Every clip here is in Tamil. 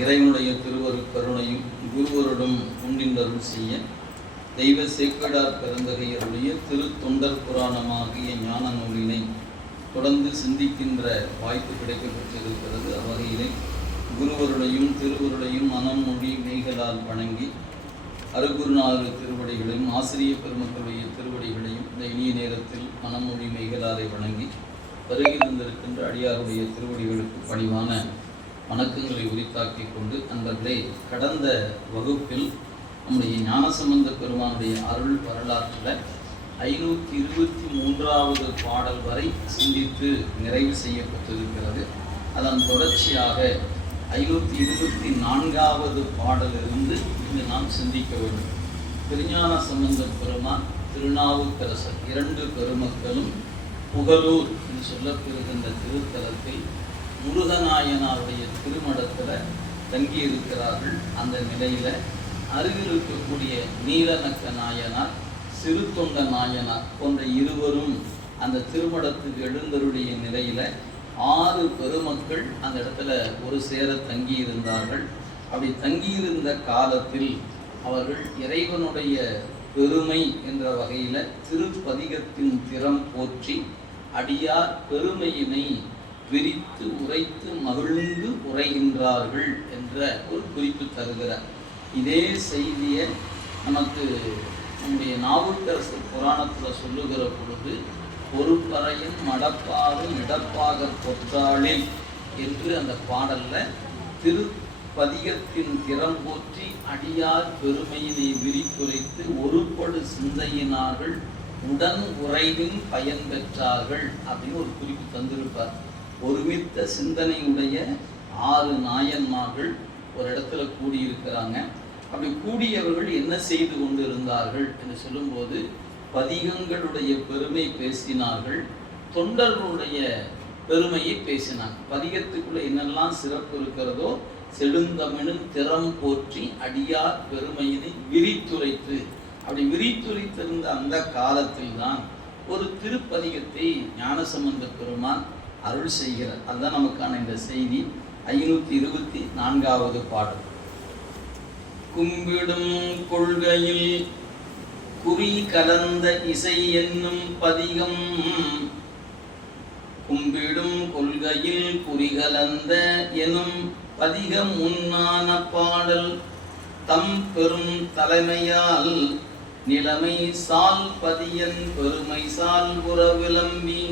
இறைவனுடைய திருவரு கருணையும் குருவருடன் உண்டின்றருள் செய்ய தெய்வ சேக்கிழார் பெருந்தகையருடைய திருத்தொண்டர் புராணமாகிய ஞான நூலினை தொடர்ந்து சிந்திக்கின்ற வாய்ப்பு கிடைக்கப்பட்டிருக்கிறது. அவ்வகையிலே குருவருடையும் திருவருடையும் மனம் மொழி மெய்களால் வணங்கி அருகுருநாதர் திருவடிகளையும் ஆசிரிய பெருமக்களுடைய திருவடிகளையும் இந்த இனிய நேரத்தில் மனமொழி மெய்களாரை வணங்கி வருகின்றிருக்கின்ற அடியாருடைய திருவடிகளுக்கு பணிவான வணக்கங்களை உரித்தாக்கி கொண்டு அன்பர்களே, கடந்த வகுப்பில் நம்முடைய ஞானசம்பந்த பெருமானுடைய அருள் வரலாற்றில் 523வது பாடல் வரை சிந்தித்து நிறைவு செய்யப்பட்டிருக்கிறது. அதன் தொடர்ச்சியாக 524வது பாடலிருந்து இன்று நாம் சிந்திக்க வேண்டும். திருஞான சம்பந்த பெருமான், திருநாவுக்கரசர் இரண்டு பெருமக்களும் புகழூர் என்று சொல்லப்பெறுகின்ற திருத்தலத்தில் முருகநாயனாருடைய திருமடத்தில் தங்கியிருக்கிறார்கள். அந்த நிலையில் அருகில் இருக்கக்கூடிய நீலநக்க நாயனார், சிறுத்தொண்ட நாயனார் போன்ற இருவரும் அந்த திருமடத்துக்கு எழுந்தருடைய நிலையில் 6 பெருமக்கள் அந்த இடத்துல ஒரு சேர தங்கியிருந்தார்கள். அப்படி தங்கியிருந்த காலத்தில் அவர்கள் இறைவனுடைய பெருமை என்ற வகையில் திருப்பதிகத்தின் திறம் போற்றி அடியார் பெருமையினை விரித்து உரைத்து மகிழ்ந்து உரைகின்றார்கள் என்ற ஒரு குறிப்பு தருகிறார். இதே செய்தியை நமக்கு நம்முடைய நாவுக்கரசர் புராணத்தில் சொல்லுகிற பொழுது பொறுப்பறையின் மடப்பாகும் இடப்பாக பொற்றாளில் என்று அந்த பாடலில் திருப்பதிகத்தின் திறம் போற்றி அடியார் பெருமையினை விரித்துரைத்து ஒருபடு சிந்தையினார்கள் உடன் உறைவின் பயன் பெற்றார்கள் அப்படின்னு ஒரு குறிப்பு தந்திருப்பார். ஒருமித்த சிந்தனையுடைய 6 நாயன்மார்கள் ஒரு இடத்துல கூடியிருக்கிறாங்க. அப்படி கூடியவர்கள் என்ன செய்து கொண்டு இருந்தார்கள் என்று சொல்லும்போது பதிகங்களுடைய பெருமை பேசினார்கள், தொண்டர்களுடைய பெருமையை பேசினாங்க. பதிகத்துக்குள்ள என்னெல்லாம் சிறப்பு இருக்கிறதோ செழுந்தமிழும் திறம் போற்றி அடியார் பெருமையினை விரித்துரைத்து, அப்படி விரித்துரைத்திருந்த அந்த காலத்தில் தான் ஒரு திருப்பதிகத்தை ஞானசம்பந்த பெருமான் அருள் செய்கிறார். அதுதான் நமக்கான இந்த செய்தி. 524வது பாடல். கும்பிடும் கொள்கையில் குறி கலந்த இசை என்னும் பதிகம். கும்பிடும் கொள்கையில் குறி கலந்த எனும் பதிகம் உன்னான பாடல் தம் பெரும் தலைமையால் நிலைமை சால் பதியன் பெருமை சால் புற விளம்பி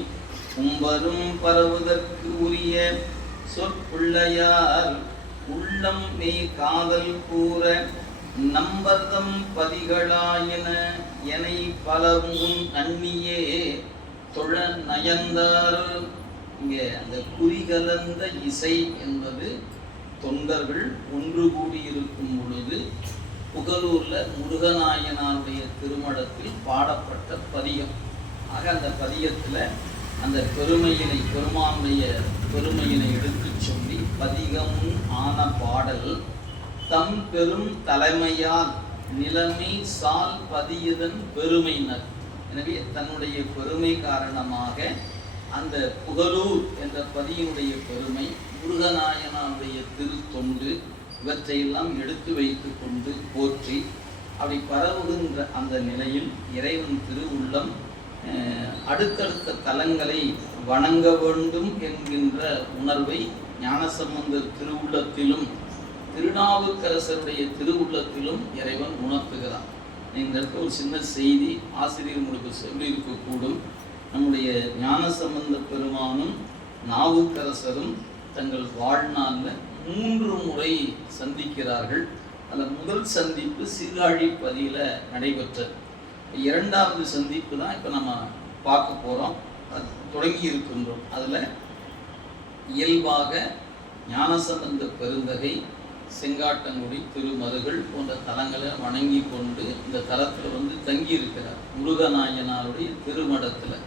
உம்பரும் பரவுதற்கு உரிய சொற்பிள்ளையார் உள்ளம் மெய் காதல் கூற நம்பர்தம் பதிகளாயின எனை பலவும் அந்நியே தொழ நயந்தார். இங்கே அந்த குறிகலந்த இசை என்பது தொண்டர்கள் ஒன்று கூடியிருக்கும் பொழுது புகழூரில் முருகநாயனாருடைய திருமடத்தில் பாடப்பட்ட பதிகம். ஆக அந்த பதிகத்தில் அந்த பெருமையினை, பெருமானுடைய பெருமையினை எடுத்து சொல்லி பதிகமும் ஆன பாடல் தம் பெரும் தலைமையால் நிலைமை சால் பதியதன் பெருமையினர். எனவே தன்னுடைய பெருமை காரணமாக அந்த புகழூர் என்ற பதியினுடைய பெருமை, முருகநாயனாருடைய திருத்தொண்டு இவற்றையெல்லாம் எடுத்து வைத்து கொண்டு போற்றி அப்படி பரவுகின்ற அந்த நிலையில் இறைவன் திருவுள்ளம் அடுத்தடுத்த தலங்களை வணங்க வேண்டும் என்கின்ற உணர்வை ஞானசம்பந்தர் திருவுள்ளத்திலும் திருநாவுக்கரசருடைய திருவுள்ளத்திலும் இறைவன் உணர்த்துகிறார். இந்த இடத்துல ஒரு சின்ன செய்தி ஆசிரியர் உங்களுக்கு சொல்லியிருக்கக்கூடும். நம்முடைய ஞானசம்பந்த பெருமானும் நாவுக்கரசரும் தங்கள் வாழ்நாளில் 3 முறை சந்திக்கிறார்கள். அந்த முதல் சந்திப்பு சீர்காழிப்பதியில் நடைபெற்றது. 2வது சந்திப்பு தான் இப்போ நம்ம பார்க்க போகிறோம், தொடங்கி இருக்கின்றோம். அதில் இயல்பாக ஞானசம்பந்த பெருந்தகை, செங்காட்டங்குடி, திருமருகள் போன்ற தலங்களை வணங்கி கொண்டு இந்த தலத்தில் தங்கி இருக்கிறார். முருகநாயனாருடைய திருமடத்தில்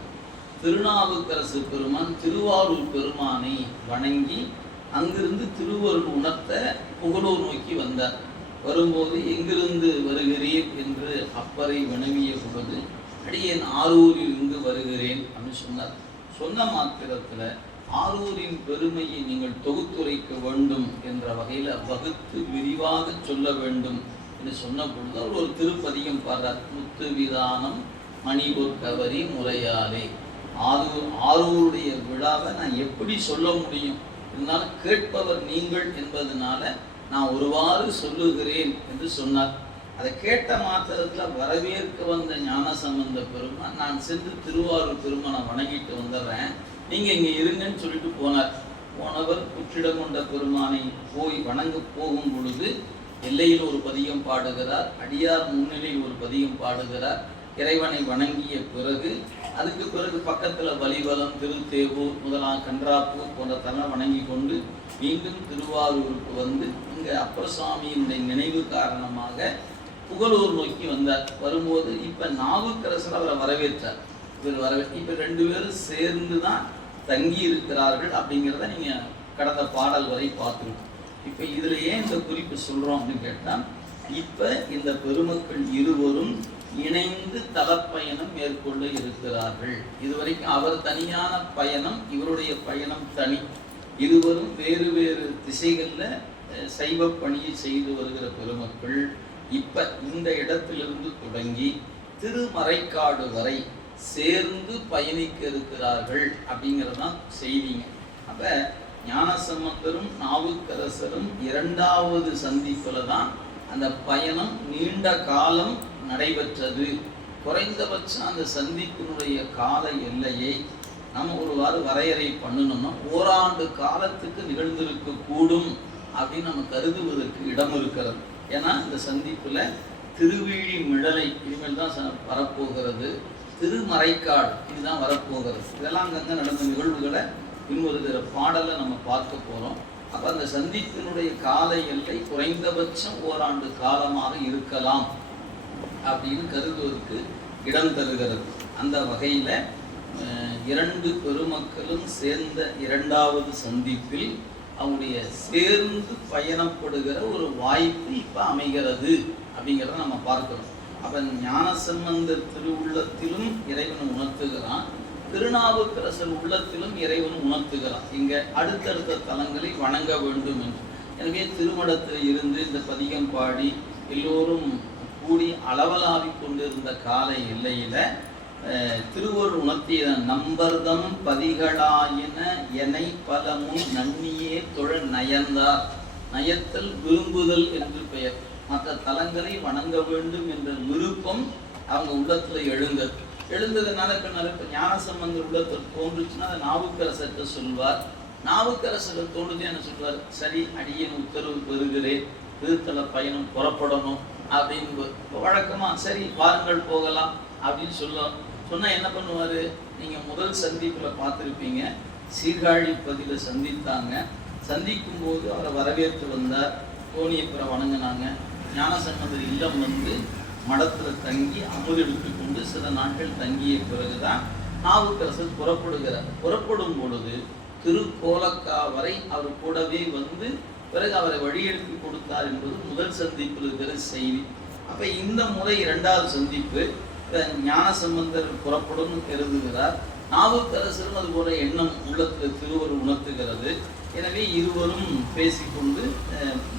திருநாவுக்கரசு பெருமான் திருவாரூர் பெருமானை வணங்கி அங்கிருந்து திருவருள் உணர்த்த புகழூர் நோக்கி வந்தார். வரும்போது எங்கிருந்து வருகிறேன் என்று அப்பரை வினவிய பொழுது அடியேன் ஆரூரில் இருந்து வருகிறேன் அப்படின்னு சொன்னார். சொன்ன மாத்திரத்தில் ஆரூரின் பெருமையை நீங்கள் தொகுத்துரைக்க வேண்டும் என்ற வகையில் வகுத்து விரிவாக சொல்ல வேண்டும் என்று சொன்ன பொழுது அவர் ஒரு திருப்பதிகம் பாடுறார். முத்து விதானம் மணிபொற்கவரி முறையாலே. ஆரூருடைய விழாவை நான் எப்படி சொல்ல முடியும், இருந்தாலும் கேட்பவர் நீங்கள் என்பதனால நான் ஒருவாறு சொல்லுகிறேன் என்று சொன்னார். அதை கேட்ட மாத்திரத்தில் வரவேற்க வந்த ஞானசம்பந்த பெருமான், நான் சென்று திருவாரூர் பெருமானை வணங்கிட்டு வந்துடுறேன், நீங்கள் இங்கே இருங்கன்னு சொல்லிட்டு போனார். போனவர் புற்றிடம் கொண்ட பெருமானை போய் வணங்க போகும் பொழுது எல்லையில் ஒரு பதிகம் பாடுகிறார், அடியார் முன்னிலையில் ஒரு பதிகம் பாடுகிறார். இறைவனை வணங்கிய பிறகு அதுக்கு பிறகு பக்கத்தில் வலிவலம், திருத்தேவூர், முதலாம் கன்றாப்பூர் போன்ற தலம் வணங்கி கொண்டு மீண்டும் திருவாரூருக்கு வந்து இங்கே அப்பர் சுவாமியினுடைய நினைவு காரணமாக புகழூர் நோக்கி வந்தார். வரும்போது இப்போ நாவுக்கரசர் அவரை வரவேற்றார். இப்போ 2 பேரும் சேர்ந்து தான் தங்கி இருக்கிறார்கள் அப்படிங்கிறத நீங்கள் கடந்த பாடல் வரை பார்த்துருக்கோம். இப்போ இதில் ஏன் இந்த குறிப்பு சொல்கிறோம் அப்படின்னு கேட்டால், இப்போ இந்த பெருமக்கள் இருவரும் இணைந்து தலப்பயணம் மேற்கொள்ள இருக்கிறார்கள். இதுவரைக்கும் அவர் தனியான பயணம், இவருடைய பயணம் தனி. இருவரும் வேறு வேறு திசைகளில் சைவ பணியை செய்து வருகிற பெருமக்கள் இப்போ இந்த இடத்திலிருந்து தொடங்கி திருமறைக்காடு வரை சேர்ந்து பயணிக்க இருக்கிறார்கள் அப்படிங்கிறதான் செய்திங்க. அப்போ ஞானசம்பந்தரும் நாவுக்கரசரும் 2வது சந்திப்பில் தான் அந்த பயணம் நீண்ட காலம் நடைபெற்றது. குறைந்தபட்சம் அந்த சந்திப்பினுடைய கால எல்லையை நம்ம ஒருவாறு வரையறை பண்ணணும்னா ஓராண்டு காலத்துக்கு நிகழ்ந்திருக்க கூடும் அப்படின்னு நம்ம கருதுவதற்கு இடம் இருக்கிறது. ஏன்னா இந்த சந்திப்பில் திருவிழி மிழலை இனிமேல் தான் வரப்போகிறது, திருமறைக்காடு இதுதான் வரப்போகிறது. இதெல்லாம் அங்கங்கே நடந்த நிகழ்வுகளை பின்வருகிற பாடலை நம்ம பார்க்க போகிறோம். அப்போ அந்த சந்திப்பினுடைய கால எல்லை குறைந்தபட்சம் ஓராண்டு காலமாக இருக்கலாம் அப்படின்னு கருதுவதற்கு இடம் தருகிறது. அந்த வகையில் 2 பெருமக்களும் சேர்ந்த 2வது சந்திப்பில் அவங்களுடைய சேர்ந்து பயணப்படுகிற ஒரு வாய்ப்பு இப்போ அமைகிறது அப்படிங்கிறத நம்ம பார்க்கிறோம். அப்போ ஞானசம்பந்தர் திருவுள்ளத்திலும் இறைவன் உணர்த்துகிறான், திருநாவுக்கரசர் உள்ளத்திலும் இறைவன் உணர்த்துகிறான். இங்கே அடுத்தடுத்த தலங்களை வணங்க வேண்டும் என்று. எனவே திருமடத்தில் இருந்து இந்த பதிகம் பாடி எல்லோரும் கூடி அளவலாவி கொண்டிருந்த கால எல்லையில் திருவருள் உணர்த்திய நம்பர்தம் பதிகளாயின எனை பலமும் நன்னியே தொழ நயந்தார். நயத்தல் விரும்புதல் என்று பெயர். மற்ற தலங்களை வணங்க வேண்டும் என்ற விருப்பம் அவங்க உள்ளத்தில் எழுந்ததுனால இப்போ ஞானசம்பந்தர் உள்ளத்தில் தோன்றுச்சுன்னா அதை நாவுக்கரசர்கிட்ட சொல்வார். நாவுக்கரசர் தோன்றுது என்ன சொல்வார், சரி அடியேன் உத்தரவு பெறுகிறேன், திருத்தல பயணம் புறப்படணும் அப்படின்னு வழக்கமாக சரி வாருங்கள் போகலாம் அப்படின்னு சொன்னால் என்ன பண்ணுவார், நீங்கள் முதல் சந்திப்பில் பார்த்துருப்பீங்க, சீர்காழிப்பதியில் சந்தித்தாங்க. சந்திக்கும் போது அவரை வரவேற்று வந்தார், கோணியப்புற வணங்கினாங்க. ஞானசம்பந்தர் இல்லம் வந்து மடத்தில் தங்கி அமுதெடுத்து கொண்டு சில நாட்கள் தங்கிய பிறகுதான் நாவுக்கரசர் புறப்படுகிறார். புறப்படும் பொழுது திருக்கோலக்கா வரை அவர் கூடவே வந்து பிறகு அவரை வழியெடுத்து கொடுத்தார் என்பது முதல் சந்திப்பில் இருக்கிற செய்தி. அப்போ இந்த முறை 2வது சந்திப்பு ஞானசம்பந்தர் புறப்படும் கருதுகிறார், நாவுக்கரசரும் அது போல எண்ணம் உள்ளத்தில் திருவருள் உணர்த்துகிறது. எனவே இருவரும் பேசிக்கொண்டு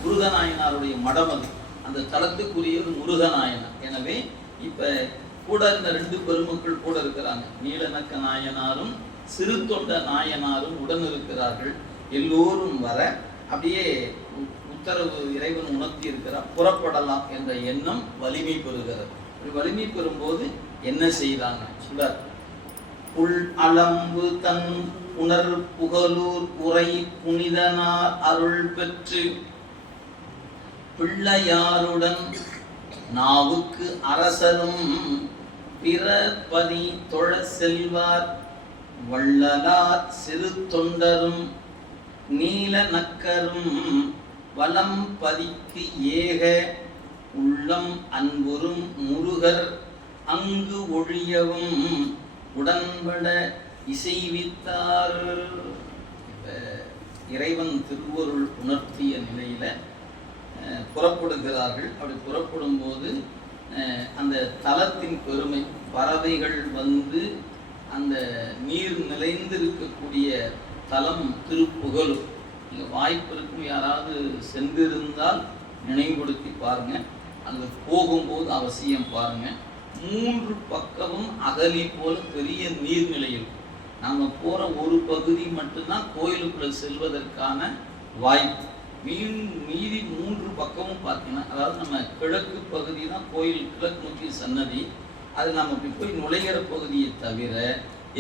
முருகநாயனாருடைய மடம் அது, அந்த தலத்துக்குரியது முருகநாயனார். எனவே இப்போ கூட இந்த 2 பெருமக்கள் கூட இருக்கிறாங்க, நீலநக்க நாயனாரும் சிறு தொண்ட நாயனாரும் உடன் இருக்கிறார்கள். எல்லோரும் வர அப்படியே உத்தரவு இறைவன் உணர்த்தி இருக்கிறார், புறப்படலாம் என்ற எண்ணம் வலிமை பெறுகிறது. வலிமை பெறும்போது என்ன செய்தாங்க சொல்றார், புல் அளம்பு தன் உணர் புகழூர் உரை புனிதனார் அருள் பெற்று பிள்ளையாருடன் நாவுக்கு அரசரும் பிறபதி தொழ செல்வார். வள்ளலார் சிறு தொண்டரும் நீல நக்கரும் வலம் பதிக்கு ஏக உள்ளம் அன்புறும் முருகர் அங்கு ஒழியவும் உடன்பட இசைவித்தார். இறைவன் திருவருள் உணர்த்திய நிலையில புறப்படுகிறார்கள். அப்படி புறப்படும் போது அந்த தலத்தின் பெருமை, பறவைகள் வந்து அந்த நீர் நிறைந்திருக்கக்கூடிய தலம் திருப்புகலூர். நீங்கள் வாய்ப்பு இருக்கும் யாராவது சென்றிருந்தால் நினைவுபடுத்தி பாருங்க. அங்கே போகும்போது அவசியம் பாருங்க. 3 பக்கமும் அகலி போல பெரிய நீர்நிலை இருக்கும். நாங்கள் போகிற ஒரு பகுதி மட்டும்தான் கோயிலுக்குள்ள செல்வதற்கான வாய்ப்பு. மீதி 3 பக்கமும் பார்த்தீங்கன்னா, அதாவது நம்ம கிழக்கு பகுதி தான் கோயில், கிழக்கு நோக்கி சன்னதி. அது நம்ம இப்படி போய் நுழைகிற பகுதியை தவிர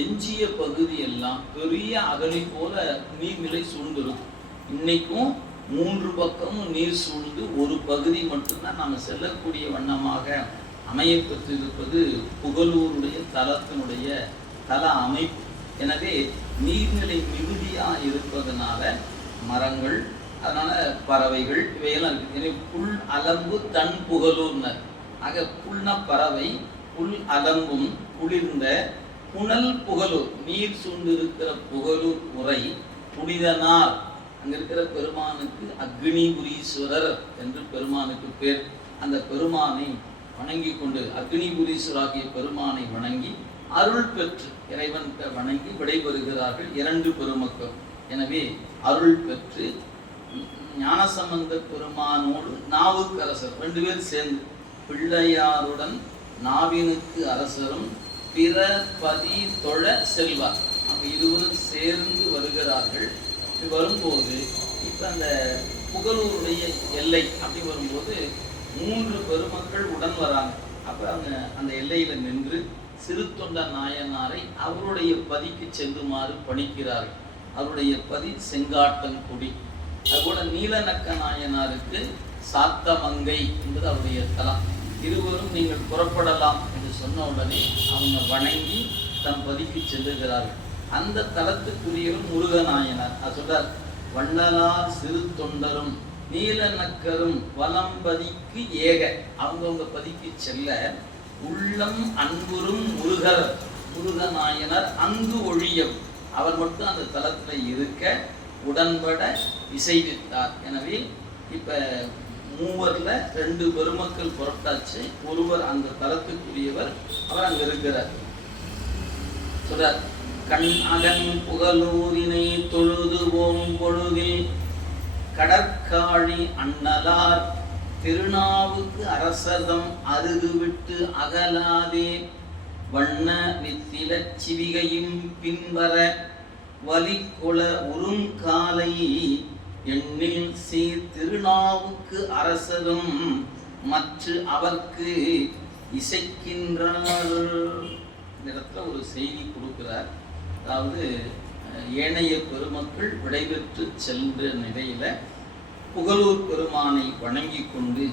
எஞ்சிய பகுதி எல்லாம் பெரிய அகலி போல நீர்நிலை சூழ்ந்திருக்கும். இன்னைக்கும் 3 பக்கமும் நீர் சூழ்ந்து ஒரு பகுதி மட்டும்தான் நம்ம செல்லக்கூடிய வண்ணமாக அமையப்பட்டிருப்பது புகலூருடைய தலத்தினுடைய தல அமைப்பு. எனவே நீர்நிலை மிகுதியாக இருப்பதனால மரங்கள், அதனால பறவைகள் இவையெல்லாம் இருக்குது. எனவே புல் அலம்பு தன் புகலூர்னர். ஆக புல்னா பறவை, புல் அலம்பும் குளிர்ந்த புனல் புகலூர், நீர் சூழ்ந்து இருக்கிற புகலூர் உரை புனிதனார். அங்க இருக்கிற பெருமானுக்கு அக்னிபுரீஸ்வரர் என்று பெருமானுக்கு பேர். அந்த பெருமானை வணங்கி கொண்டு, அக்னிபுரீஸ்வராகிய பெருமானை வணங்கி அருள் பெற்று இறைவன் வணங்கி விடைபெறுகிறார்கள் 2 பெருமக்கள். எனவே அருள் பெற்று ஞானசம்பந்த பெருமானோடு நாவுக்கரசர் 2 பேர் சேர்ந்து, பிள்ளையாருடன் நாவினுக்கு அரசரும் பிற பதி தொழ செல்வார். அவங்க இருவரும் சேர்ந்து வருகிறார்கள். வரும்போது இப்போ அந்த புகலூருடைய எல்லை அப்படி வரும்போது 3 பெருமக்கள் உடன் வராங்க. அப்போ அவங்க அந்த எல்லையில் நின்று சிறு தொண்ட நாயனாரை அவருடைய பதிக்கு செல்லுமாறு பணிக்கிறார்கள். அவருடைய பதி செங்காட்டன்குடி. அதுபோல நீலநக்க நாயனாருக்கு சாத்தமங்கை என்பது அவருடைய தலம். இருவரும் நீங்கள் புறப்படலாம் என்று சொன்ன உடனே அவங்க வணங்கி தம் பதிக்கு செல்லுகிறார்கள். அந்த தலத்துக்குரியவர் முருகநாயனார். அது சொல்றார், வள்ளலார் சிறு தொண்டரும் நீலநக்கரும் வலம்பதிக்கு ஏக. அவங்கவுங்க பதிக்கு செல்ல உள்ளம் அன்புறும் முருகர் முருகநாயனார் அங்கு ஒழியம். அவர் மட்டும் அந்த தலத்தில் இருக்க உடன்பட இசைவித்தார். எனவே இப்போ 3 2 பெருமக்கள் புறப்பட்டாச்சு. ஒருவர் அந்த தலத்துக்குரியவர், அவர் அங்கே இருக்கிறார். சொல்றார், கண் அகன் புகலூரினை தொழுதுவோம் பொழுதில் கடற்காழி அண்ணலார் திருநாவுக்கு அரசதம் அருகுவிட்டு அகலாதே வண்ண வித்தில சிவிகையும் பின்வர வலிக்குள உறுங்காலை எண்ணில் சீர் திருநாவுக்கு அரசரும் மற்ற அவர்க்கு இசைக்கின்றார். இந்த இடத்துல ஒரு செய்தி கொடுக்கிறார். அதாவது ஏனைய பெருமக்கள் விடைபெற்று சென்ற நிலையில புகலூர் பெருமானை வணங்கி கொண்டு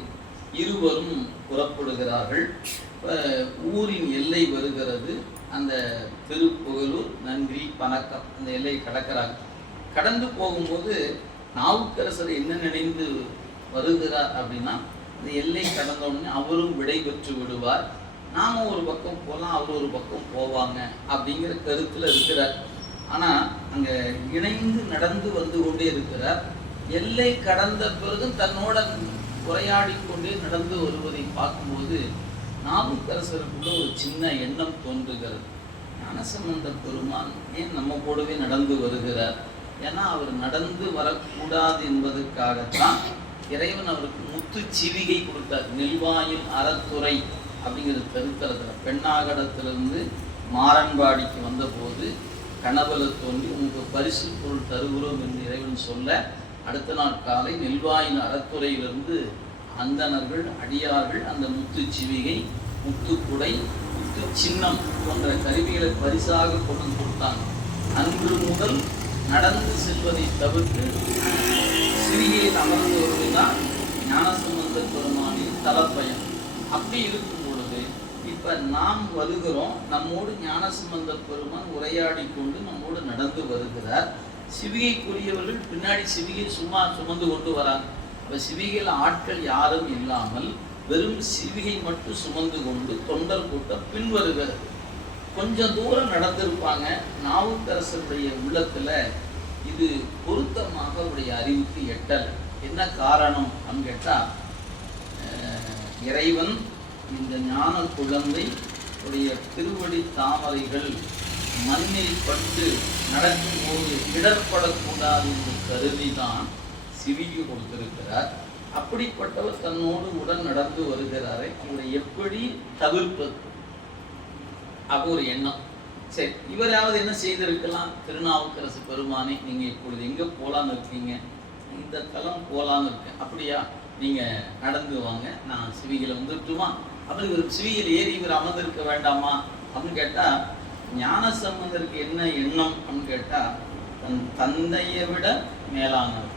இருவரும் புறப்படுகிறார்கள். ஊரின் எல்லை வருகிறது. அந்த திருப்புகலூர், நன்றி, பணக்கம், அந்த எல்லையை கடக்கிறாங்க. கடந்து போகும்போது நாவுக்கரசர் என்ன நினைந்து வருகிறார் அப்படின்னா, அந்த எல்லை கடந்த உடனே அவரும் விடை பெற்று விடுவார், நாம ஒரு பக்கம் போகலாம், அவர் ஒரு பக்கம் போவாங்க அப்படிங்கிற கருத்தில் இருக்கிறார். ஆனால் அங்கே இணைந்து நடந்து வந்து கொண்டே இருக்கிறார். எல்லை கடந்த பிறகு தன்னோட உரையாடி கொண்டே நடந்து வருவதை பார்க்கும்போது நாவுக்கரசருக்குள்ள ஒரு சின்ன எண்ணம் தோன்றுகிறது. ஞானசம்பந்த பெருமான் ஏன் நம்ம கூடவே நடந்து வருகிறார்? ஏன்னா அவர் நடந்து வரக்கூடாது என்பதற்காகத்தான் இறைவன் அவருக்கு முத்து சிவிகை கொடுத்தார். நெல்வாயில் அறத்துறை அப்படிங்கிற தருத்தரத்தில் பெண்ணாகடத்திலிருந்து மாரன்பாடிக்கு வந்தபோது கனவுல தோன்றி உங்களுக்கு பரிசு பொருள் தருகிறோம் என்று இறைவன் சொல்ல, அடுத்த நாள் காலை நெல்வாயில் அறத்துறையிலிருந்து அந்தணர்கள், அடியார்கள் அந்த முத்து சிவிகை, முத்துக்குடை, முத்து சின்னம் போன்ற கருவிகளை பரிசாக கொண்டு கொடுத்தாங்க. அன்று முதல் நடந்து செல்வதை தவிர்த்து சிவிகையில் அமர்ந்து வருவதுதான் ஞானசம்பந்த பெருமானின் தலப்பயன். அப்படி இருக்கும் பொழுது இப்போ நாம் வருகிறோம், நம்மோடு ஞானசம்பந்த பெருமான் உரையாடி கொண்டு நம்மோடு நடந்து வருகிறார். சிவிகைக்குரியவர்கள் பின்னாடி சிவிகை சும்மா சுமந்து கொண்டு வராங்க. இப்போ சிவிகையில் ஆட்கள் யாரும் இல்லாமல் வெறும் சிவிகை மட்டும் சுமந்து கொண்டு தொண்டர் கூட்டம் பின்வருகிறது. கொஞ்சம் தூரம் நடந்திருப்பாங்க. நாவுக்கரசருடைய உள்ளத்தில் இது பொருத்தமாக அவருடைய அறிவுக்கு எட்டல். என்ன காரணம் அப்படின்னு கேட்டால், இறைவன் இந்த ஞான குழந்தை உடைய திருவடி தாமரைகள் மண்ணில் பட்டு நடக்கும்போது இடர்படக்கூடாது என்று கருதிதான் சிவிகை கொடுத்திருக்கிறார். அப்படிப்பட்டவர் தன்னோடு உடன் நடந்து வருகிறாரே, இவரை எப்படி தவிர்ப்பது? அப்போ ஒரு எண்ணம். சரி, இவராவது என்ன செய்திருக்கலாம்? திருநாவுக்கரசு பெருமானே, நீங்க இப்பொழுது எங்க போலான்னு இருக்கீங்க? இந்த தலம் போலான்னு இருக்கேன். அப்படியா, நீங்க நடந்து வாங்க, நான் சிவிகையில வந்துட்டுமா? அப்படி இவர் சிவிகையில் ஏறி இவர் அமர்ந்திருக்க வேண்டாமா அப்படின்னு கேட்டா, ஞான சம்பந்தருக்கு என்ன எண்ணம் அப்படின்னு கேட்டா, தன் தந்தையை விட மேலானவர்.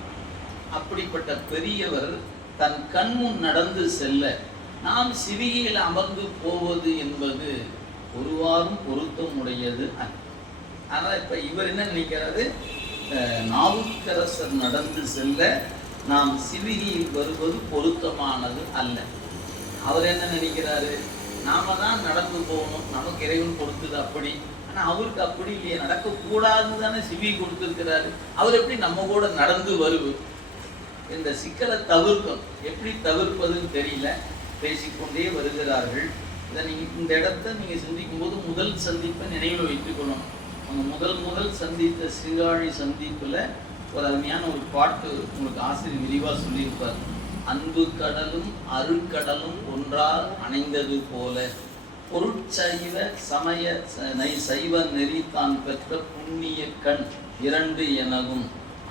அப்படிப்பட்ட பெரியவர் தன் கண்முன் நடந்து செல்ல நாம் சிவிகையில் அமர்ந்து போவது என்பது ஒருவாரும் பொருத்தம் உடையது அல்ல. ஆனால் இப்ப இவர் என்ன நினைக்கிறாரு? நாவுக்கரசர் நடந்து செல்ல நாம் சிவிகையில் வருவது பொருத்தமானது அல்ல. அவர் என்ன நினைக்கிறாரு? நாம தான் நடந்து போகணும், நமக்கு இறைவன் கொடுத்தது அப்படி. ஆனா அவருக்கு அப்படி இல்லையே, நடக்கக்கூடாதுன்னு தானே சிவிகை கொடுத்திருக்கிறாரு. அவர் எப்படி நம்ம கூட நடந்து வருவது? இந்த சிக்கலை தவிர்க்கும். எப்படி தவிர்ப்பதுன்னு தெரியல, பேசிக்கொண்டே வருகிறார்கள். இதை இந்த இடத்த நீங்க சிந்திக்கும் போது முதல் சந்திப்பை நினைவில் வைத்துக் கொள்ளணும். அவங்க முதல் சந்தித்த சீர்காழி சந்திப்புல ஒரு அருமையான ஒரு பாட்டு உங்களுக்கு ஆசிரியர் விரிவா சொல்லியிருப்பார். அன்பு கடலும் அருட்கடலும் ஒன்றால் அணைந்தது போல பொருட்சைவ சமய சைவ நெறி தான் பெற்ற புண்ணிய கண் இரண்டு எனவும்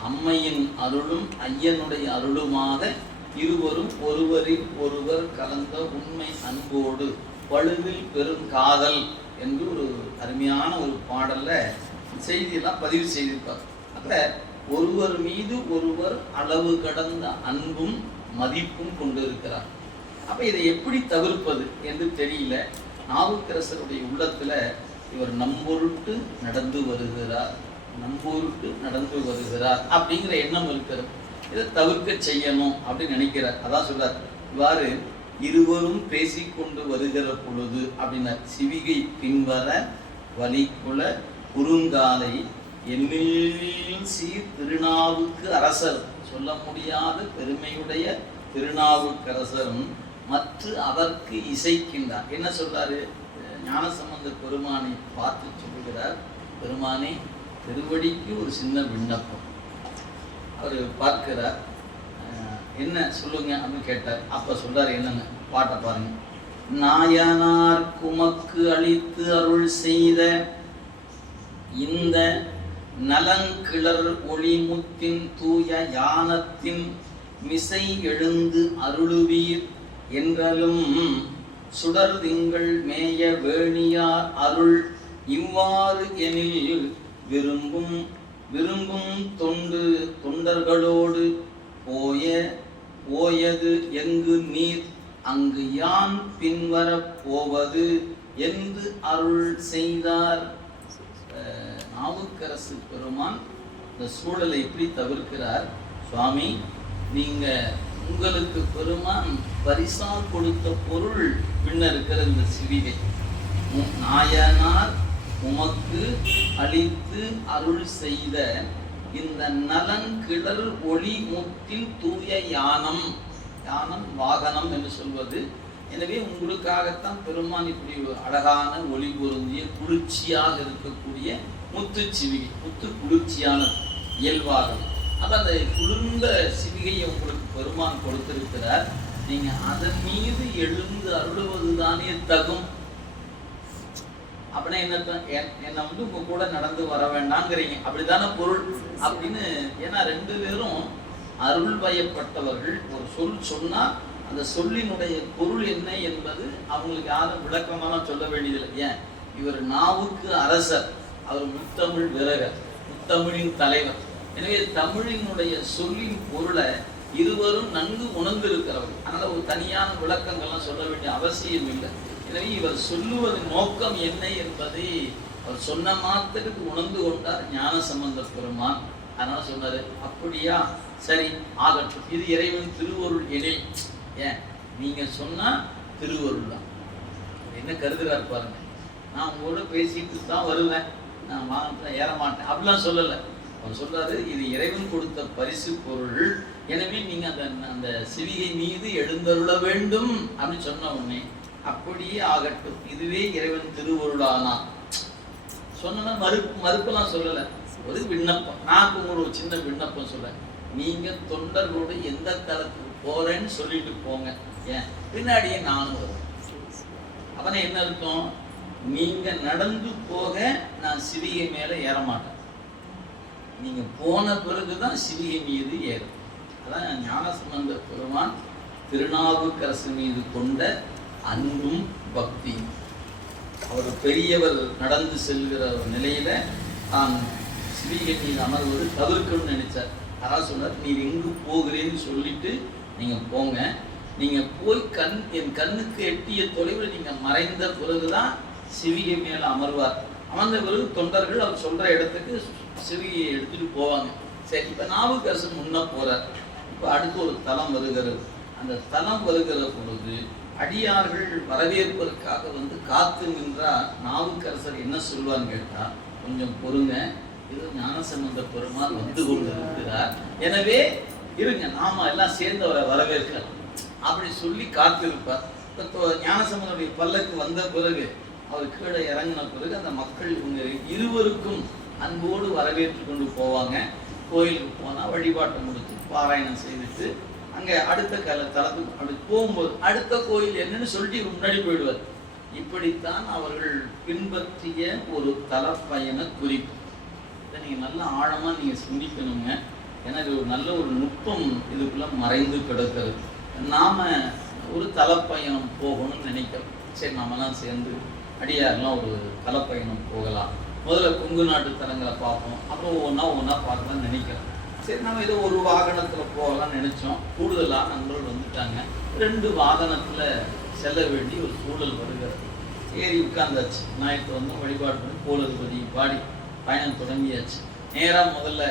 அம்மையின் அருளும் ஐயனுடைய அருளுமாக இருவரும் ஒருவரில் ஒருவர் கலந்த உண்மை அன்போடு பழுவில் பெரும் காதல் என்று ஒரு அருமையான ஒரு பாடல்ல செய்தியெல்லாம் பதிவு செய்திருப்பார். அப்ப ஒருவர் மீது ஒருவர் அளவு கடந்த அன்பும் மதிப்பும் கொண்டிருக்கிறார். அப்ப இதை எப்படி தவிர்ப்பது என்று தெரியல. நாவுக்கரசருடைய உள்ளத்துல இவர் நம்பொருட்டு நடந்து வருகிறார், நம்பொருட்டு நடந்து வருகிறார் அப்படிங்கிற எண்ணம் இருக்கிறது. இதை தவிர்க்க செய்யணும் அப்படின்னு நினைக்கிறார். அதான் சொல்றார், இவ்வாறு இருவரும் பேசிக்கொண்டு வருகிற பொழுது அப்படின்னா சிவிகை பின்வர வலிக்குல குறுங்காலை எண்ணில் சீர் திருநாவுக்கு அரசர், சொல்ல முடியாத பெருமையுடைய திருநாவுக்கரசரும் மற்ற அவருக்கு இசைக்கின்றார். என்ன சொல்றாரு? ஞானசம்பந்த பெருமானை பார்த்து சொல்லுகிறார், பெருமானே திருவடிக்கு ஒரு சின்ன விண்ணப்பம். அவர் பார்க்கிறார், என்ன சொல்லுங்க அப்படின்னு கேட்டார். அப்ப சொல்றாரு, என்னன்னு பாட்டை பாருங்க. நாயனார் குமக்கு அளித்து அருள் செய்த இந்த நலங்கிளர் ஒளிமுத்தின் தூய யானத்தின் மிசை எழுந்து அருளுவீர் என்றலும் சுடர் திங்கள் மேய வேணியார் அருள் இவ்வாறு எனில் விரும்பும் தொண்டர்களோடு போயது எங்கு நீர் அங்கு யான் பின்வரப் போவது என்று அருள் செய்தார். நாவுக்கரசு பெருமான் இந்த சூழலை எப்படி தவிர்க்கிறார்? சுவாமி, நீங்க உங்களுக்கு பெருமான் பரிசா கொடுத்த பொருள் பின்ன இருக்கிற இந்த சிவிகை. நாயனார் உமக்கு அளித்து அருள் செய்த இந்த நலன் கிளர் ஒளி முத்தின் தூய யானம், யானம் வாகனம் என்று சொல்வது. எனவே உங்களுக்காகத்தான் பெருமான் இப்படி அழகான ஒளி பொருந்திய குளிர்ச்சியாக இருக்கக்கூடிய முத்து சிவிகை, முத்து குளிர்ச்சியான இயல்பாகும். அப்ப அந்த குளிர்ந்த சிவிகையை உங்களுக்கு பெருமான் கொடுத்திருக்கிறார். நீங்க அதன் மீது எழுந்து அருளுவதுதானே தகும். அப்படின்னா என்ன உங்க கூட நடந்து வர வேண்டாங்கிறீங்க, அப்படித்தானே பொருள் அப்படின்னு. ஏன்னா ரெண்டு பேரும் அருள் வயப்பட்டவர்கள். ஒரு சொல் சொன்னா அந்த சொல்லினுடைய பொருள் என்ன என்பது அவங்களுக்கு யாரும் விளக்கமான சொல்ல வேண்டியதில்லை. ஏன், இவர் நாவுக்கு அரசர், அவர் முத்தமிழ் விரகர், முத்தமிழின் தலைவர். எனவே தமிழினுடைய சொல்லின் பொருளை இருவரும் நன்கு உணர்ந்திருக்கிறவர்கள். அதனால ஒரு தனியான விளக்கங்கள்லாம் சொல்ல வேண்டிய அவசியம் இல்லை. எனவே இவர் சொல்லுவதன் நோக்கம் என்ன என்பதை அவர் சொன்ன மாத்திரத்துக்கு உணர்ந்து கொண்டார் ஞானசம்பந்த பெருமான். அதனால சொன்னாரு, அப்படியா, சரி ஆகட்டும், இது இறைவன் திருவருள் எனில். ஏன், நீங்க சொன்னா திருவருள் தான். என்ன கருதுறாரு பாருங்க. நான் உங்களோட பேசிட்டு தான் வருவேன், நான் வாகனத்துல ஏற மாட்டேன் அப்படிலாம் சொல்லலை. அவர் சொல்றாரு, இது இறைவன் கொடுத்த பரிசு பொருள், எனவே நீங்க அந்த சிவிகை மீது எழுந்தருள வேண்டும் அப்படின்னு சொன்ன உடனே அப்படியே ஆகட்டும், இதுவே இறைவன் திருவருளானா. சொன்னா மறுப்பெல்லாம் சொல்லலை, ஒரு விண்ணப்பம். நான் உங்களுக்கு ஒரு சின்ன விண்ணப்பம் சொல்ல, நீங்க தொண்டர்களோடு எந்த தளத்துக்கு போறேன்னு சொல்லிட்டு போங்க, ஏன் பின்னாடியே நானும் வருவேன். அப்பனா என்ன அர்த்தம்? நீங்க நடந்து போக நான் சிவிகை மேல ஏற மாட்டேன், நீங்க போன பிறகுதான் சிவிகை மீது ஏறும். அதான் ஞானசம்பந்த பெருமான் திருநாவுக்கரசு மீது கொண்ட அன்பும் பக்தி. அவர் பெரியவர் நடந்து செல்கிற நிலையில தான் சிவிகை மீது அமர்வது தவிர்க்கணும்னு நினைச்சார். அதான் சொன்னார், நீர் எங்கு போகிறேன்னு சொல்லிட்டு நீங்க போங்க, நீங்க போய் என் கண்ணுக்கு எட்டிய தொலைவில் நீங்க மறைந்த பிறகுதான் சிவிகை மேல அமர்வார். அமர்ந்த பிறகு தொண்டர்கள் அவர் சொல்ற இடத்துக்கு சிவிகையை எடுத்துட்டு போவாங்க. சரி, இப்ப நாவுக்கரசன் முன்ன போறார். இப்ப அடுத்து ஒரு தலம் வருகிறது. அந்த தலம் வருகிற பொழுது அடியார்கள் வரவேற்பதற்காக வந்து காத்து நின்றால் நாவுக்கரசர் என்ன சொல்வான்னு கேட்டா, கொஞ்சம் பொறுங்க, இது ஞானசம்பந்த பெருமான் வந்து கொண்டு இருக்கிறார், எனவே இருங்க, நாம எல்லாம் சேர்ந்து அவரை வரவேற்கலாம் அப்படி சொல்லி காத்திருப்பார். இப்போ ஞானசம்பந்தனுடைய பல்லக்கு வந்த பிறகு அவர் கீழே இறங்கின பிறகு அந்த மக்கள் இவங்க இருவருக்கும் அன்போடு வரவேற்று கொண்டு போவாங்க. கோயிலுக்கு போனால் வழிபாட்டை முடித்து பாராயணம் செய்துட்டு அங்கே அடுத்த தளத்துக்கு அப்படி போகும்போது அடுத்த கோயில் என்னன்னு சொல்லிட்டு முன்னாடி போயிடுவார். இப்படித்தான் அவர்கள் பின்பற்றிய ஒரு தலப்பயண குறிப்பு. இதை நீங்கள் நல்லா ஆழமாக நீங்கள் சிந்திக்கணுங்க. எனக்கு ஒரு நல்ல ஒரு நுட்பம் இதுக்குள்ள மறைந்து கிடக்கிறது. நாம ஒரு தலப்பயணம் போகணும்னு நினைக்கிறோம். சரி, நாமெல்லாம் சேர்ந்து அடியாரெல்லாம் ஒரு தலப்பயணம் போகலாம், முதல்ல கொங்கு நாட்டு தலங்களை பார்ப்போம், அப்புறம் ஒவ்வொன்றா பார்க்கலாம்னு நினைக்கிறோம். சரி, நம்ம ஏதோ ஒரு வாகனத்தில் போகலாம்னு நினைச்சோம். கூடுதலாக நண்பர்கள் வந்துட்டாங்க. 2 வாகனத்தில் செல்ல வேண்டிய ஒரு சூழல் வருகிறது. ஏறி உட்கார்ந்தாச்சு. ஞாயிற்று வந்து வழிபாடு பண்ணி கோலதுபதி பாடி பயணம் தொடங்கியாச்சு. நேராக முதல்ல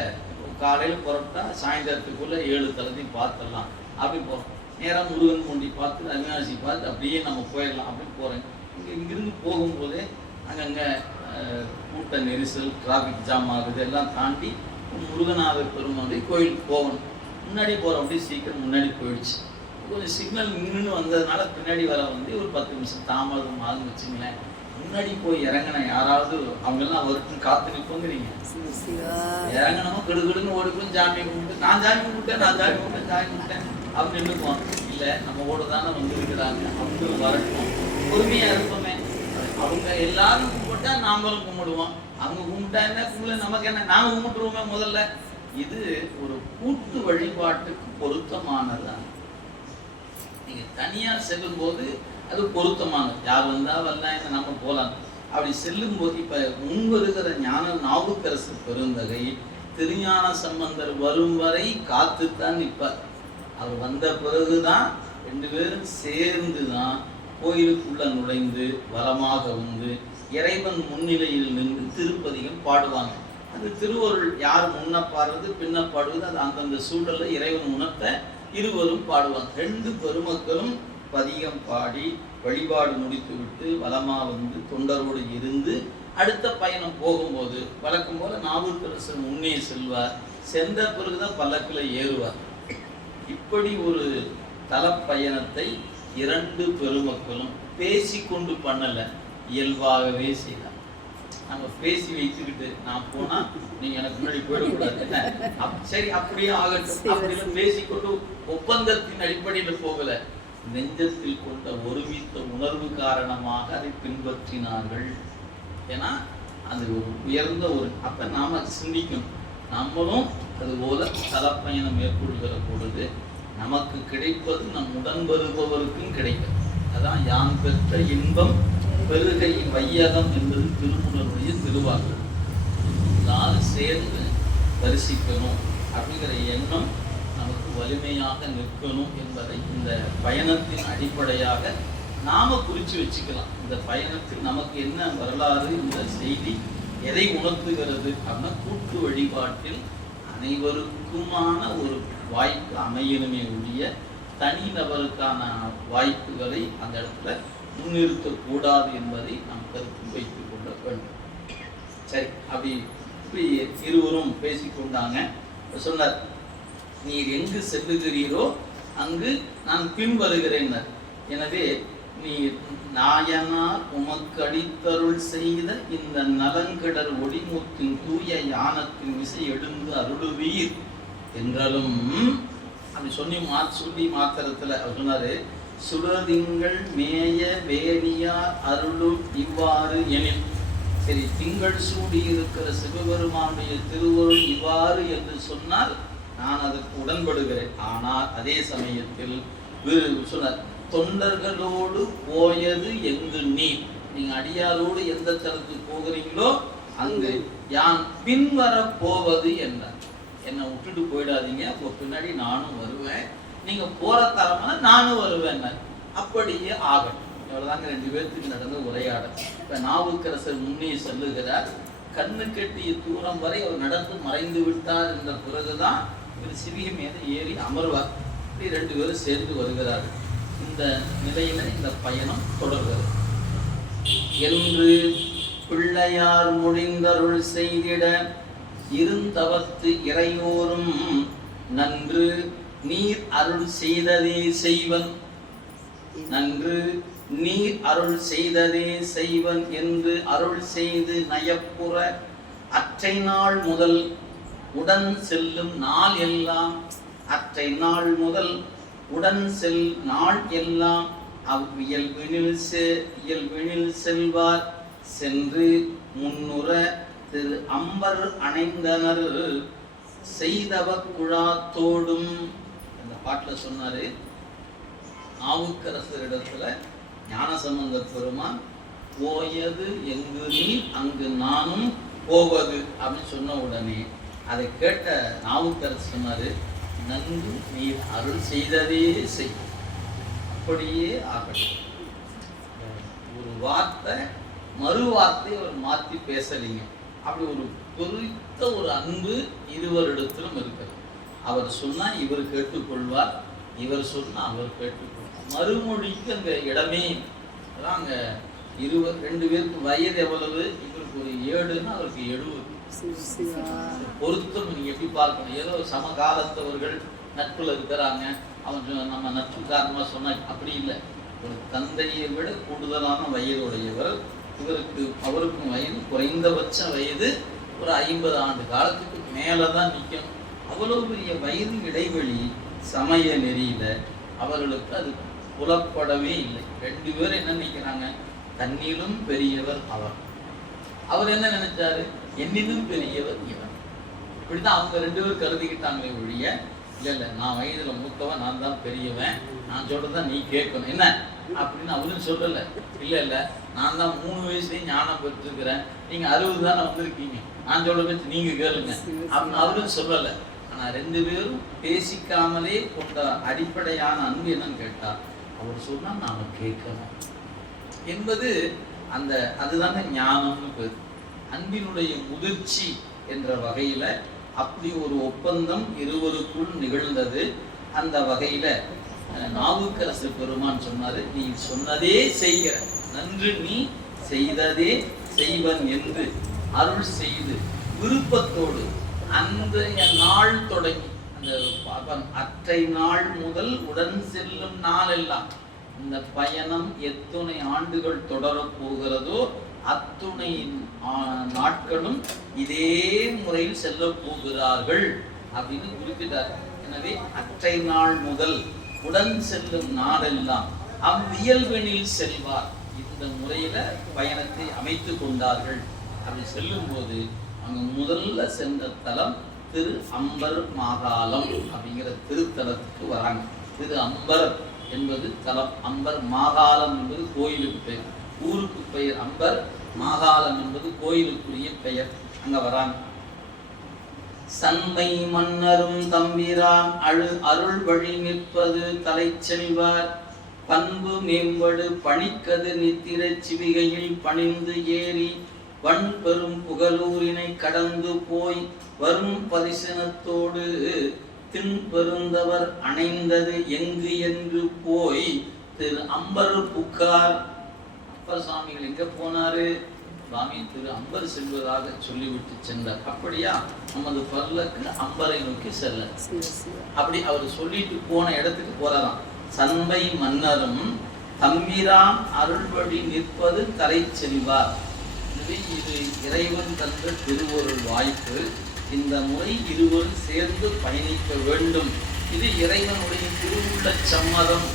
காலையில் புறப்பட்டா சாயந்தரத்துக்குள்ளே 7 தலத்தையும் பார்த்துடலாம் அப்படி போகிறோம். நேராக முருகன் பூண்டி பார்த்து அவிநாசி பார்த்து அப்படியே நம்ம போயிடலாம் அப்படின்னு போகிறேன். இங்கிருந்து போகும்போதே அங்கங்கே கூட்ட நெரிசல், டிராஃபிக் ஜாம் ஆகுது, எல்லாம் தாண்டி முருகநாதர் பெருமானுடைய கோயிலுக்கு போகணும். முன்னாடி போகிறோம், அப்படியே சீக்கிரம் முன்னாடி போயிடுச்சு. கொஞ்சம் சிக்னல் நின்று வந்ததுனால பின்னாடி வர வந்து ஒரு 10 நிமிஷம் தாமதம் ஆகுன்னு வச்சுங்களேன். முன்னாடி போய் இறங்கின யாராவது அவங்கெல்லாம் அவருக்கும் காத்து நிற்போங்கிறீங்க. இறங்கினவங்க கெடுகெடுன்னு ஓடிப்போம், ஜாமி கும்பிட்டு நான் ஜாமி கும்பிட்டேன் அப்படின்னு நின்றுக்குவோம். இல்லை, நம்ம ஓட தானே வந்துருக்கிறாங்க, அவங்க வரட்டும், பொறுமையாக இருப்போமே. அவங்க எல்லாரும் கும்பிட்டா நாமளும் கும்பிடுவோம், அவங்க கும்பிட்டா என்ன கும்பிட நமக்கு என்ன, நாம கும்பிட்டுருவோமே முதல்ல. இது ஒரு கூட்டு வழிபாட்டுக்கு பொருத்தமானதான். நீங்க தனியா செல்லும் போது அது பொருத்தமானது, யார் வந்தா வரலாம், நம்ம போகலாம். அப்படி செல்லும் போது இப்ப முன்வருகிற நாவுக்கரசு பெருந்தகை திருஞான சம்பந்தர் வரும் வரை காத்துத்தான் நிற்பார். அவர் வந்த பிறகுதான் 2 பேரும் சேர்ந்துதான் கோயிலுக்குள்ள நுழைந்து வலமாக வந்து இறைவன் முன்னிலையில் நின்று திருப்பதிகம் பாடுவாங்க. அந்த திருவருள் யார் முன்ன பாடுறது பின்ன பாடுவது, அது அந்தந்த சூழல்ல இறைவன் உணர்த்த இருவரும் பாடுவாங்க. 2 பெருமக்களும் பதிகம் பாடி வழிபாடு முடித்து விட்டு வலமா வந்து தொண்டரோடு இருந்து அடுத்த பயணம் போகும்போது வழக்கம் போல நாவுக்கரசர் முன்னே செல்வார். சென்ற பிறகுதான் பல்லக்கில் ஏறுவார். இப்படி ஒரு தலப்பயணத்தை 2 பெருமக்களும் பேசிக்கொண்டு பண்ணல, இயல்பாகவே செய்யலாம். நம்ம பேசி வைத்துக்கிட்டு நான் போனா நீங்க எனக்கு முன்னாடி போயிடக்கூடாது, என்ன சரி அப்படியே ஆகட்டும் அப்படின்னு பேசிக்கொண்டு ஒப்பந்தத்தின் அடிப்படையில் போகல, நெஞ்சத்தில் கொண்ட ஒருமித்த உணர்வு காரணமாக அதை பின்பற்றினார்கள். ஏன்னா அது ஒரு உயர்ந்த ஒரு அப்ப நாம சிந்திக்கணும். நம்மளும் அது போல தலப்பயணம் மேற்கொள்கிற பொழுது நமக்கு கிடைப்பது நம் உடன் வருபவருக்கும் கிடைக்கும். அதான் யான் பெற்ற இன்பம் பெருகை வையகம் என்பது திருமூலருடைய திருவாக்கு. எல்லாரும் சேர்ந்து தரிசிக்கணும் அப்படிங்கிற எண்ணம் நமக்கு வலிமையாக நிற்கணும் என்பதை இந்த பயணத்தின் அடிப்படையாக நாம குறித்து வச்சுக்கலாம். இந்த பயணத்தில் நமக்கு என்ன வரலாறு, இந்த செய்தி எதை உணர்த்துகிறது அப்படின்னா கூட்டு வழிபாட்டில் அனைவருக்குமான ஒரு வாய்ப்பு அமையணுமே ஒழிய தனிநபருக்கான வாய்ப்புகளை அந்த இடத்துல முன்னிறுத்தக்கூடாது என்பதை நாம் கருத்தில் வைத்துக் கொள்ள வேண்டும். சரி, இப்படி இருவரும் பேசிக்கொண்டாங்க. சொன்னார், நீர் எங்கு செல்லுகிறீரோ அங்கு நான் பின் வருகிறேன். எனவே நீ நாயனார் உமக்கு அடித்தருள் செய்த இந்த நலங்கிடர் ஒடிமுத்தின் தூய யானத்தின் விசை எழுந்து அருளுவீர் என்றாலும் அப்படி சொல்லி மாத்திரத்துல அவர் சொன்னாரு, சுடதிங்கள் மேய வேணியார் அருளும் இவ்வாறு எனில். சரி, திங்கள் சூடி இருக்கிற சிவபெருமானுடைய திருவருள் இவ்வாறு என்று சொன்னால் நான் அதற்கு உடன்படுகிறேன். ஆனால் அதே சமயத்தில் சொன்னார், தொண்டர்களோடு போயது எங்கு நீர். நீங்க அடியாரோடு எந்த தரத்துக்கு போகிறீங்களோ அங்கு யான் பின்வர போவது என்றார். என்னை விட்டுட்டு போயிடாதீங்க, உங்க பின்னாடி நானும் வருவேன், நீங்க போற தரமா நானும் வருவேன். அப்படியே ஆகட்டும். இவ்வளவுதாங்க 2 பேர்த்துக்கு நடந்த உரையாடல். இப்ப நாவுக்கரசர் முன்னே சொல்லுகிறார், கண்ணு கெட்டிய தூரம் வரை அவர் நடந்து மறைந்து விட்டார் என்ற பிறகுதான் இவர் சிவிகை மீது ஏறி அமர்வார். இப்படி 2 பேரும் சேர்ந்து வருகிறார்கள். இந்த நிலையில இந்த பயணம் தொடர்கிறது. என்று பிள்ளையார் முடிந்தருள் செய்திட இருந்தவத்து இறையோரும் நன்று நீர் அருள் செய்ததே செய்வன், நன்று நீர் அருள் செய்ததே செய்வன் என்று அருள் செய்து நயப்புற அற்றை நாள் முதல் உடன் செல்லும் நாள் எல்லாம், அற்றை நாள் முதல் உடன் செல் நாள் எல்லாம் இயல்பினில் செல்வார் சென்று முன்னுற திரு அம்பர் அணைந்தனர் செய்தவ குழாத்தோடும். அந்த பாட்டுல சொன்னாரு, நாவுக்கரசரிடத்துல ஞானசம்பந்த பெருமான் போயது எங்கு நீ அங்கு நானும் போவது அப்படின்னு சொன்ன உடனே அதை கேட்ட நாவுக்கரசர் சொன்னாரு, நன்கு நீர் அருள் செய்ததே செய், அப்படியே ஆகட்டும். ஒரு வார்த்தை மறு வார்த்தை அவர் மாற்றி பேசலீங்க. அப்படி ஒரு குறித்த ஒரு அன்பு இருவரிடத்திலும் இருக்கிறது. அவர் சொன்னா இவர் கேட்டுக்கொள்வார், இவர் சொன்னா அவர் கேட்டுக்கொள்வார். மறுமொழிக்கு அங்க இடமே அங்க 2 பேருக்கு வயது எவ்வளவு, இவருக்கு ஒரு 7ன்னா அவருக்கு 70. பொருத்தம் நீங்க எப்படி பார்க்கணும். ஏதோ சமகாலத்தவர்கள் நட்புல இருக்கிறாங்க, அவங்க நம்ம நட்பு காரணமா சொன்னா அப்படி இல்லை. ஒரு தந்தையை விட கூடுதலான வயதுடையவர். இவருக்கு அவருக்கும் வயது குறைந்தபட்ச வயது ஒரு 50 ஆண்டு காலத்துக்கு மேலதான் நிற்கும். அவ்வளவு பெரிய வயது இடைவெளி சமய நெறியில அவர்களுக்கு அது புலப்படவே இல்லை. 2 பேரும் என்ன நினைக்கிறாங்க, தன்னிலும் பெரியவர் அவர். அவர் என்ன நினைச்சாரு, என்னிலும் பெரியவர் இவர். இப்படிதான் அவங்க 2 பேரும் கருதிக்கிட்டாங்களே ஒழிய, இல்ல நான் வயதுல மூத்தவன், நான் தான் பெரியவன், நான் சொல்றதான் நீ கேட்கணும் என்ன அப்படின்னு அவரும் சொல்லல. இல்ல நான் தான் 3 வயசுலயும் ஞானம் பெற்றிருக்கிறேன், நீங்க 60 தானே வந்திருக்கீங்க, நான் சொல்ற பேச்சு நீங்க கேளுங்க அப்படின்னு அவரும் சொல்லல. ஆனா 2 பேரும் பேசிக்காமலே கொண்ட அடிப்படையான அன்பு என்னன்னு கேட்டா, அவர் சொன்னா நாம கேட்கணும் என்பது அந்த அதுதானே ஞானம்னு பேரு. அன்பினுடைய முதிர்ச்சி என்ற வகையில அப்படி ஒரு ஒப்பந்தம் இருவருக்குள் நிகழ்ந்தது. அந்த வகையில நாவுக்கரசு பெருமான் சொன்னாரு, நீ சொன்னதே செய்கிற, நன்று நீ செய்ததே செய்வன் என்று அருள் செய்து விருப்பத்தோடு அன்றைய நாள் தொடங்கி அந்த அற்றை நாள் முதல் உடன் செல்லும் நாள் எல்லாம், இந்த பயணம் எத்துணை ஆண்டுகள் தொடரப் போகிறதோ அத்துணை நாட்களும் இதே முறையில் செல்ல போகிறார்கள் அப்படின்னு குறிப்பிட்டார். எனவே அற்றை நாள் முதல் உடன் செல்லும் நாளெல்லாம் அவ்வியல்பெனில் செல்வார். இந்த முறையில பயணத்தை அமைத்து கொண்டார்கள். அப்படி செல்லும் போது அங்க முதல்ல சென்ற தலம் திரு அம்பர் மாகாளம் அப்படிங்கிற திருத்தலத்துக்கு வராங்க. திரு அம்பர் என்பது தலம், அம்பர் மாகாளம் என்பது கோயிலுக்கு பெயர், ஊருக்கு பெயர் அம்பர், மாகாளம் என்பது கோயிலுக்குரிய பெயர். அங்க வராங்க. சண்மை மன்னரும் தம்பிரான் அருள் வழி நிற்பது தலை செல்வார், பண்பு மேம்படு பணிக்கது நித்திர சிவிகையில் பணிந்து ஏறி வன் பெரும் புகழூரினை கடந்து போய் வரும் பரிசனத்தோடு தின் பெருந்தவர் அணைந்தது எங்கு என்று போய் திரு அம்பர் புக்கார். அப்பர் சுவாமிகள் எங்க போனாரு, சுவாமி திரு அம்பர் செல்வதாக சொல்லிவிட்டு சென்றார். அப்படியா, நமது பல்லக்கு அம்பரை நோக்கி செல்ல. அப்படி அவர் சொல்லிட்டு போன இடத்துக்கு போறாராம். சண்பை மன்னரும் தம்பிரான் அருள்வழி நிற்பது தலை செல்வார். எனவே இது இறைவன் தந்த திருவருள் வாய்ப்பு. இந்த முறை இருவரும் சேர்ந்து பயணிக்க வேண்டும். இது இறைவனுடைய திருவுள்ள சம்மதம்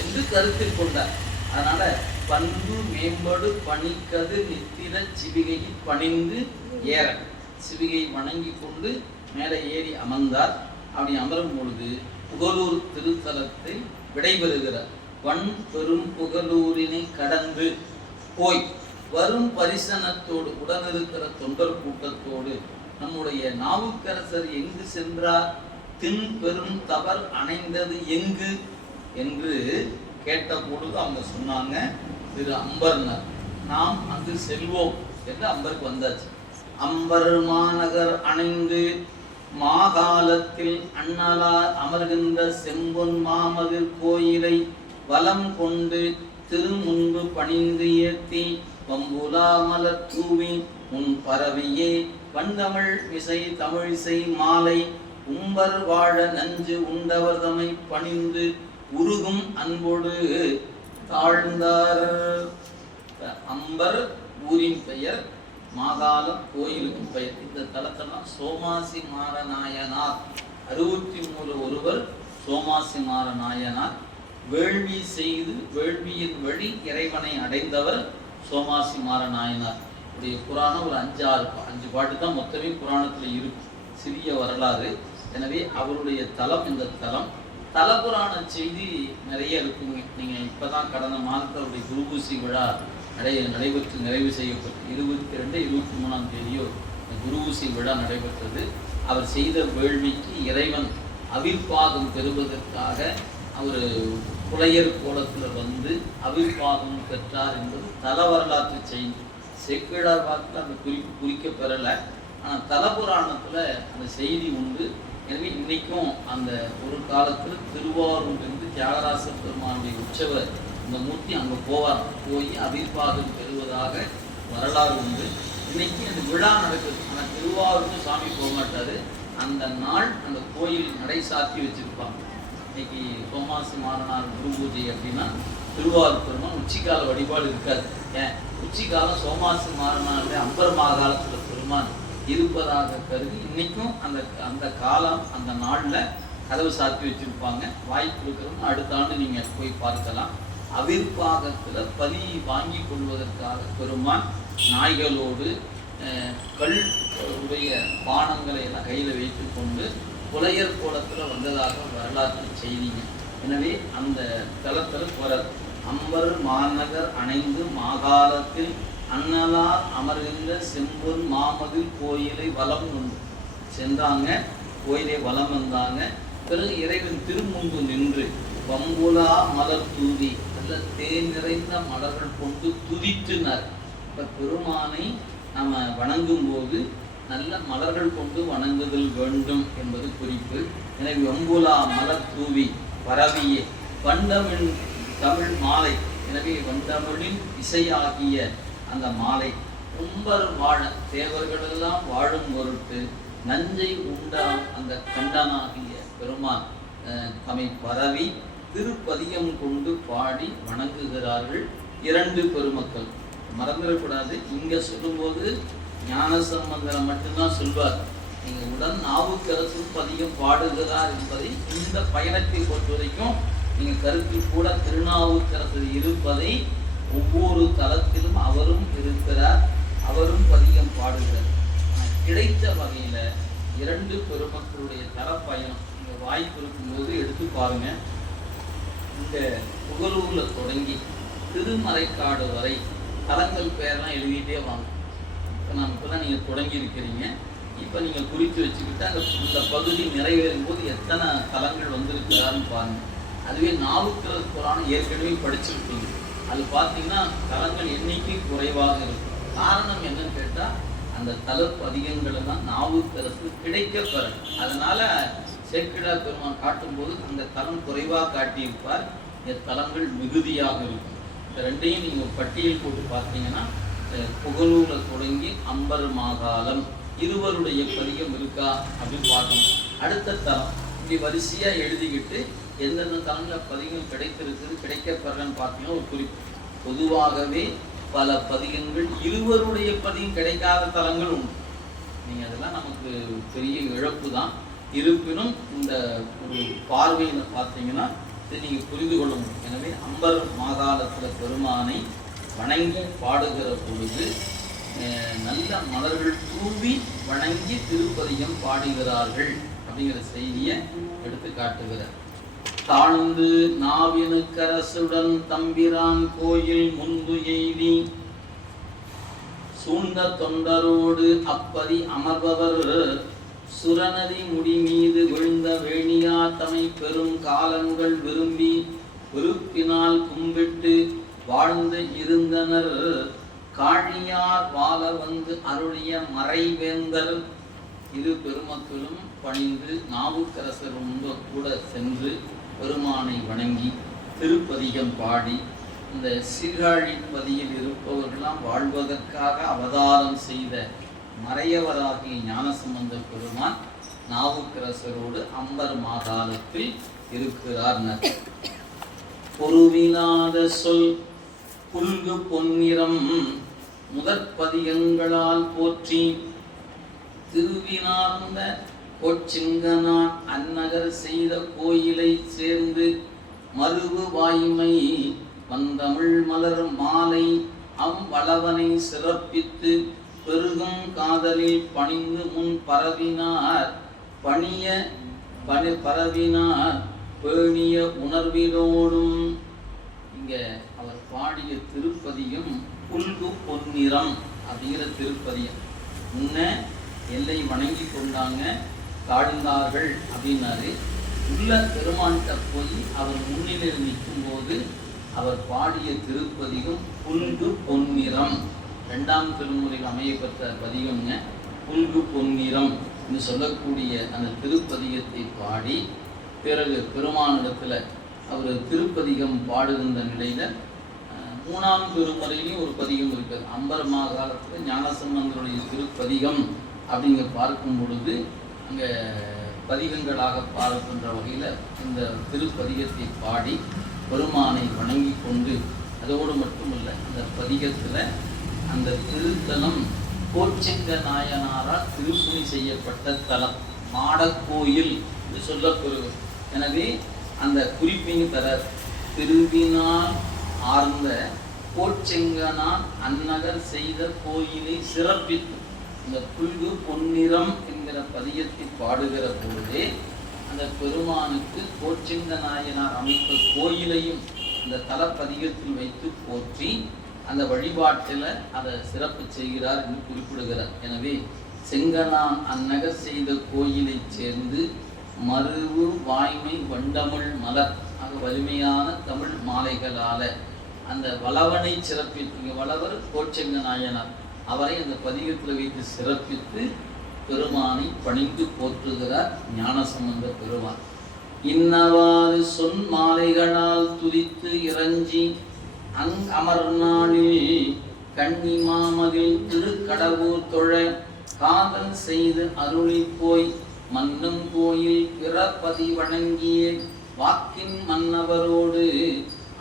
என்று கருத்தில் கொண்டார். அதனால பண்பு மேம்படு பணிக்கது நித்திர சிவிகையில் பணிந்து ஏற, சிவிகை வணங்கி கொண்டு மேலே ஏறி அமர்ந்தார். அப்படி அமரும் பொழுது புகழூர் திருத்தலத்தை விடைபெறுகிறார். வன் பெரும் புகழூரினை கடந்து போய் வரும் பரிசனத்தோடு உடனிருக்கிற தொண்டர் கூட்டத்தோடு நம்முடைய நாவுக்கரசர் எங்கு சென்றார், தின் பெரும் தவர் அணைந்தது எங்கு என்று கேட்ட பொழுது அவங்க சொன்னாங்க, திரு அம்பர்னர், நாம் அங்கு செல்வோம் என்று அம்பருக்கு வந்தாச்சு. அம்பர் மாநகர் அணைந்து மாகாலத்தில் அண்ணலார் அமர்கின்ற செம்பொன் மாமதிர் கோயிலை வலம் கொண்டு திருமுன்பு பணிந்து ஏத்தி வம்புலா மலர் தூவி உன் பரவியே வந்தமிழ் மிசை தமிழிசை மாலை உம்பர் வாழ நஞ்சு உண்டவர் தமை பணிந்து உருகும் அன்போடு தாழ்ந்தார். அம்பர் ஊரின் பெயர், மாகாலம் கோயிலுக்கு பெயர். இந்த தலத்தெல்லாம் சோமாசி மாரநாயனார் 63 ஒருவர் சோமாசி மாரநாயனார். வேள்வி செய்து வேள்வியின் வழி இறைவனை அடைந்தவர் சோமாசி மாரநாயனார். உடைய புராணம் ஒரு 5 பாட்டு தான் மொத்தமே புராணத்தில் இருக்கும், சிறிய வரலாறு. எனவே அவருடைய தலம் இந்த தலம். தலபுராண செய்தி நிறைய இருக்குங்க. நீங்கள் இப்போ தான் கடந்த மாதத்தில் அவருடைய குருபூசி விழா நடைபெற்று நிறைவு செய்யப்பட்டு 22, 23ஆம் தேதியோ குருபூசி விழா நடைபெற்றது. அவர் செய்த வேள்விக்கு இறைவன் அவிர்வாகம் பெறுவதற்காக அவர் புலையர் கோலத்தில் வந்து அவிர்வாகம் பெற்றார் என்பது தல வரலாற்று செய்தி. செக்கிழார் வாக்கில் அந்த குறிக்க பெறலை, ஆனால் தலபுராணத்தில் அந்த செய்தி உண்டு. எனவே இன்றைக்கும் அந்த ஒரு காலத்தில் திருவாரூரிலிருந்து தியாகராச பெருமானுடைய உற்சவர் இந்த மூர்த்தி அங்கே போவார், போய் அவிர்வாகம் பெறுவதாக வரலாறு உண்டு. இன்னைக்கு அந்த விழா நடக்குது. ஆனால் திருவாரூருக்கு சாமி போக மாட்டார். அந்த நாள் அந்த கோயில் நடை சாத்தி வச்சுருப்பாங்க. இன்னைக்கு சோமாசி மாரனார் குரு பூஜை அப்படின்னா திருவாரூர் பெருமான் உச்சிக்கால வழிபாடு இருக்காது. ஏன் உச்சிக்காலம் சோமாசி மாரனாருடைய அம்பர் மாகாலத்தில் பெருமான் இருப்பதாக கருதி இன்னைக்கும் அந்த காலம் அந்த நாளில் கதவு சாத்தி வச்சுருப்பாங்க. வாய்ப்பு இருக்கிறவங்க அடுத்த ஆண்டு நீங்கள் போய் பார்க்கலாம். அவிர்வாகத்தில் பலி வாங்கி கொள்வதற்காக பெருமான் நாய்களோடு கல் உடைய பானங்களை எல்லாம் கையில் வைத்து கொண்டு புலையர் கோலத்தில் வந்ததாக வரலாற்று செய்திங்க. எனவே அந்த தலத்தில் போகிற அம்பர் மாநகர் அணைந்து மாகாலத்தில் அண்ணலார் அமர்கின்ற செம்பொன் மாமதில் கோயிலை வலம் கொண்டு சென்றாங்க. கோயிலை வலம் வந்தாங்க. பிறகு இறைவன் திருமுன்பு நின்று வம்புலா மலர் தூதி, நல்ல தேன் நிறைந்த மலர்கள் கொண்டு துதித்துனார். இப்போ பெருமானை நம்ம வணங்கும் போது நல்ல மலர்கள் கொண்டு வணங்குதல் வேண்டும் என்பது குறிப்பு. எனவே வம்புலா மலர் தூவி பரவிய வண்டமிழ் தமிழ் மாலை, எனவே வண்டமிழின் இசையாகிய அந்த மாலை உம்பர் வாழ, தேவர்களெல்லாம் வாழும் பொருட்டு நஞ்சை உண்டாம் அந்த கண்டனாகிய பெருமான் தம்மை பரவி திருப்பதிகம் கொண்டு பாடி வணங்குகிறார்கள் 2 பெருமக்கள். மறந்துடக்கூடாது, இங்கே சொல்லும்போது ஞானசம்பந்தரை மட்டும்தான் சொல்வார். நீங்கள் உடன் நாவுக்கரசு பதிகம் பாடுகிறார் என்பதை இந்த பயணத்தை பொறுத்த வரைக்கும் நீங்கள் கருத்தில் கூட திருநாவுக்கரசர் இருப்பதை ஒவ்வொரு தலத்திலும் அவரும் இருக்கிறார், அவரும் பதிகம் பாடுகிறார். கிடைத்த வகையில் 2 பெருமக்களுடைய தலப்பயணம் நீங்கள் வாய்ப்பு இருக்கும்போது எடுத்து பாருங்க. இந்த புகழூரில் தொடங்கி திருமறைக்காடு வரை தலங்கள் பேரெல்லாம் எழுதிட்டே வாங்க. இப்போ தான் நீங்கள் தொடங்கி இருக்கிறீங்க. இப்போ நீங்கள் குறித்து வச்சுக்கிட்டு அந்த பகுதி நிறைவேறும் போது எத்தனை தலங்கள் வந்திருக்கிறான்னு பாருங்கள். அதுவே நாவுக்கரசு புராணம் ஏற்கனவே படிச்சுருக்கீங்க. அது பார்த்தீங்கன்னா தலங்கள் எண்ணிக்கை குறைவாக இருக்கும். காரணம் என்னன்னு கேட்டால் அந்த தலப்பதிகங்களை தான் நாவுக்கரசு கிடைக்கப்பெற, அதனால சேக்கிழார் பெருமான் காட்டும்போது அந்த தலம் குறைவாக காட்டியிருப்பார், இந்த தலங்கள் மிகுதியாக இருக்கும். இந்த 2ஐயும் நீங்கள் பட்டியல் போட்டு பார்த்தீங்கன்னா புகழூரில் தொடங்கி அம்பர் மாகாலம் இருவருடைய பதிகம் இருக்கா அப்படின்னு பார்க்கணும். அடுத்த தலம் இப்படி வரிசையாக எழுதிக்கிட்டு எந்தெந்த தலங்களில் பதிகம் கிடைத்திருக்குது கிடைக்கப்பெறன்னு பார்த்தீங்கன்னா ஒரு குறிப்பு. பொதுவாகவே பல பதிகங்கள் இருவருடைய பதிகம் கிடைக்காத தலங்கள் உண்டு. நீங்கள் அதெல்லாம் நமக்கு பெரிய இழப்பு தான். இருப்பினும் இந்த ஒரு பார்வையில் பார்த்தீங்கன்னா இதை நீங்கள் புரிந்து கொள்ள முடியும். எனவே அம்பர் மாகாணத்தில் பெருமானை வணங்கி பாடுகிற பொழுது நல்ல மலர்கள் தூவி வணங்கி திருப்பதிகம் பாடுகிறார்கள் அப்படிங்கிற செய்தியை எடுத்து காட்டுகிறார். தாழ்ந்து நாவினுக்கரசுடன் தம்பிரான் கோயில் முன்பு எய்தி சூழ்ந்த தொண்டரோடு அப்பதி அமர்பவர் சுரநதி முடி மீது விழுந்த வேணியா தமை பெரும் காலங்கள் விரும்பி விருப்பினால் கும்பிட்டு வாழ்ந்து இருந்தனர். காழியார் வாழ வந்து அருளிய மறைவேந்தர் இரு பெருமக்களும் பணிந்து நாவுக்கரசர் முன்பு கூட சென்று பெருமானை வணங்கி திருப்பதிகம் பாடி இந்த சீர்காழி பதியில் இருப்பவர்களாம் வாழ்வதற்காக அவதாரம் செய்த மறையவராகிய ஞானசம்பந்த பெருமான் நாவுக்கரசரோடு அம்பர் மாகாணத்தில் இருக்கிறார். பொருவிலாத சொல் புல்கு பொன்னிறம் முதற்பதிகங்களால் போற்றி திருவினார்ந்த கோச்சிங்கனான் அந்நகர் செய்த கோயிலை சேர்ந்து மருவு வாய்மை வந்தமிழ் மலர் மாலை அவ்வளவனை சிறப்பித்து பெருகும் காதலில் பணிந்து முன் பரவினார் பரவினார் பேணிய உணர்விலோடும். இங்க அவர் பாடிய திருப்பதியும் புல்கு பொன்னிறம் அப்படிங்கிற திருப்பதியம். முன்ன எல்லை வணங்கி கொண்டாங்க, தாழ்ந்தார்கள் அப்படின்னாரு. உள்ள பெருமான்கிட்ட போய் அவர் முன்னிலையில் நிற்கும் போது அவர் பாடிய திருப்பதிகம் புல்கு பொன்னிறம். 2ஆம் திருமுறையில் அமையப்பட்ட பதிகம்ங்க புல்கு பொன்னிறம் என்று சொல்லக்கூடிய அந்த திருப்பதிகத்தை பாடி பிறகு பெருமானிடத்தில் அவர் திருப்பதிகம் பாடுகின்ற நிலையில் 3ஆம் திருமுறையிலையும் ஒரு பதிகம் இருக்குது. அம்பர் மாகாணத்தில் ஞானசம்பந்தருடைய திருப்பதிகம் அப்படிங்க பார்க்கும் பொழுது அங்கே பதிகங்களாக பார்க்கின்ற வகையில் இந்த திருப்பதிகத்தை பாடி பெருமானை வணங்கி கொண்டு, அதோடு மட்டுமல்ல அந்த பதிகத்தில் அந்த திருத்தலம் கோச்சிங்க நாயனாரால் திருப்பணி செய்யப்பட்ட தலம் மாடக்கோயில் என்று சொல்லப்பெறுவது. எனவே அந்த குறிப்பையும் தர திருவினால் ஆர்ந்த கோச்செங்கனான் அந்நகர் செய்த கோயிலை சிறப்பித்து இந்த புல்கு பொன்னிறம் என்கிற பதியத்தை பாடுகிற பொழுதே அந்த பெருமானுக்கு கோச்சிங்க நாயனார் அமைத்த கோயிலையும் அந்த தலப்பதிகத்தில் வைத்து போற்றி அந்த வழிபாட்டில் அதை சிறப்பு செய்கிறார் என்று குறிப்பிடுகிறார். எனவே செங்கனான் அந்நகர் செய்த கோயிலை சேர்ந்து மருவு வாய்மை வண்டமிழ் மலர் ஆக வலிமையான தமிழ் மாலைகளால் அந்த வளவனை சிறப்பித்து, வளவர் கோச்செங்க நாயனார் அவரை அந்த பதிகத்தில் வைத்து சிறப்பித்து பெருமானை பணிந்து போற்றுகிறார் ஞானசம்பந்த பெருமான். இன்னவாறு சொன் மாலைகளால் துதித்து இறஞ்சி அமர்நாளில் கண்ணி மாமதில் திருக்கடவுர் தொழ காதல் செய்து அருளி போய் மன்னும் கோயில் பிறப்பதி வணங்கிய வாக்கின் மன்னவரோடு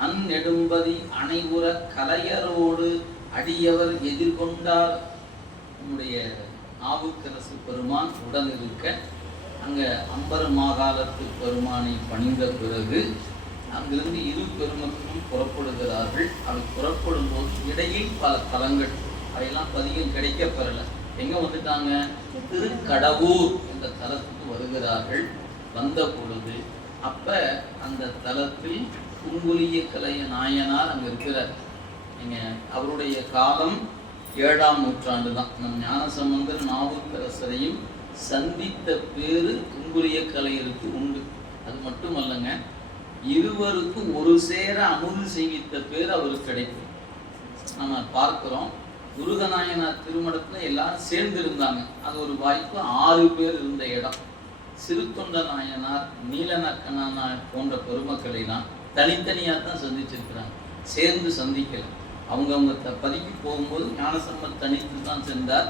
அந்நெடும்பதி அனைவுற கலையரோடு அடியவர் எதிர்கொண்டார். நம்முடைய நாவுக்கரசு பெருமான் உடன் இருக்க அங்கே அம்பர் மாகாணத்து பெருமானை பணிந்த பிறகு அங்கிருந்து இரு பெருமக்களும் புறப்படுகிறார்கள். அவை புறப்படும் போது இடையில் பல தலங்கள் அவையெல்லாம் பதிகம் கிடைக்க பெறலை. எங்கே வந்துட்டாங்க? திருக்கடவுர் என்ற தலத்துக்கு வருகிறார்கள். வந்த பொழுது அப்போ அந்த தலத்தில் குங்குலிய கலைய நாயனார் அங்கே இருக்கிறார். அவருடைய காலம் 7ஆம் நூற்றாண்டு தான். நம் ஞானசம்பந்தர் நாவுக்கரசரையும் சந்தித்த பேரு குங்குலிய கலையருக்கு உண்டு. அது மட்டுமல்லங்க, இருவருக்கும் ஒரு சேர அமுது செய்வித்த பேர் அவருக்கு கிடைக்கும். நம்ம பார்க்கிறோம், முருகநாயனார் திருமணத்தில் எல்லாரும் சேர்ந்து இருந்தாங்க. அது ஒரு வாய்ப்பு. 6 பேர் இருந்த இடம். சிறுத்தொண்ட நாயனார், நீலநக்கனார் போன்ற பெருமக்களெல்லாம் தனித்தனியாக தான் சந்திச்சிருக்கிறாங்க, சேர்ந்து சந்திக்கல. அவங்க பதிக்கு போகும்போது ஞானசம்பந்தர் தனித்து தான் சென்றார்,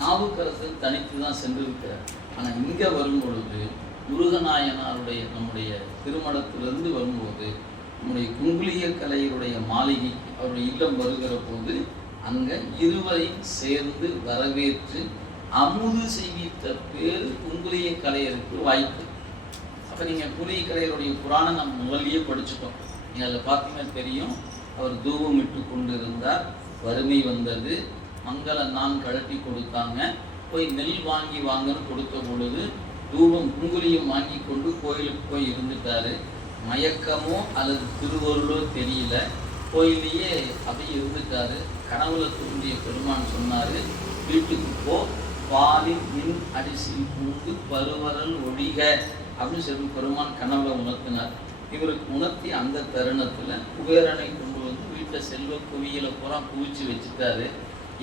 நாவுக்கரசர் தனித்து தான் சென்றிருக்கிறார். ஆனால் இங்கே வரும் பொழுது முருகநாயனாருடைய நம்முடைய திருமணத்திலிருந்து வரும்போது நம்முடைய குங்குளிய கலையுடைய மாளிகை அவருடைய இல்லம் வருகிற போது அங்கே இருவரையும் சேர்ந்து வரவேற்று அமுது செய்வித்த பேர் குங்குளிய கலையருக்கு வாய்ப்பு. அப்போ நீங்கள் குங்குளிய கலையருடைய புராணம் நம்ம முதலியே படிச்சுட்டோம். நீங்கள் அதில் பார்த்தீங்கன்னா தெரியும், அவர் தூபமிட்டு கொண்டு இருந்தார், வறுமை வந்தது, மங்கள நான் கழட்டி கொடுத்தாங்க, போய் நெல் வாங்கி வாங்கன்னு கொடுத்த பொழுது தூபம் குங்குலியம் வாங்கி கொண்டு கோயிலுக்கு போய் இருந்துட்டாரு. மயக்கமோ அல்லது திருவருளோ தெரியல, கோயிலையே அப்படியே இருந்துட்டாரு. கனவுல தோன்றிய பெருமான் சொன்னாரு, வீட்டுக்கு போ, பாலின் மின் அரிசி பூண்டு பருவரல் ஒழிக அப்படின்னு சொல்லி பெருமான் கனவுல உணர்த்தினார். இவருக்கு உணர்த்தி அந்த தருணத்துல குபேரனை கொண்டு வந்து வீட்டை செல்வ குவியலை பூரா குவிச்சு வச்சுட்டாரு.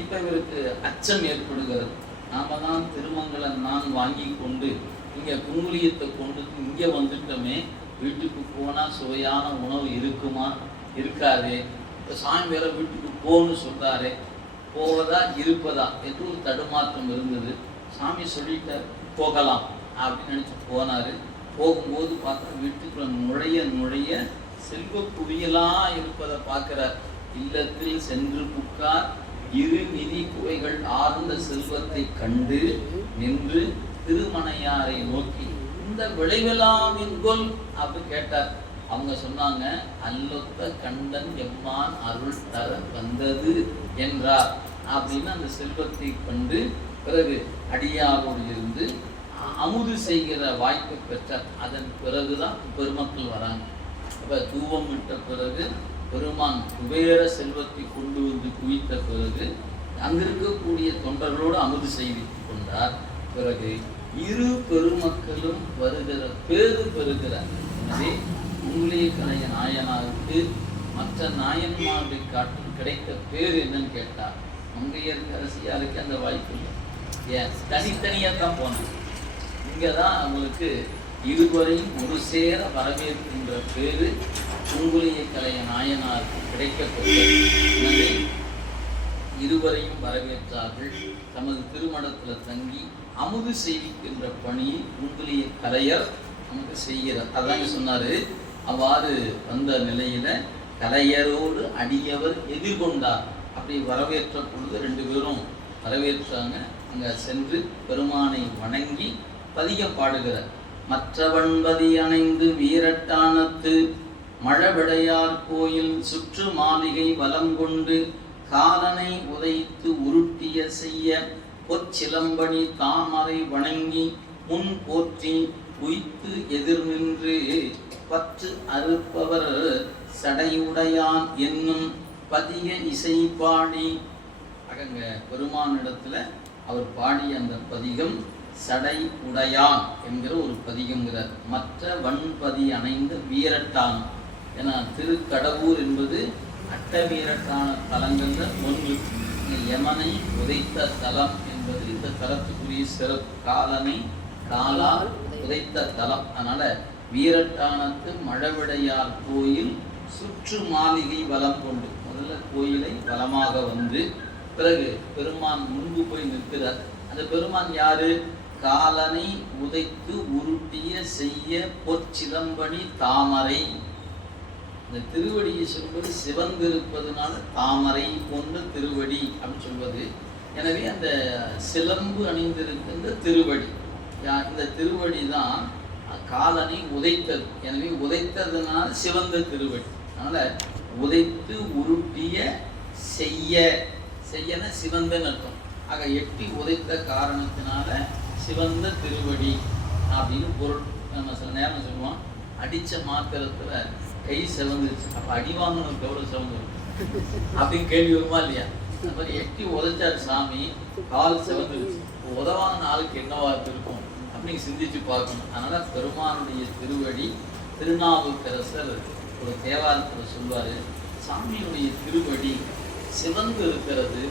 இப்போ இவருக்கு அச்சம் ஏற்படுகிறது. நாம தான் திருமங்களை நான் வாங்கி கொண்டு இங்கே குங்குலியத்தை கொண்டு இங்கே வந்துட்டோமே, வீட்டுக்கு போனால் சுவையான உணவு இருக்குமா இருக்காது. இப்போ சாமி வேற வீட்டுக்கு போகணும்னு சொல்கிறாரு, போவதா இருப்பதா என்று ஒரு தடுமாற்றம் இருந்தது. சாமி சொல்லிட்டார் போகலாம் அப்படின்னு நினச்சி போனார். போகும்போது பார்த்தா வீட்டுக்குள்ள நுழைய செல்வ குவியலாக இருப்பதை பார்க்குறார். இல்லத்தில் சென்று புக்கார் இரு நிதி குவைகள் ஆர்ந்த செல்வத்தை கண்டு நின்று திருமணையாரை நோக்கி இந்த விளைவெல்லாம் என்கொல் அப்படின்னு கேட்டார். அவங்க சொன்னாங்க, அல்லொத்த கண்டன் எம்மான் அருள் தர வந்தது என்றார் அப்படின்னு அந்த செல்வத்தை கண்டு பிறகு அடியாரோடு இருந்து அமுது செய்கிற வாய்ப்பை பெற்றார். அதன் பிறகுதான் பெருமக்கள் வராங்க. அப்போ தூவம் விட்ட பிறகு பெருமான் குபேர செல்வத்தை கொண்டு வந்து குவித்த பிறகு அங்கிருக்கக்கூடிய தொண்டர்களோடு அமுது செய்வித்து கொண்டார். பிறகு இரு பெருமக்களும் வருகிற பேரு பெறுகிறார். எனவே குங்குளிய கலைய நாயனாருக்கு மற்ற நாயன்மாரை காட்டில் கிடைத்த பேர் என்னன்னு கேட்டார். மங்கையர் அரசியாருக்கு அந்த வாய்ப்பு இல்லை. ஏன் தனித்தனியாக தான் போனாங்க. இங்கே தான் அவங்களுக்கு இருவரையும் ஒரு சேர வரவேற்கின்ற பேரு குங்குளிய கலைய நாயனாருக்கு கிடைக்கப்பட்டது. எனவே இருவரையும் வரவேற்றார்கள். தமது திருமணத்தில் தங்கி அமுது செய்விக்கின்ற பணியை குங்குளிய கலையர் நமக்கு செய்கிறார். அதாங்க சொன்னாரு. அவ்வாறு வந்த நிலையில கலையரோடு அடியவர் எதிர்கொண்டார். அப்படி வரவேற்ற பொழுது ரெண்டு பேரும் வரவேற்றாங்க. அங்க சென்று பெருமானை வணங்கி பதிகம் பாடுகிறார். மற்றவன்பதி அணைந்து வீரட்டானத்து மழவிடையார் கோயில் சுற்று மாளிகை வலம் கொண்டு காலனை உதைத்து உருட்டிய செய்ய பொற்சிலம்பணி தாமரை வணங்கி முன் போற்றி உய்த்து எதிர் நின்று பற்று அறுப்பவர் சடையுடையான் என்னும் பதிய இசை பாடி. அங்க பெருமானிடத்துல அவர் பாடிய அந்த பதிகம் சடை உடையான் என்கிற ஒரு பதிகம்ங்கிறார். மற்ற வன்பதி அணைந்த வீரட்டான். ஏன்னா திருக்கடவுர் என்பது அட்டவீரட்டான தலங்கள்ல ஒன்று. யமனை உதைத்த தலம் என்பது இந்த தலத்துக்குரிய சிறப்பு. காலனை காலால் உதைத்த தலம். அதனால வீரட்டானத்து மழவிடையார் கோயில் சுற்று மாளிகை வலம் கொண்டு முதல்ல கோயிலை வலமாக வந்து பிறகு பெருமான் முன்பு போய் நிற்கிறார். அந்த பெருமான் யாரு? காலனை உதைத்து உருட்டிய செய்ய பொற்சிலம்பணி தாமரை. இந்த திருவடியை சொல்வது சிவந்திருப்பதுனால தாமரை போன்ற திருவடி அப்படின்னு சொல்வது. எனவே அந்த சிலம்பு அணிந்திருக்கின்ற திருவடி, இந்த திருவடி தான் காலனை உதைத்தது. எனவே உதைத்ததுனால சிவந்த திருவடி. அதனால உதைத்து உருட்டிய செய்ய, செய்யன சிவந்தன்னு அர்த்தம். ஆக எட்டி உதைத்த காரணத்தினால சிவந்த திருவடி அப்படின்னு பொருள். நம்ம சில நேரம் சொல்லுவோம், அடித்த மாத்திரத்துல கை சிவந்துருச்சு, அப்போ அடி வாங்கணும் எவ்வளோ சிவந்துரும் அப்படின்னு கேள்வி வருமா இல்லையா? அந்த மாதிரி எட்டி உதைச்சாரு சாமி, கால் சிவந்துருச்சு, உதவான ஆளுக்கு என்னவா இருக்கும் அப்படின்னு சிந்திச்சு பார்க்கணும். அதனால பெருமானுடைய திருவடி, திருநாவுக்கரசர் ஒரு தேவாரத்தில் சொல்வாரு, சாமியுடைய திருவடி சிவந்து இருக்கிறது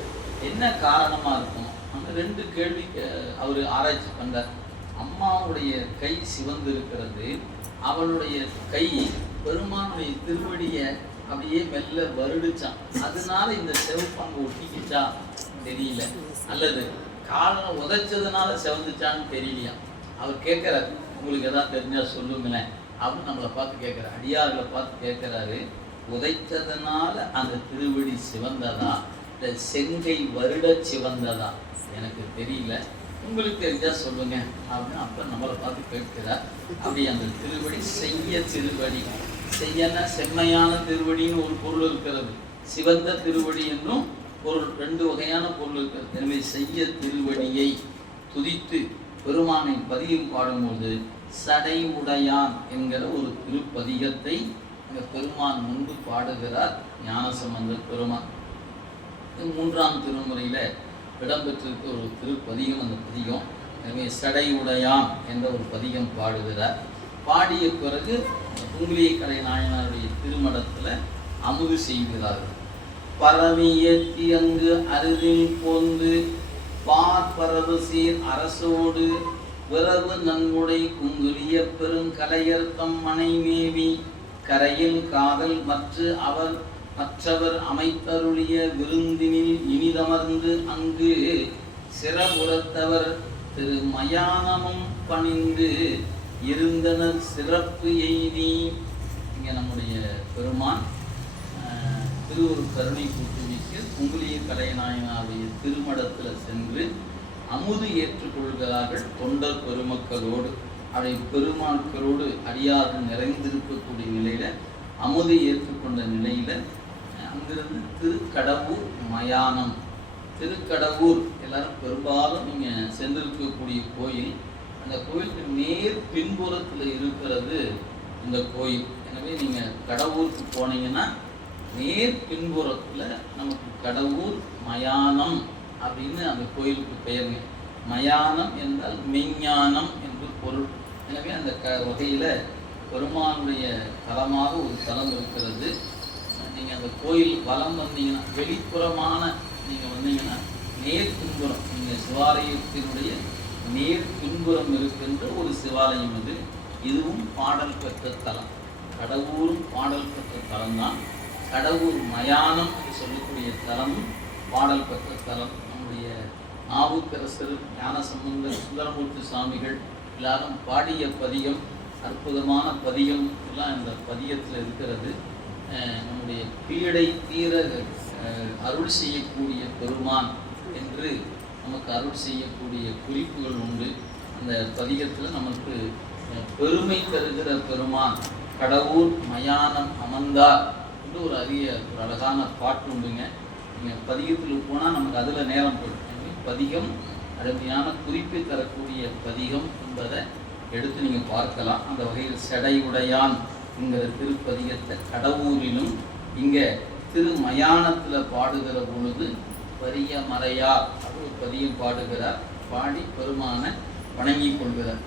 என்ன காரணமா இருக்கும்? அந்த ரெண்டு கேள்விக்கு அவர் ஆராய்ச்சி பண்றார். அம்மாவுடைய கை சிவந்து இருக்கிறது, அவளுடைய கை பெருமானுடைய திருவடியை அப்படியே மெல்ல வருடிச்சான், அதனால இந்த சிவப்பாங்க ஒட்டிக்கிச்சா தெரியல, அல்லது காலம் உதைச்சதுனால சிவந்துச்சான்னு தெரியலையா. அவர் கேட்கிறார், உங்களுக்கு எதாவது தெரிஞ்சால் சொல்லுங்களேன் அப்படின்னு நம்மளை பார்த்து கேட்குறாரு, அடியார்களை பார்த்து கேட்குறாரு. உதைத்ததுனால அந்த திருவடி சிவந்ததா இந்த செங்கை வருட சிவந்ததா எனக்கு தெரியல, உங்களுக்கு தெரிஞ்சால் சொல்லுங்க அப்படின்னு அப்போ நம்மளை பார்த்து கேட்கிறார். அப்படி அந்த திருவடி செய்ய திருவடி, செய்யன செம்மையான திருவடின்னு ஒரு பொருள் இருக்கிறது, சிவந்த திருவடி என்னும் பொருள், ரெண்டு வகையான பொருள் இருக்கிறது. எனவே செய்ய திருவடியை துதித்து பெருமானை பதியம் பாடும்போது சடை உடையான் என்கிற ஒரு திருப்பதிகத்தை அந்த பெருமான் முன்பு பாடுகிறார் ஞானசம்பந்தர் பெருமான். மூன்றாம் திருமுறையில் இடம்பெற்றிருக்க ஒரு திருப்பதிகம் அந்த பதிகம். எனவே சடை உடையான் என்ற ஒரு பதிகம் பாடுகிறார். பாடிய பிறகு துங்கிலியக்கரை நாயனாருடைய திருமணத்தில் அமுது செய்கிறார்கள். பரவியத்தி அங்கு அருதில் போந்து பார்ப்பரவு சீர் அரசோடு விரவு நன்முடை குங்குலிய பெருங்கலையர்த்தம் மனைமேவி கரையில் காதல் மற்றவர் அமைத்தருளிய விருந்தினில் இனிதமர்ந்து அங்கு சிறபுறத்தவர் திரு மயானமும் பணிந்து இருந்தனர் சிறப்பு எய்தி. இங்கே நம்முடைய பெருமான் திருவொரு கருணை கூட்டுமிக்கு குங்குலிய கலைநாயனாருடைய திருமடத்தில் சென்று அமுது ஏற்றுக்கொள்கிறார்கள். தொண்டர் பெருமக்களோடு அதை பெருமாட்களோடு அடியார்கள் நிறைந்திருக்கக்கூடிய நிலையில் அமுது ஏற்றுக்கொண்ட நிலையில் அங்கிருந்து திருக்கடவூர் மயானம், திருக்கடவூர் எல்லாரும் பெரும்பாலும் நீங்கள் சென்றிருக்கக்கூடிய கோயில், அந்த கோயிலுக்கு நேர் பின்புறத்தில் இருக்கிறது இந்த கோயில். எனவே நீங்கள் கடவுருக்கு போனீங்கன்னா நேர் பின்புறத்தில் நமக்கு கடவுர் மயானம் அப்படின்னு அந்த கோயிலுக்கு பெயருங்க. மயானம் என்றால் மெஞ்ஞானம் என்று பொருள். எனவே அந்த வகையில் பெருமானுடைய தலமாக ஒரு தலம் இருக்கிறது. நீங்கள் அந்த கோயில் வலம் வந்தீங்கன்னா வெளிப்புறமான நீங்கள் வந்தீங்கன்னா நேர் பின்புறம், நீங்கள் சிவாலயத்தினுடைய நேர் பின்புறம் இருக்கின்ற ஒரு சிவாலயம் இது. இதுவும் பாடல் பெற்ற தலம், கடவுரும் பாடல் பெற்ற தலம்தான். கடவுர் மயானம் என்று சொல்லக்கூடிய தலமும் பாடல் பெற்ற தலம். நம்முடைய நாவுக்கரசர், ஞானசம்பந்தர், சுந்தரமூர்த்தி சுவாமிகள் எல்லாரும் பாடிய பதிகம், அற்புதமான பதிகம் எல்லாம் இந்த பதியத்தில் இருக்கிறது. நம்முடைய பீடை தீர அருள் செய்யக்கூடிய பெருமான் என்று நமக்கு அருள் செய்யக்கூடிய குறிப்புகள் உண்டு. அந்த பதிகத்தில் நமக்கு பெருமை தருகிற பெருமான் கடவுர் மயானம் அமர்ந்தார் என்று ஒரு அழகான பாட்டு உண்டுங்க. நீங்கள் பதிகத்தில் போனால் நமக்கு அதில் நேரம் போயிடும். பதிகம் அருமையான குறிப்பை தரக்கூடிய பதிகம் என்பதை எடுத்து நீங்கள் பார்க்கலாம். அந்த வகையில் செடை உடையான் என்கிற திருப்பதிகத்தை கடவுரிலும் இங்கே திருமயானத்தில் பாடுகிற பொழுது பெரிய மறையார் ஒரு பதியம் பாடுகிறார். பாடி பெருமானை வணங்கி கொள்கிறார்.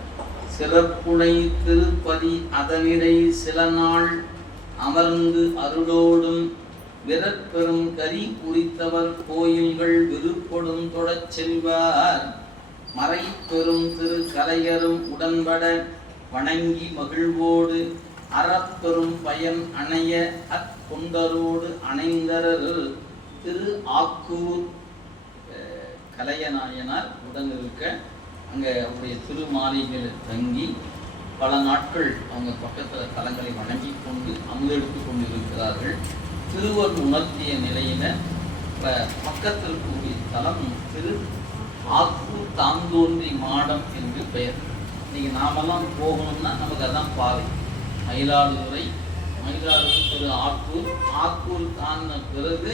சிறப்புடை திருப்பதி அதனிடை சில நாள் அமர்ந்து அருளோடும் விரற்பெரும் கரி குறித்தவர் கோயில்கள் விருப்பொடும் தொடச் செல்வார். மறை பெரும் திரு கலையரும் உடன்பட வணங்கி மகிழ்வோடு அறப்பெரும் பயன் அணைய அக்கொண்டரோடு அணைந்தரர் திரு ஆக்கூர் கலையநாயனார் உடன் இருக்க அங்கே அவருடைய திருமாளிகையில் தங்கி பல நாட்கள் அவங்க பக்கத்தில் தலங்களை வணங்கி கொண்டு அமுதெடுத்து கொண்டு இருக்கிறார்கள். திருவர் உணர்த்திய நிலையில பக்கத்தில் இருக்கக்கூடிய தலம் திரு ஆக்கூர் தாந்தோன்றி மாடம் என்று பெயர். இன்னைக்கு நாமெல்லாம் போகணும்னா நமக்கு அதான் பாதை. மயிலாடுதுறை திரு ஆக்கூர் தாண்டின பிறகு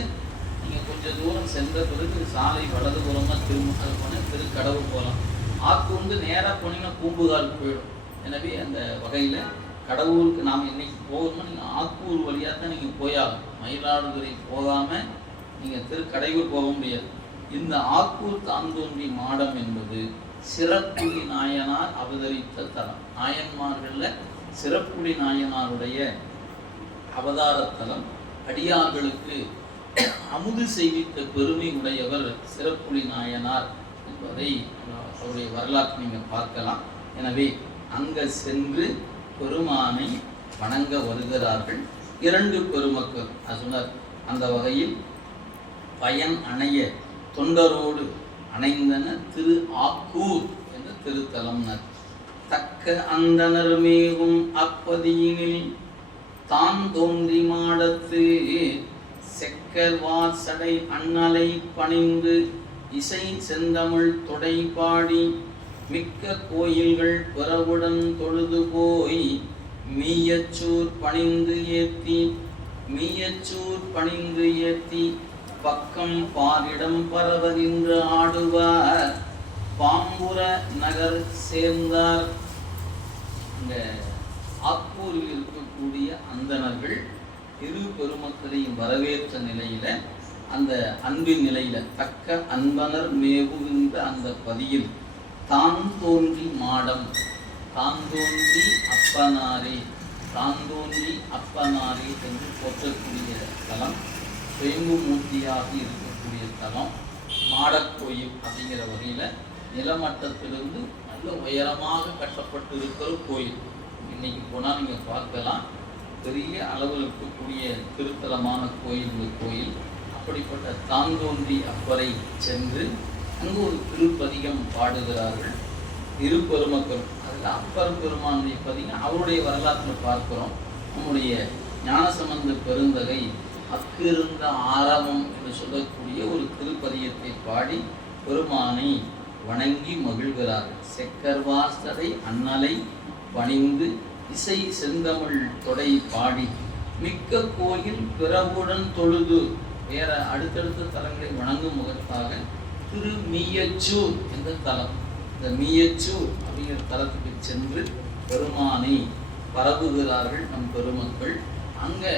நீங்கள் கொஞ்சம் தூரம் சென்ற பிறகு சாலை வலதுபுறமாக திரும்ப போனால் திருக்கடவு போகலாம். ஆக்கூர்ந்து நேராக போனீங்கன்னா பூம்புகாருக்கு போயிடும். எனவே அந்த வகையில் கடவுருக்கு நாம் இன்னைக்கு போகணும்னா நீங்கள் ஆக்கூர் வழியாக தான் நீங்கள் போயாகும். மயிலாடுதுறை போகாமல் நீங்கள் திருக்கடையூர் போக முடியாது. இந்த ஆக்கூர் தாந்தோன்றி மாடம் என்பது சிறப்புலி நாயனார் அவதரித்த தலம். நாயன்மார்களில் சிறப்புலி நாயனாருடைய அவதார தலம். அடியார்களுக்கு அமுது செய்வித்த பெருமை உடையவர் சிறப்புலி நாயனார் என்பதை அவருடைய வரலாற்றை நீங்கள் பார்க்கலாம். எனவே அங்கே சென்று பெருமானை வணங்க வருகிறார்கள் இரண்டு பெருமக்கள். சொன்னார். அந்த வகையில் பயன் அணைய தொண்டரோடு அணைந்தன திரு ஆக்கூர் என்ற திருத்தலம்னர். தக்க அந்தனர் மேவும் அப்பதியினில் தான் தோன்றி மாடத்து செக்கர்வார் சடை அண்ணலை பணிந்து இசை செந்தமிழ் தொடை பாடி மிக்க கோயில்கள் பிறவுடன் தொழுது போய் மீயச்சூர் பணிந்து ஏத்தி பக்கம் பாரிடம் பரவகின்ற ஆடுவார் பாம்புர நகர் சேர்ந்தார். இந்த ஆப்பூரில் இருக்கக்கூடிய அந்தணர்கள் இரு பெருமக்களையும் வரவேற்ற நிலையில, அந்த அன்பின் நிலையில, தக்க அன்பனர் மேவுகின்ற அந்த பதியில் தான் தோன்றி மாடம், தான் தோன்றி அப்பனாரே, தான் தோன்றி அப்பனாரே என்று போற்றக்கூடிய தலம், சுயம்பு மூர்த்தியாக இருக்கக்கூடிய தலம் மாடக்கோயில் அப்படிங்கிற வகையில் நிலமட்டத்திலிருந்து நல்ல உயரமாக கட்டப்பட்டு இருக்கிற கோயில். இன்னைக்கு போனால் நீங்கள் பார்க்கலாம், பெரிய அளவில் இருக்கக்கூடிய திருத்தலமான கோயில் இந்த கோயில். அப்படிப்பட்ட தாந்தோன்றி அப்பரை சென்று அங்கு ஒரு திருப்பதிகம் பாடுகிறார்கள் இரு பெருமக்கள். அதில் அப்பர் பெருமானுடைய பதிகம் அவருடைய வரலாற்றில் பார்க்கிறோம். நம்முடைய ஞானசம்பந்த பெருந்தகை அக்கிருந்த ஆரவம் என்று சொல்லக்கூடிய ஒரு திருப்பதிகத்தை பாடி பெருமானை வணங்கி மகிழ்கிறார்கள். செக்கர்வாசடை அண்ணலை பணிந்து இசை செந்தமிழ் தொடை பாடி மிக்க கோயில் பிறவுடன் தொழுது. வேற அடுத்தடுத்த தலங்களை வணங்கும் முகத்தாக திரு மீயச்சூர் என்ற தலம், இந்த மீயச்சூர் அப்படிங்கிற தலத்துக்கு சென்று பெருமானை பரவுகிறார்கள் நம் பெருமக்கள். அங்கே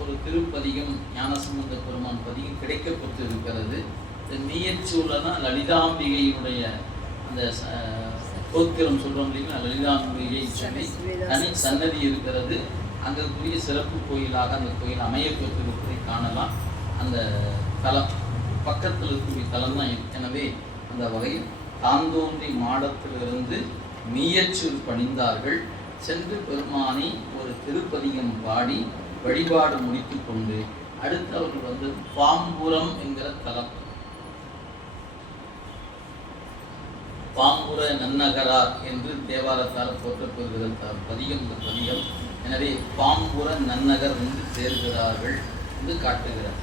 ஒரு திருப்பதிகம் ஞானசம்பந்த பெருமான் பதிகம் கிடைக்கப்பட்டு இருக்கிறது. இந்த மீயச்சூரில் தான் லலிதாம்பிகையினுடைய அந்த தோத்திரம் சொல்கிறோம் இல்லைங்களா, லலிதாம்பிகை சொல்லி தனி சன்னதி இருக்கிறது. அங்கக்கூடிய சிறப்பு கோயிலாக அந்த கோயில் அமையப்பட்டிருப்பதை காணலாம். அந்த தலம் பக்கத்தில் இருக்கக்கூடிய தலம் தான். எனவே அந்த வகையில் தாந்தோன்றி மாடத்திலிருந்து மீயச்சூர் பணிந்தார்கள். சென்று பெருமானை ஒரு திருப்பதிகம் பாடி வழிபாடு முடித்து கொண்டு அடுத்து அவர்கள் வந்து பாம்புரம் என்கிற தலம், பாம்புர நன்னகரார் என்று தேவாரத்தால் போற்றப்பெறுகிற பதிகம் இந்த பதிகம். எனவே பாம்புர நன்னகர் என்று சேர்கிறார்கள் என்று காட்டுகிறார்.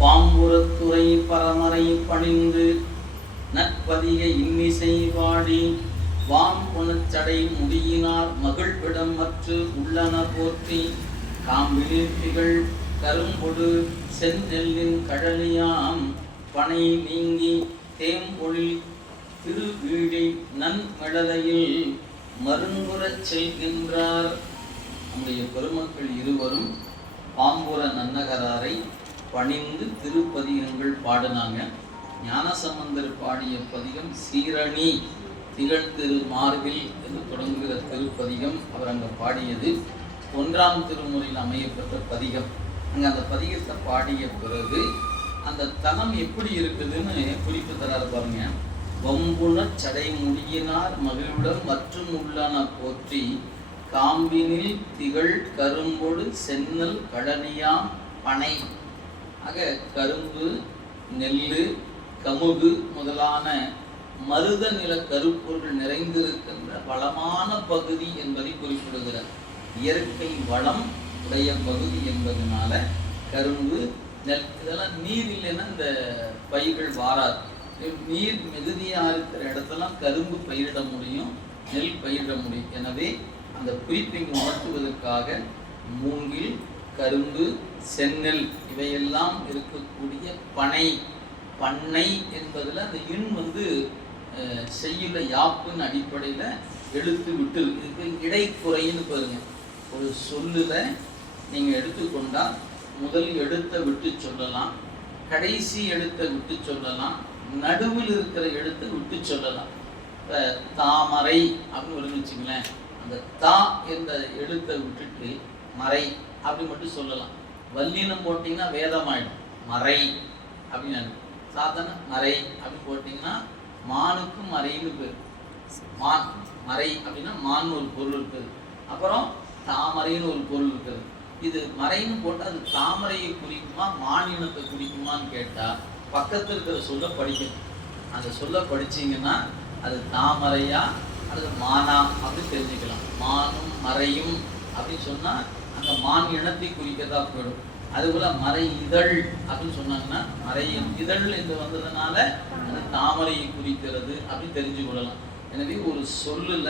பாம்புரத்துறை பரமரை பணிந்து நற்பதிக இன்னிசை பாடி வாம் புனச்சடை முடியினார் மகிழ்விடம் மற்று உள்ளன போற்றி காம்பிலிப்பிகள் கரும்பொடு செந்நெல்லின் கழலியாம் பனை நீங்கி தேம்பொழில் திருவீழி நன்மிழலையில் மருங்குறச் செல்கின்றார். நம்முடைய பெருமக்கள் இருவரும் பாம்புர நன்னகராரை பணிந்து திருப்பதிகங்கள் பாடினாங்க. ஞானசம்பந்தர் பாடிய பதிகம் சீரணி திகழ் திரு மார்பில் என்று தொடங்குகிற திருப்பதிகம் அவர் அங்கே பாடியது. 1ஆம் திருமுறையில் அமையப்பட்ட பதிகம். அங்கே அந்த பதிகத்தை பாடிய பிறகு அந்த தலம் எப்படி இருக்குதுன்னு குறிப்பு தராது பாருங்க. வம்புண சடை முடியினார் மகிழுடன் மற்றும் உள்ளன போற்றி காம்பினில் திகழ் கரும்பொடு சென்னல் கடனியாம் பனை. ஆக கரும்பு, நெல்லு, கமுகு முதலான மருத நில கருப்பொருள் நிறைந்திருக்கின்ற வளமான பகுதி என்பதை குறிப்பிடுகிறார். இயற்கை வளம் உடைய பகுதி என்பதனால கரும்பு, நெல் இதெல்லாம் நீர் இல்லைன்னா இந்த பயிர்கள் வாராது. நீர் மிகுதியாக இருக்கிற இடத்தெல்லாம் கரும்பு பயிரிட முடியும், நெல் பயிரிட முடியும். எனவே அந்த குறிப்பை உணர்த்துவதற்காக மூங்கில், கரும்பு, செந்நெல் இவையெல்லாம் இருக்கக்கூடிய பனை, பண்ணை என்பதில் அந்த இன் வந்து செய்யுள்ள யாப்புன்னு அடிப்படையில் எழுத்து விட்டு இதுக்கு இடைக்குறைன்னு பாருங்க. ஒரு சொல்லுல நீங்கள் எடுத்துக்கொண்டால் முதல் எழுத்தை விட்டு சொல்லலாம், கடைசி எழுத்தை விட்டு சொல்லலாம், நடுவில் இருக்கிற எழுத்தை விட்டு சொல்லலாம். இப்போ தாமரை அப்படின்னு ஒரு வச்சுங்களேன், அந்த தா என்ற எழுத்தை விட்டுட்டு மறை அப்படி மட்டும் சொல்லலாம். வல்லினம் போட்டிங்கன்னா வேதமாயிடும். மறை அப்படின்னு சாதாரண மறை அப்படின்னு போட்டிங்கன்னா மானுக்கும் மறைன்னு பேர். மான் மறை அப்படின்னா மான் ஒரு பொருள் இருக்குது, அப்புறம் தாமரைன்னு ஒரு பொருள் இருக்குது. இது மறைன்னு போட்டால் அது தாமரையை குறிக்குமா மானினத்தை குறிக்குமான்னு கேட்டால் பக்கத்தில் இருக்கிற சொல்ல படிக்கணும். அந்த சொல்ல படிச்சிங்கன்னா அது தாமரையா அல்லது மானா அப்படின்னு தெரிஞ்சுக்கலாம். மானும் மறையும் அப்படின்னு சொன்னால் அந்த மான் இனத்தை குறிக்கதா போயிடும். அதுபோல மறை இதழ் அப்படின்னு சொன்னாங்கன்னா மறையின் இதழ் என்று வந்ததுனால அந்த தாமரையை குறிக்கிறது அப்படின்னு தெரிஞ்சு கொள்ளலாம். எனவே ஒரு சொல்லுல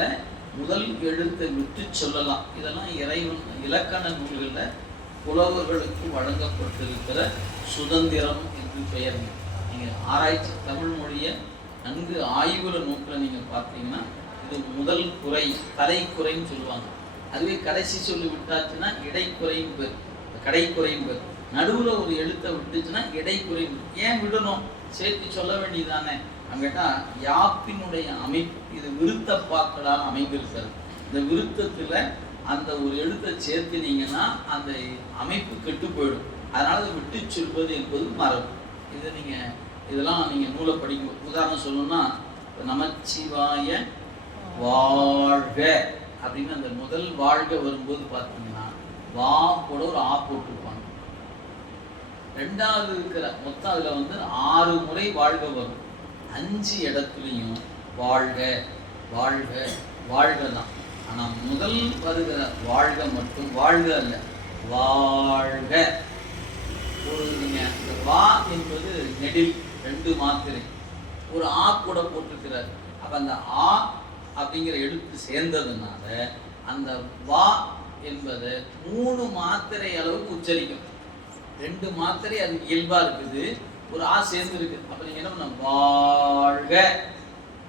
முதல் எழுத்தை விட்டு சொல்லலாம். இதெல்லாம் இறைவன் இலக்கண நூல்களில் புலவர்களுக்கு வழங்கப்பட்டிருக்கிற சுதந்திரம் என்று பெயர். நீங்கள் ஆராய்ச்சி தமிழ் மொழியை நன்கு ஆய்வுல நோக்கில் நீங்கள் பார்த்தீங்கன்னா இது முதல் குறை, தலைக்குறைன்னு சொல்லுவாங்க. அதுவே கடைசி சொல்லி விட்டாச்சுன்னா இடைக்குறையும் பேர், கடைக்குறையும் பேர். நடுவில் ஒரு எழுத்தை விட்டுச்சுன்னா இடைக்குறையும். ஏன் விடணும்? சேர்த்து சொல்ல வேண்டியதானே அங்கிட்டா யாப்பினுடைய அமைப்பு இது விருத்தப்பாக்களால் அமைந்திருக்கிறது. இந்த விருத்தத்தில் அந்த ஒரு எழுத்தை சேர்த்துனீங்கன்னா அந்த அமைப்பு கெட்டு போயிடும். அதனால அதை விட்டு சொல்வது என்பது மரபு. இதை இதெல்லாம் நீங்கள் நூலை படிக்கும். உதாரணம் சொல்லணும்னா நமச்சிவாய வாழ்க அப்படின்னு அந்த முதல் வாழ்க வரும்போது பார்த்தீங்கன்னா வா கூட ஒரு ஆ போட்டுருப்பாங்க. ரெண்டாவது இருக்கிற மொத்தம் அதில் 6 முறை வாழ்க வரும். 5 இடத்துலையும் வாழ்க வாழ்க வாழ்க தான். ஆனால் முதல் வருகிற வாழ்க மட்டும் வாழ்க அல்ல, வாழ்க. ஒரு நீங்கள் இந்த வா என்பது நெடில் 2 மாத்திரை, ஒரு ஆ கூட போட்டிருக்கிறார். அப்போ அந்த ஆ அப்படிங்கிற எழுத்து சேர்ந்ததுனால அந்த வா என்பதை 3 மாத்திரை அளவுக்கு உச்சரிக்கும். 2 மாத்திரை அது இயல்பா இருக்குது, ஒரு ஆ சேர்ந்து இருக்கு. அப்ப நீங்க என்ன பண்ண வாழ்க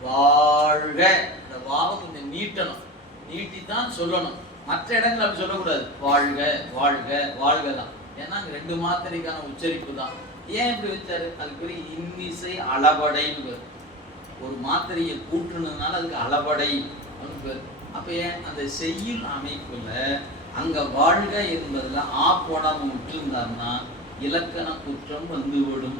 வாழ்க, இந்த வாவை கொஞ்சம் நீட்டணும், நீட்டித்தான் சொல்லணும். மற்ற இடங்கள் அப்படி சொல்லக்கூடாது. வாழ்க வாழ்க வாழ்க தான். ஏன்னா அங்க 2 மாத்திரைக்கான உச்சரிப்பு தான். ஏன் இப்படி வச்சாரு? அதுக்கு பேர் இன்னிசை அளபடைன்னு பேர். ஒரு மாத்திரையை கூட்டுனதுனால அதுக்கு அளபடை அப்படின்னு பேர். அப்ப ஏன் அந்த செய்யுள் அமைப்புல அங்க வாழ்க என்பதுல ஆ போடாம விட்டுருந்தாருன்னா இலக்கண குற்றம் வந்துவிடும்.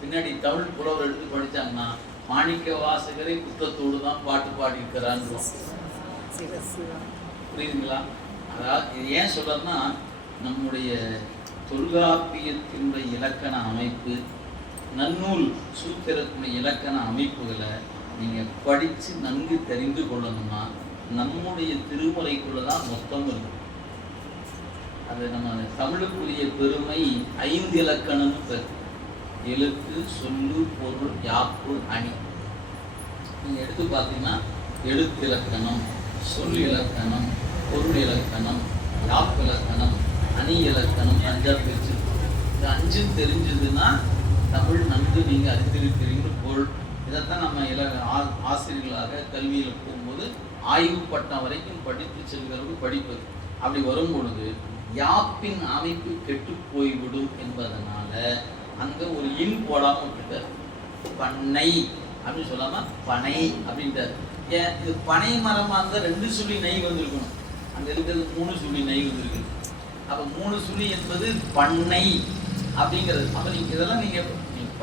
பின்னாடி தமிழ் புலவர் எடுத்து படிச்சாங்கன்னா மாணிக்க வாசகரை குற்றத்தோடு தான் பாட்டு பாடி இருக்கிறான்னு. புரியுதுங்களா? அதாவது இது ஏன் சொல்றதுன்னா நம்முடைய தொல்காப்பியத்தினுடைய இலக்கண அமைப்பு, நன்னூல் சூத்திரத்தினுடைய இலக்கண அமைப்புகளை நீங்கள் படித்து நன்கு தெரிந்து கொள்ளணும்னா நம்முடைய திருமுறைக்குள்ள தான் மொத்தம் இருக்கும். அது நம்ம தமிழுக்குரிய பெருமை 5 இலக்கணம்னு பேர். எழுத்து, சொல்லு, பொருள், யாப்பு, அணி. நீங்கள் எடுத்து பார்த்தீங்கன்னா எழுத்து இலக்கணம், சொல் இலக்கணம், பொருள் இலக்கணம், யாப்பு இலக்கணம், அணி இலக்கணம் 5ஆ பிரிச்சிருக்கோம். இந்த 5ம் தெரிஞ்சதுன்னா தமிழ் நன்கு நீங்கள் அறிந்திருக்கிறீங்க பொருள். இதைத்தான் நம்ம ஆசிரியர்களாக கல்வியில் போகும்போது ஆய்வு பட்டம் வரைக்கும் படித்து செல்கிறது படிப்பது. அப்படி வரும் பொழுது யாப்பின் அமைப்பு கெட்டு போய்விடும் என்பதனால அங்கே ஒரு இன் போடாமல் விட்டுட்டார். பண்ணை அப்படின்னு சொல்லாம பனை அப்படின்ட்டார். ஏன்? இது பனை மரமாக இருந்தால் 2 சுழி நெய் வந்திருக்கணும். அங்கே இருக்கிறது 3 சுழி நெய் வந்திருக்கு. அப்போ 3 சுழி என்பது பண்ணை அப்படிங்கிறது. அப்போ நீங்கள் இதெல்லாம் நீங்கள்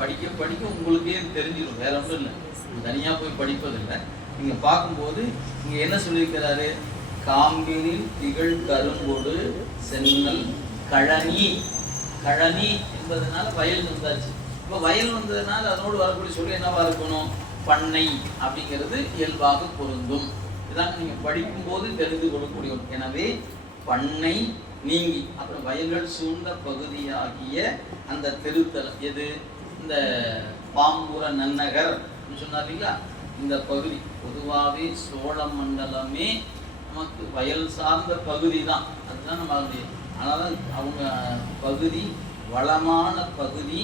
படிக்க படிக்க உங்களுக்கே தெரிஞ்சிடும். வேற ஒன்றும் இல்லை, தனியாக போய் படிப்பதில்லை. நீங்கள் பார்க்கும்போது இங்கே என்ன சொல்லியிருக்கிறாரு? காம்பினில் திகழ் கருங்கோடு சென்னல் கழனி. கழனி என்பதனால வயல் வந்தாச்சு. இப்போ வயல் வந்ததுனால அதனோடு வரக்கூடிய சொல்லி என்னவா இருக்கணும்? பண்ணை அப்படிங்கிறது இயல்பாக பொருந்தும். இதாங்க நீங்கள் படிக்கும்போது தெரிந்து கொள்ளக்கூடிய. எனவே பண்ணை நீங்கி அப்புறம் வயல்கள் சூழ்ந்த பகுதியாகிய அந்த திருத்தலம் எது? இந்த பாம்புர நன்னகர் சொன்னார்ங்களா, இந்த பகுதி பொதுவாகவே சோழ மண்டலமே நமக்கு வயல் சார்ந்த பகுதி தான். அதுதான் நம்ம அதனால அவங்க பகுதி வளமான பகுதி.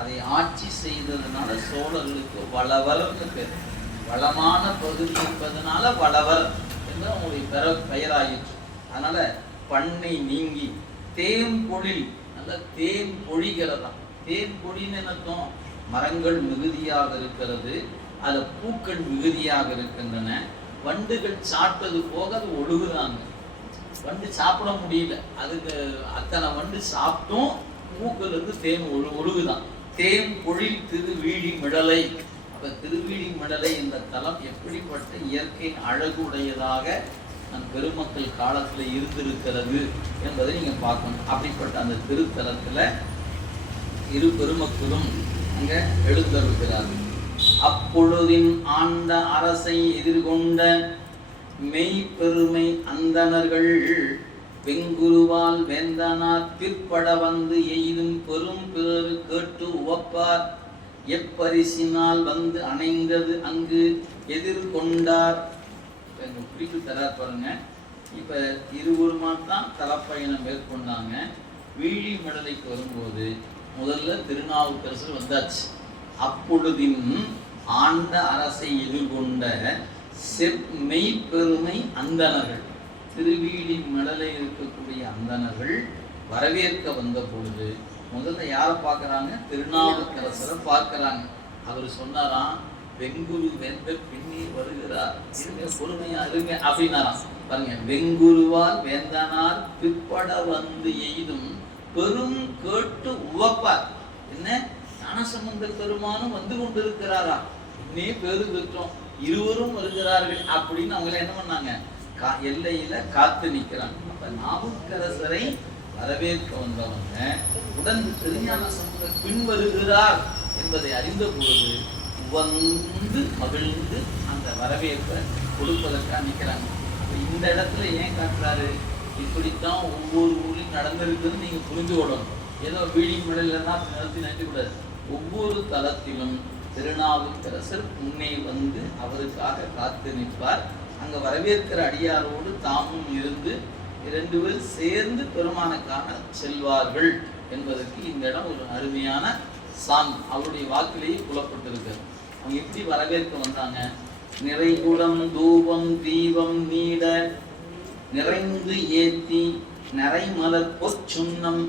அதை ஆட்சி செய்ததுனால சோழர்களுக்கு வளவர்னு பேர். வளமான பகுதி என்பதனால வளவர் என்று அவங்களுடைய பெயராயிற்று. அதனால பண்ணை நீங்கி தேம்பொழில், நல்ல தேன் பொழிகிறதான். தேன் பொழின்னு அர்த்தம்? மரங்கள் மிகுதியாக இருக்கிறது, அதில் பூக்கள் மிகுதியாக இருக்கின்றன. வண்டுகள் சாப்பிட்டது போக அது ஒழுகுறாங்க. வண்டு சாப்பிட முடியல, அதுக்கு அத்தனை வண்டு சாப்பிட்டும் பூக்கள் இருந்து தேன் ஒழுகுதான். தேன் பொழில் திருவீழி மிடலை. அப்போ திருவீழி மிடலை இந்த தலம் எப்படிப்பட்ட இயற்கை அழகுடையதாக நம் பெருமக்கள் காலத்தில் இருந்திருக்கிறது என்பதை நீங்கள் பார்க்கணும். அப்படிப்பட்ட அந்த திருத்தலத்தில் 2 பெருமக்களும் அங்கே எழுந்தருக்கிறார்கள். அப்பொழுதின் ஆண்ட அரசை எதிர்கொண்ட மெய்பெருமை அந்தணர்கள் வெங்குருவால் வேந்தனார் பிற்பட வந்து எய்தும் பெரும் பேறு கேட்டு உவப்பார் எப்பரிசினால் வந்து அணைந்தது அங்கு எதிர்கொண்டார். குறிப்பு தரார் பாருங்க. இப்ப இருவருமா தான் தலப்பயணம் மேற்கொண்டாங்க. வீழி மடலைக்கு வரும்போது முதல்ல திருநாவுக்கரசர் வந்தாச்சு. அப்பொழுதின் ஆண்ட அரசை எதிர்கொண்ட மெய்பெருமை அந்தணர்கள், திருவீழி மடலை இருக்கக்கூடிய அந்தணர்கள் வரவேற்க வந்த பொழுது முதல்ல யாரை பார்க்கறாங்க? திருநாவுக்கரசரை பார்க்கறாங்க. அவர் சொன்னாராம், வெங்குரு வெந்த பின்னீர் வருகிறார், இருங்க பொறுமையா இருங்க அப்படின்னாராம். பாருங்க, வெங்குருவால் வேந்தனார் பிற்பட வந்து எய்தும் பெரும் கேட்டு உவப்பார். என்ன, ஞானசம்பந்தர் பெருமானும் வந்து கொண்டிருக்கிறாரா, இன்னே பேரு பெற்றோம், இருவரும் வருகிறார்கள் அப்படின்னு அவங்கள என்ன பண்ணாங்க? எல்லையில காத்து நிற்கிறாங்க. அப்ப நாவுக்கரசரை வரவேற்க வந்தவங்க உடன் திருஞான சம்பந்தர் பின் வருகிறார் என்பதை அறிந்த பொழுது வந்து மகிழ்ந்து அந்த வரவேற்பை கொடுப்பதற்காக நிற்கிறாங்க. இந்த இடத்துல ஏன் காட்டுறாரு? இப்படித்தான் ஒவ்வொரு ஊரிலும் நடந்திருக்குன்னு நீங்க புரிந்து கொள்ளணும். ஏதோ வீழி மடலாம் நிறுத்தி நினைக்கக்கூடாது. ஒவ்வொரு தலத்திலும் திருநாவுக்கரசர் முன்னே வந்து அவருக்காக காத்து நிற்பார். அங்க வரவேற்கிற அடியாரோடு தாமும் இருந்து 2 பேர் சேர்ந்து பெருமானுக்கான செல்வார்கள் என்பதற்கு இந்த இடம் ஒரு அருமையான சாங். அவருடைய வாக்கிலேயே புலப்பட்டிருக்கிறது. அவங்க எப்படி வரவேற்க வந்தாங்க? நிறைகுடம் தூபம் தீபம் நீட நிறைந்து ஏத்தி நரைமலர் பொற்சுன்னம்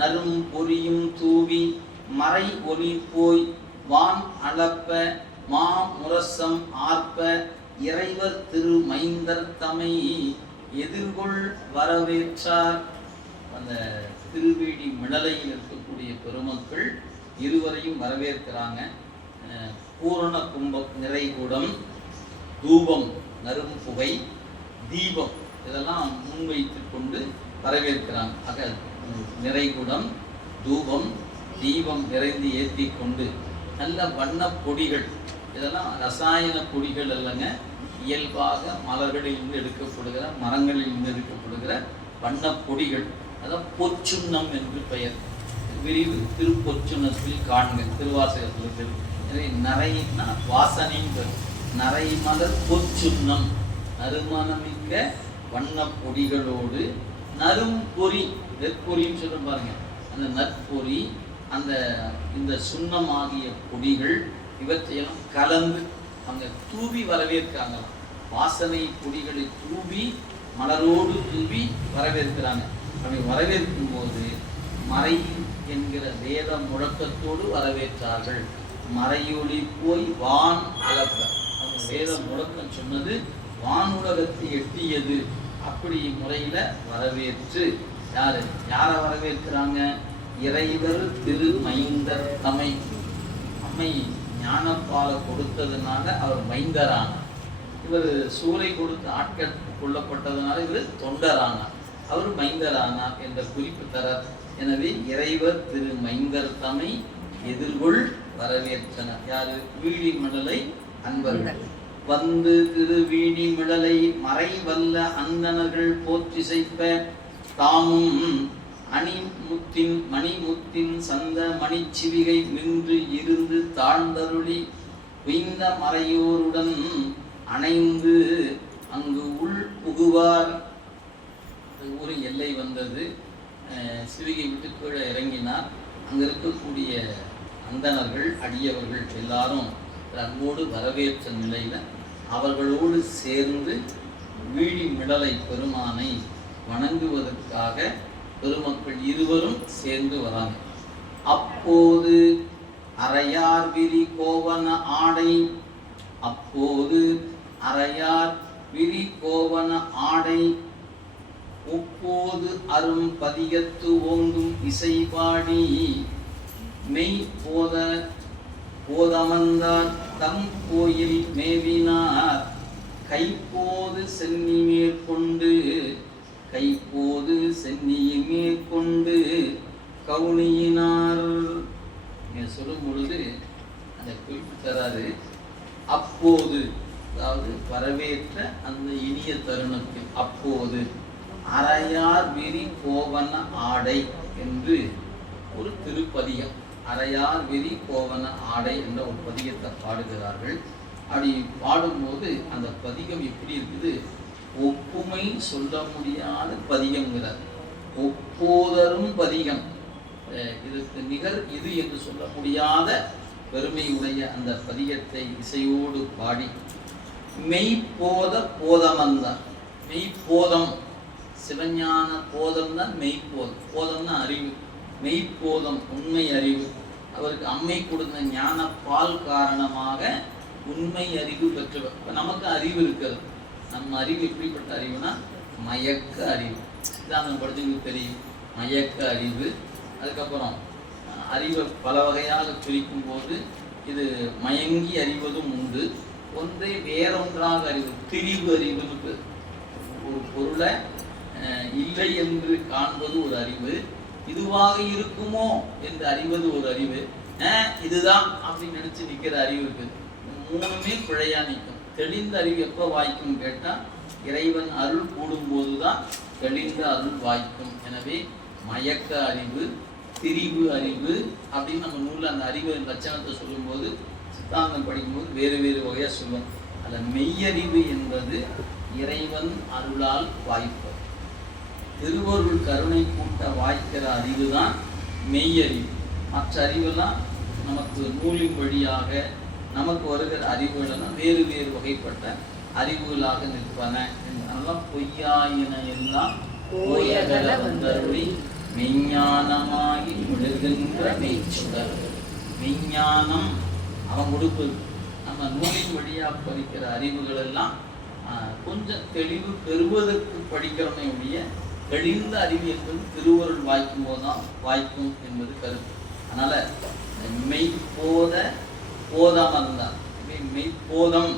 நரும் பொரியும் தூவி மறை ஒளி போய் வான் அளப்ப மா முரசம் ஆர்ப்ப இறைவர் திரு மைந்தர் தமை எதிர்கொள் வரவேற்றார். அந்த திருவீழி மிடலையில் இருக்கக்கூடிய பெருமக்கள் இருவரையும் வரவேற்கிறாங்க. பூரண கும்பம், நிறைகுடம், தூபம், நரும் புகை, தீபம் இதெல்லாம் முன்வைத்து கொண்டு வரவேற்கிறாங்க. ஆக நிறைகுடம், தூபம், தீபம் நிறைந்து ஏற்றி கொண்டு நல்ல வண்ண பொடிகள், இதெல்லாம் ரசாயன பொடிகள் அல்லங்க, இயல்பாக மலர்களிலிருந்து எடுக்கப்படுகிற, மரங்களிலிருந்து எடுக்கப்படுகிற வண்ண பொடிகள். அதான் பொற்சுன்னம் என்று பெயர். விரிவு திருப்பொச்சுன்னத்தில் காண்க, திருவாசகத்தில். எனவே நரைனா வாசனைங்கிறது. நரை மலர் பொற்சுன்னம், நறுமணமிக்க வண்ண பொடிகளோடு நரும் பொறி, நெற்பொறின்னு சொல்ல பாருங்க. அந்த நற்பொறி, அந்த இந்த சுண்ணமாகிய பொடிகள் இவற்றையெல்லாம் கலந்து அவங்க தூவி வரவேற்கிறாங்க. வாசனை பொடிகளை தூவி மலரோடு தூவி வரவேற்கிறாங்க. அப்படி வரவேற்கும் போது மறை என்கிற வேத முழக்கத்தோடு வரவேற்றார்கள். மறையொளி போய் வான் அளப்ப, அவங்க வேத முழக்கம் சொன்னது வானுலகத்தை எட்டியது. அப்படி முறையில வரவேற்று யாரை வரவேற்கிறாங்க? இறைவர் திரு மைந்தர் தமை. அம்மை ஞானப்பாலை கொடுத்ததுனால அவர் மைந்தரானார். இவர் சூளை கொடுத்து ஆட்கள் கொள்ளப்பட்டதுனால இவர் தொண்டரானார், அவர் மைந்தரானார் என்ற குறிப்பு தரார். எனவே இறைவர் திரு மைந்தர் தமை எதிர்கொள் வரவேற்றனர். யாரு? வீழி மடலை அன்பர்கள். வந்து திரு வீழி மடலை மறை வல்ல அந்தணர்கள் போற்றிசைப்ப தாமும் அணிமுத்தின் மணிமுத்தின் சந்த மணிச்சிவிகை நின்று இருந்து தாழ்ந்தருளி உய்ந்த மறையோருடன் அணைந்து அங்கு உள் புகுவார். ஒரு எல்லை வந்தது. சிவிகை விட்டு கீழே இறங்கினார். அங்கே இருக்கக்கூடிய அந்தணர்கள், அடியவர்கள் எல்லாரும் அன்போடு வரவேற்ற நிலையில் அவர்களோடு சேர்ந்து வீழி மிடலை பெருமானை வணங்குவதற்காக பெருமக்கள் இருவரும் சேர்ந்து வராங்க. அப்போது அறையார் விரி கோவன ஆடை, அப்போது அறையார் விரி கோவன ஆடை ஒப்போது அரும் பதிகத்து ஓங்கும் இசைபாடி மெய் போதமர்ந்தார் தம் கோயில் மேவினார். கைப்போது சென்னி மேற்கொண்டு, கைப்போது சென்னியை மேற்கொண்டு கவுனியினார். சொல்லும் பொழுது அந்த குறிப்பு தராரு. அப்போது, அதாவது வரவேற்ற அந்த இனிய தருணத்தில், அப்போது அரையார் விரி கோவன ஆடை என்று ஒரு திருப்பதிகம், அரையார் விரி கோவன ஆடை என்ற ஒரு பதிகத்தை பாடுகிறார்கள். அப்படி பாடும்போது அந்த பதிகம் எப்படி இருக்குது, ஒப்புமை சொல்ல முடியாத பதிகம்ங்கிறார். ஒப்போதரும் பதிகம், இதற்கு நிகர் இது என்று சொல்ல முடியாத பெருமையுடைய அந்த பதிகத்தை இசையோடு பாடி மெய்ப்போத போதமந்தார். மெய்ப்போதம், சிவஞான போதம் தான் மெய்ப்போதம். போதம்னா அறிவு, மெய்ப்போதம் உண்மை அறிவு. அவருக்கு அம்மை கொடுத்த ஞான பால் காரணமாக உண்மை அறிவு பெற்றவர். இப்போ நமக்கு அறிவு இருக்கிறது. நம்ம அறிவு எப்படிப்பட்ட அறிவுனா மயக்க அறிவு. இதான் நம்ம படிச்சவங்களுக்கு தெரியும், மயக்க அறிவு. அதுக்கப்புறம் அறிவை பல வகையாக பிரிக்கும் போது இது மயங்கி அறிவதும் உண்டு. ஒன்றை வேறொன்றாக அறிவு, திரிவு அறிவுன்னு. ஒரு பொருளை இல்லை என்று காண்பது ஒரு அறிவு, இதுவாக இருக்குமோ என்று அறிவது ஒரு அறிவு, இதுதான் அப்படின்னு நினைச்சு நிற்கிற அறிவு இருக்குது. மூணுமே பிழையா நிற்கும். தெளிந்த அறிவு எப்போ வாய்க்கும் கேட்டால் இறைவன் அருள் கூடும்போது தான் தெளிந்த அருள் வாய்க்கும். எனவே மயக்க அறிவு, திரிவு அறிவு அப்படின்னு நம்ம நூலில் அந்த அறிவு லட்சணத்தை சொல்லும்போது, சித்தாந்தம் படிக்கும்போது வேறு வேறு வகையாக சொல்லுவோம். அதில் மெய்யறிவு என்பது இறைவன் அருளால் வாய்ப்பது. திருவருள் கருணை கூட்ட வாய்க்கிற அறிவு தான் மெய்யறிவு. மற்ற அறிவெல்லாம் நமக்கு நூலின் வழியாக நமக்கு வருகிற அறிவுகளெல்லாம் வேறு வேறு வகைப்பட்ட அறிவுகளாக நிற்பன. அதெல்லாம் பொய்யாயின எல்லாம் போயகல வந்தருளி மெய்ஞானமாகி விழுகின்ற மெய்ச்சுடர். மெய்ஞானம் அவன் கொடுப்பது. நம்ம நூலின் வழியாக படிக்கிற அறிவுகள் எல்லாம் கொஞ்சம் தெளிவு பெறுவதற்கு படிக்கிறோமே ஒழிய தெளிந்த அறிவு என்பது திருவருள் வாய்க்கும் போதுதான் வாய்க்கும் என்பது கருத்து. அதனால மெய்ப்போத போதமர்ந்தார். மெய்ப்போதம்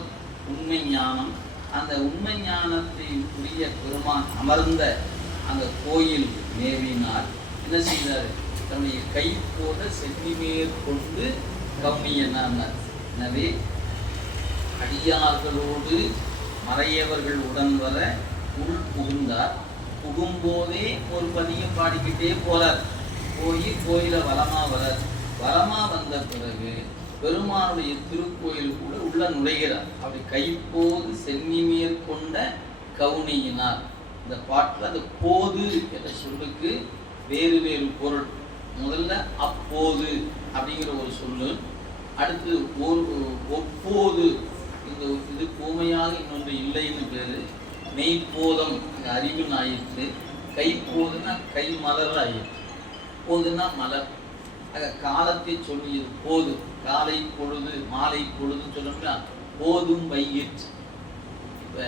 உண்மை ஞானம். அந்த உண்மை ஞானத்தை உரிய பெருமான் அமர்ந்த அந்த கோயில் மேவினார். என்ன செய்தார், தன்னுடைய கை போத சென்னிமேற் கொண்டு கவனியனார். எனவே அடியார்களோடு மறையவர்கள் உடன் வர உள் புகுந்தார். புகும்போதே ஒரு பதியம் பாடிக்கிட்டே போறார். கோயில வலமா வரார். வலமா வந்த பிறகு பெருமானுடைய திருக்கோயில் கூட உள்ள நுழைகிறார். அப்படி கைப்போது சென்னி மேற்கொண்ட கவுனியினார். இந்த பாட்டில் அந்த போது என்ற சொல்லுக்கு வேறு வேறு பொருள். முதல்ல அப்போது அப்படிங்கிற ஒரு சொல்லு, அடுத்து ஒப்போது, இந்த இது கூமையாக இன்னொன்று இல்லைன்னு பேரு. மெய்ப்போதம் அறிவு ஆயிற்று. கைப்போதுன்னா கை மலர் ஆயிற்று. போதுன்னா மலர். ஆக காலத்தை சொல்லியது போது. காலை பொழுது மாலை பொழுதுன்னு சொல்லணும்னா போதும் வையிற்று. இப்போ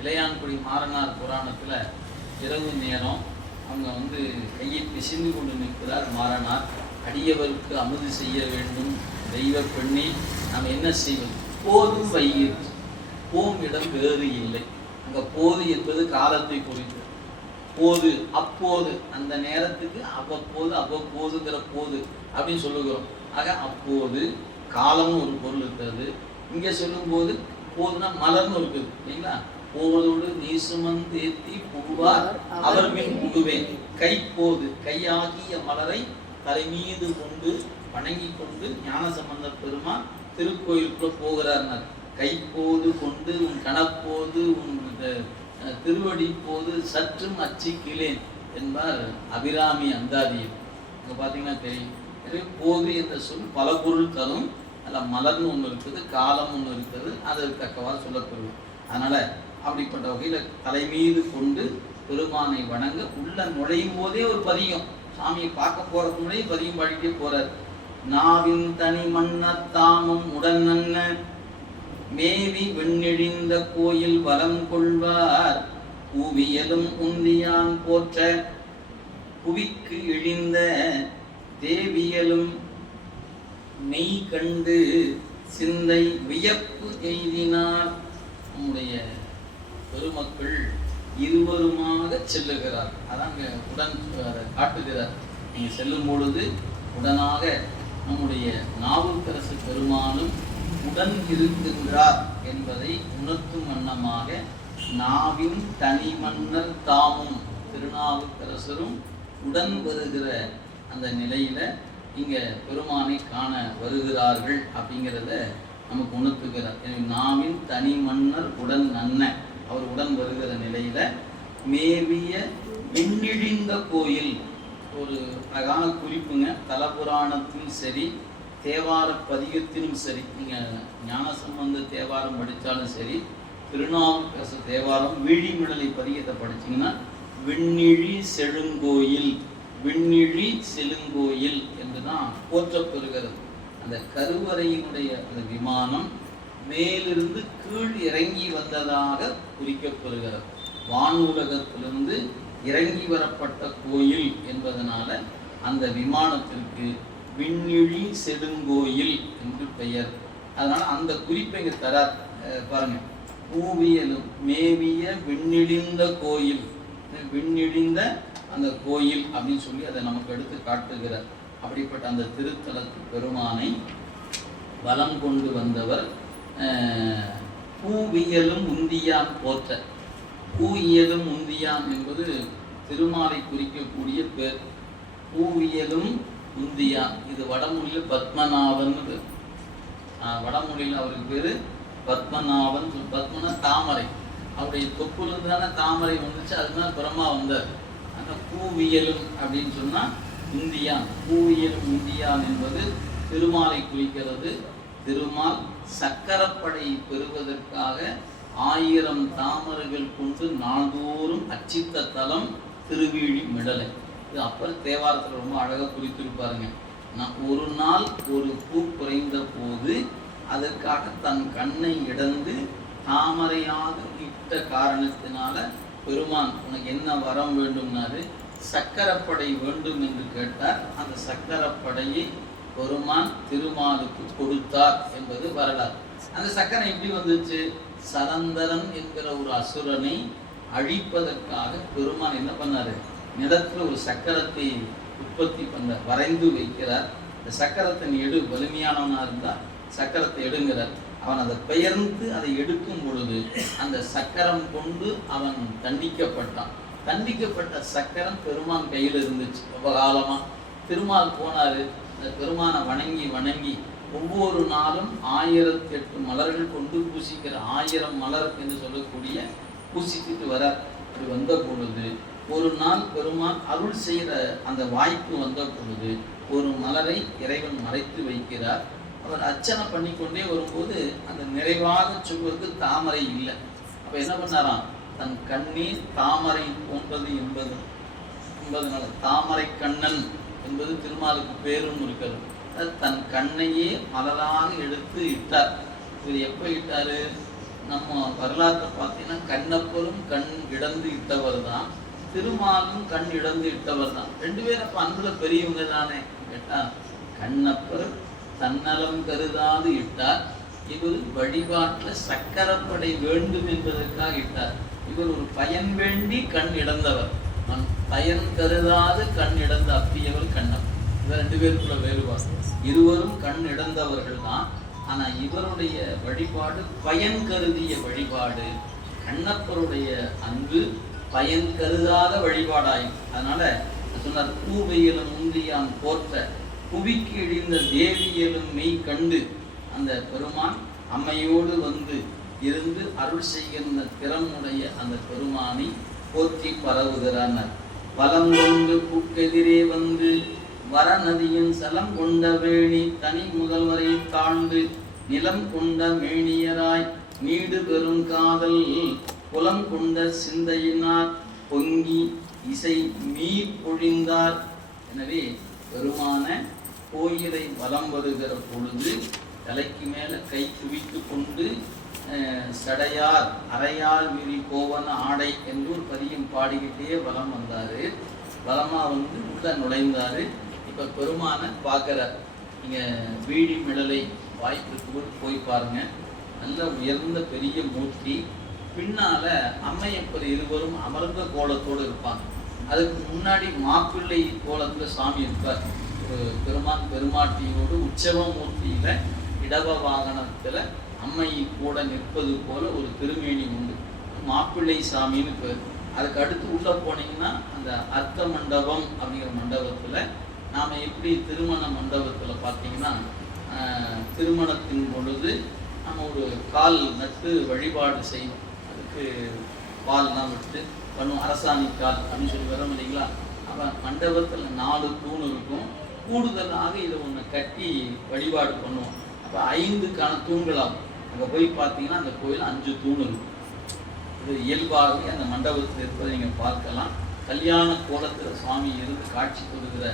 இளையான்குடி மாறனார் புராணத்தில் இரவு நேரம் அவங்க கையை பிசைந்து கொண்டு நிற்கிறார் மாறனார். அடியவருக்கு அமுது செய்ய வேண்டும் தெய்வ பெண்ணை, நாம் என்ன செய்வது? போதும் வையிற்று. போம் இடம் வேறு இல்லை. அங்கே போது என்பது காலத்தை குறித்து. போது அப்போது, அந்த நேரத்துக்கு அவ்வப்போது, அவ்வப்போதுங்கிற போது அப்படின்னு சொல்லுகிறோம். ஆக அப்போது காலமும் ஒரு பொருள் இருக்கிறது. இங்கே சொல்லும்போது போதுன்னா மலர்னு இருக்குது இல்லைங்களா? போதோடு நீசுமந்தேத்தி புகுவார் அவர் மின் புகுவேன். கைப்போது, கையாகிய மலரை தலைமீது கொண்டு வணங்கி கொண்டு ஞானசம்பந்த பெருமான் திருக்கோயிலுக்குள்ள போகிறார்னார். கைப்போது கொண்டு உன் கணப்போது உன் திருவடி போது சற்றும் அச்சிக்கிலேன் என்பார் அபிராமி அந்தாதியில். இங்கே பார்த்தீங்கன்னா தெரியும். எனவே போது என்ற சொல் பல பொருள் தரும். அதில் மலர்னு ஒன்று இருக்குது, காலம் ஒன்று இருக்குது, அதற்கு தக்கவாறு சொல்லப்படுது. அதனால் அப்படிப்பட்ட வகையில் தலைமீது கொண்டு பெருமானை வணங்க உள்ள நுழையும் போதே ஒரு பதிகம். சாமியை பார்க்க போகிறதுக்கு முன்னாடி பதிகம் பாடிட்டே போகிறார். நாவின் தனி மன்னத்தாமும் உடன் நன்ன மேவி வெண்ணெழிந்த கோயில் வலம் கொள்வார். பூவியலும் உந்தியான் போற்ற புவிக்கு இழிந்த தேவியலும் மெய் கண்டு சிந்தை வியப்பு எய்தினார். நம்முடைய பெருமக்கள் இருவருமாக செல்லுகிறார். அதான் உடன் காட்டுகிறார். நீங்கள் செல்லும் பொழுது உடனாக நம்முடைய நாவுக்கரசு பெருமானும் உடன் இருக்கின்றார் என்பதை உணர்த்தும் வண்ணமாக நாவின் தனி மன்னர் தாமும் திருநாவுக்கரசரும் உடன் வருகிற அந்த நிலையில இங்க பெருமானை காண வருகிறார்கள் அப்படிங்கிறத நமக்கு உணர்த்துகிறார். எனவே நாவின் தனி மன்னர் உடன் நன்ன அவர் உடன் வருகிற நிலையில மேவிய விண்ணிழிந்த கோயில் ஒரு அழகான குறிப்புங்க. தலபுராணத்திலும் சரி தேவார பதிகத்திலும் சரி, நீங்கள் ஞானசம்பந்த தேவாரம் படித்தாலும் சரி, திருநாவுக்கரச தேவாரம் விழிமிடலை பதிகத்தை படிச்சிங்கன்னா விண்ணிழி செழுங்கோயில் விண்ணிழி செழுங்கோயில் என்று தான் போற்றப்பெறுகிறது. அந்த கருவறையினுடைய அந்த விமானம் மேலிருந்து கீழ் இறங்கி வந்ததாக குறிக்கப்பெறுகிறது. வானுலகத்திலிருந்து இறங்கி வரப்பட்ட கோயில் என்பதனால அந்த விமானத்திற்கு விண்ணிழி செடுங்கோயில் என்று பெயர். அதனால அந்த குறிப்பை இங்க தரார் பாருங்க. பூவியலும் மேவிய விண்ணிழிந்த கோயில், விண்ணிழிந்த அந்த கோயில் அப்படின்னு சொல்லி அதை நமக்கு எடுத்து காட்டுகிறார். அப்படிப்பட்ட அந்த திருத்தலத்து பெருமானை வலம் கொண்டு வந்தவர் பூவியலும் உந்தியான் போற்ற. பூவியலும் உந்தியான் என்பது திருமாலை குறிக்கக்கூடிய பேர். பூவியலும் உந்தியான் இது வடமொழியில் பத்மநாபன். வடமொழியில் அவருக்கு பேரு பத்மநாபன். பத்மனா தாமரை, அவருடைய தொப்புலேருந்து தானே தாமரை வந்துச்சு, அதுதான் பிரம்மா வந்தார். ஆனால் பூவியலும் அப்படின்னு சொன்னா உந்தியான், பூவியலும் உந்தியான் என்பது திருமாலை குறிக்கிறது. திருமால் சக்கரப்படை பெறுவதற்காக 1000 தாமரைகள் கொண்டு நாள்தோறும் அச்சித்த தலம் திருவிழி மிடலை. இது அப்பர் தேவாரத்தில் ரொம்ப அழகாக குறித்திருப்பாருங்க. ஒரு நாள் ஒரு பூ குறைந்த போது அதற்காக தன் கண்ணை இடந்து தாமரையாக இட்ட காரணத்தினால பெருமான் உனக்கு என்ன வரம் வேண்டும்னாரு. சக்கரப்படை வேண்டும் என்று கேட்டார். அந்த சக்கரப்படையை பெருமான் திருமாலுக்கு கொடுத்தார் என்பது வரலாறு. அந்த சக்கரம் எப்படி வந்துச்சு? சலந்தரன் என்கிற ஒரு அசுரனை அழிப்பதற்காக பெருமான் என்ன பண்ணாரு? நிலத்துல ஒரு சக்கரத்தை உற்பத்தி பண்ண வரைந்து வைக்கிறார். இந்த சக்கரத்தை நீ எடு, வலிமையானவனா இருந்தா சக்கரத்தை எடுங்கிறார். அவன் அதை பெயர்ந்து அதை எடுக்கும் பொழுது அந்த சக்கரம் கொண்டு அவன் தண்டிக்கப்பட்டான். தண்டிக்கப்பட்ட சக்கரம் பெருமான் கையில் இருந்துச்சு ரொம்ப காலமா. திருமால் போனாரு, அந்த பெருமானை வணங்கி வணங்கி ஒவ்வொரு நாளும் 1008 மலர்கள் கொண்டு பூசிக்கிற 1000 மலர் என்று சொல்லக்கூடிய பூசிக்கிட்டு வர. அப்படி வந்த பொழுது ஒரு நாள் பெருமான் அருள் செய்கிற அந்த வாய்ப்பு வந்த பொழுது ஒரு மலரை இறைவன் மறைத்து வைக்கிறார். அவர் அர்ச்சனை பண்ணி கொண்டே வரும்போது அந்த நிறைவாக சொல்வதற்கு தாமரை இல்லை. அப்ப என்ன பண்ணாராம்? தன் கண்ணீர் தாமரை போன்றது என்பதனால தாமரை கண்ணன் என்பது திருமாலுக்கு பேரும் இருக்கிறது. தன் கண்ணையே மலராக எடுத்து இட்டார். இது எப்போ இட்டாரு? நம்ம வரலாற்றை பார்த்தீங்கன்னா கண்ணப்பரும் கண் இடந்து இட்டவர் தான், திருமாலும் கண் இடந்து இட்டவர் தான். 2 பேரும் அப்போ அன்புல பெரியவங்க தானே கேட்டா, கண்ணப்பர் தன்னலம் கருதாது இட்டார். இவர் வழிபாட்டில் சக்கரப்படை வேண்டும் என்பதற்காக இட்டார். இவர் ஒரு பயன் வேண்டி கண் இழந்தவர். பயன் கருதாது கண் இழந்த அப்பியவர் கண்ணப்பர். இவர் 2 பேருக்குள்ள வேறுபாடு. இருவரும் கண் இழந்தவர்கள் தான். ஆனா இவருடைய வழிபாடு பயன் கருதிய வழிபாடு. கண்ணப்பருடைய அன்பு பயன் கருதாத வழிபாடாயும். அதனால சொன்னார், பூவையிலும் முந்தியான் போற்ற புவிக்கு இழிந்த தேவியலும் மெய் கண்டு. அந்த பெருமான் அம்மையோடு வந்து இருந்து அருள் செய்கின்ற திறமுடைய அந்த பெருமானை போற்றி பரவுகிறார். வலம் கொண்டு புக்கெதிரே வந்து வரநதியின் சலம் கொண்ட வேணி தனி முதல்வரை தாழ்ந்து நிலம் கொண்ட மேனியராய் நீடு பெரும் காதல் புலம் கொண்ட சிந்தையினார் பொங்கி இசை மீர் பொழிந்தார். எனவே பெருமான கோயிலை வலம் வருகிற பொழுது தலைக்கு மேல கை குவித்து கொண்டு சடையார் அறையால் விரி கோவன ஆடை என்று ஒரு பதியம் பாடிக்கிட்டே வலம் வந்தாரு. வலமா வந்து உள்ள நுழைந்தாரு. இப்ப பெருமானை பார்க்கிறார். நீங்க வீடி மிடலை வாய்ப்பு போய் பாருங்க. நல்ல உயர்ந்த பெரிய மூர்த்தி. பின்னால அம்மையப்பர் இருவரும் அமர்ந்த கோலத்தோடு இருப்பாங்க. அதுக்கு முன்னாடி மாப்பிள்ளை கோலத்துல சாமி இருப்பார். ஒரு பெருமான் பெருமாட்டியோடு உற்சவமூர்த்தியில இடவ வாகனத்துல அம்மை கூட நிற்பது போல ஒரு திருமேனி உண்டு. மாப்பிள்ளை சாமின்னு பேர். அதுக்கு அடுத்து உள்ள போனீங்கன்னா அந்த அர்த்த மண்டபம் அப்படிங்கிற மண்டபத்துல நாம எப்படி திருமண மண்டபத்துல பார்த்தீங்கன்னா திருமணத்தின் பொழுது நம்ம ஒரு கால் நட்டு வழிபாடு செய்வோம். அதுக்கு பால்லாம் விட்டு பண்ணும், அரசாணி கால் அப்படின்னு சொல்லி வரோம் இல்லைங்களா. அப்போ மண்டபத்தில் 4 தூண் இருக்கும். கூடுதலாக இதை ஒன்று கட்டி வழிபாடு பண்ணுவோம். அப்போ 5 தூண்கள் ஆகும். அங்கே போய் பார்த்தீங்கன்னா அந்த கோயில் 5 தூண் இருக்கும். இது இயல்பாகவே அந்த மண்டபத்தில் இருப்பதை நீங்கள் பார்க்கலாம். கல்யாண கோலத்தில் சுவாமி இருந்து காட்சி கொடுக்கிற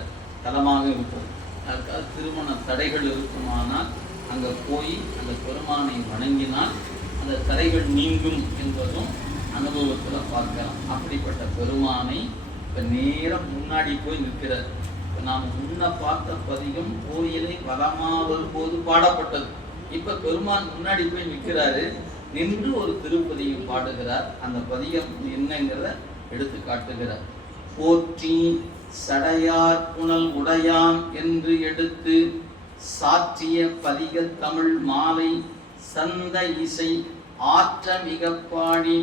தலமாக இருக்கும். அதுக்காக திருமண தடைகள் இருக்குமானால் அங்கே போய் அந்த பெருமானை வணங்கினால் அந்த தடைகள் நீங்கும் என்பதும் அனுபவத்தில் பார்க்கலாம். அப்படிப்பட்ட பெருமானை இப்போ நேரம் முன்னாடி போய் நிற்கிறார். இப்போ நாம் முன்ன பார்த்த பதிகம் கோயிலை வலமாக வரும்போது பாடப்பட்டது. இப்போ பெருமான் முன்னாடி போய் நிற்கிறாரு, நின்று ஒரு திருப்பதிகம் பாடுகிறார். அந்த பதிகம் என்னங்கிறத எடுத்து காட்டுகிறார். போற்றி சடையார் புனல் உடையான் என்று எடுத்து சாற்றிய பதிக தமிழ் மாலை சந்த இசை ஆற்ற மிக பாடி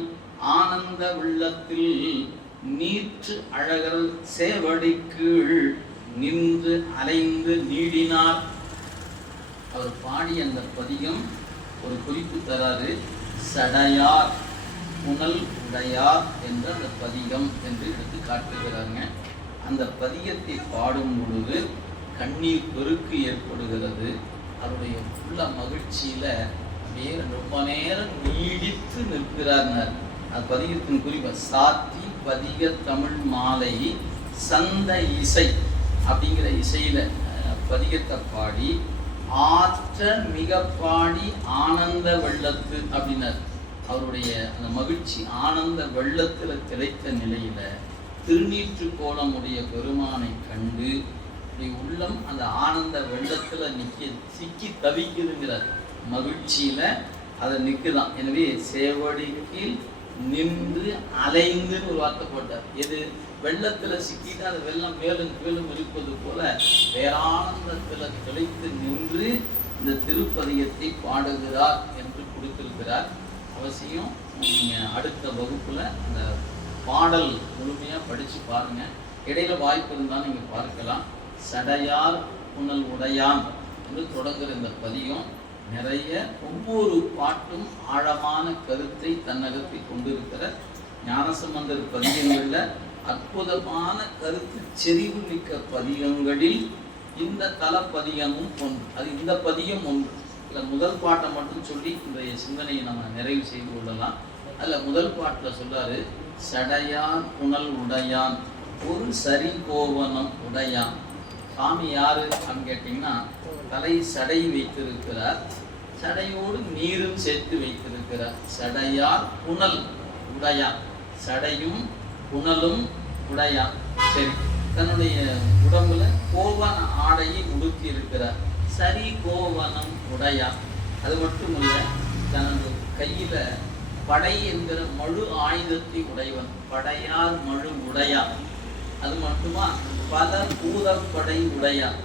ஆனந்த உள்ளத்தில் நீற்று அழகர் சேவடி கீழ் நின்று அலைந்து நீடினார். அவர் பாடிய அந்த பதிகம் ஒரு குறிப்பு தராது. சடையார் புனல் உடையார் என்ற அந்த பதிகம் என்று எடுத்து காட்டுகிறாங்க. அந்த பதிகத்தை பாடும் பொழுது கண்ணீர் பெருக்கு ஏற்படுகிறது. அவருடைய உள்ள மகிழ்ச்சியில அப்படியே ரொம்ப நேரம் நீடித்து நிற்கிறார். அது பதிகத்தின் குறிப்பா சாத்தி பதிக தமிழ் மாலை சந்த இசை அப்படிங்கிற இசையில பதிகத்தை பாடி ஆற்ற மிக பாடி ஆனந்த வெள்ளத்து அப்படின்னார். அவருடைய அந்த மகிழ்ச்சி ஆனந்த வெள்ளத்துல திளைத்த நிலையில திருநீற்று கோலமுடைய பெருமானை கண்டு உள்ளம் அந்த ஆனந்த வெள்ளத்துல சிக்கி தவிக்குதுங்கிறார். மகிழ்ச்சியில அதை நிற்குதான். எனவே சேவடிக்கு நின்று அலைந்துன்னு ஒரு வார்த்தை போட்டார். எது வெள்ளத்துல சிக்கிட்டு அந்த வெள்ளம் மேலும் மேலும் இருப்பது போல பேரானந்தத்துல திளைத்து நின்று இந்த திருப்பதிகத்தை பாடுகிறார் என்று கொடுத்திருக்கிறார். அவசியம் நீங்க அடுத்த வகுப்புல அந்த பாடல் முழுமையா படிச்சு பாருங்க. இடையில வாய்ப்பு இருந்தால் நீங்க பார்க்கலாம். சடையார் புனல் உடையான் என்று தொடங்குகிற இந்த பதிகம் நிறைய ஒவ்வொரு பாட்டும் ஆழமான கருத்தை தன்னகத்தை கொண்டிருக்கிற ஞானசம்பந்தர் பதிகங்கள்ல அற்புதமான கருத்து செறிவு மிக்க பதிகங்களில் இந்த தல பதிகமும் ஒன்று. அது இந்த பதிகம் ஒன்று. இல்லை முதல் பாட்டை மட்டும் சொல்லி இன்றைய சிந்தனையை நம்ம நிறைவு செய்து கொள்ளலாம். அதில் முதல் பாட்டில் சொல்றாரு, சடையான் புனல் உடையான் ஒரு சரி கோவனம் உடையான். சாமி யாரு அப்படின்னு கேட்டீங்கன்னா தலை சடை வைத்திருக்கிறார், சடையோடு நீரும் சேர்த்து வைத்திருக்கிறார். சடையார் புனல் உடையான், சடையும் புனலும் உடையான். சரி, தன்னுடைய உடம்புல கோவன ஆடையை உடுத்தி இருக்கிறார். சரி கோவனம் உடையான். அது மட்டுமல்ல, தனது கையில படை என்கிற மழு ஆயுதத்தை உடையவன். படையார் மழு உடையான். அது மட்டுமா, பல பூதப்படை உடையான்.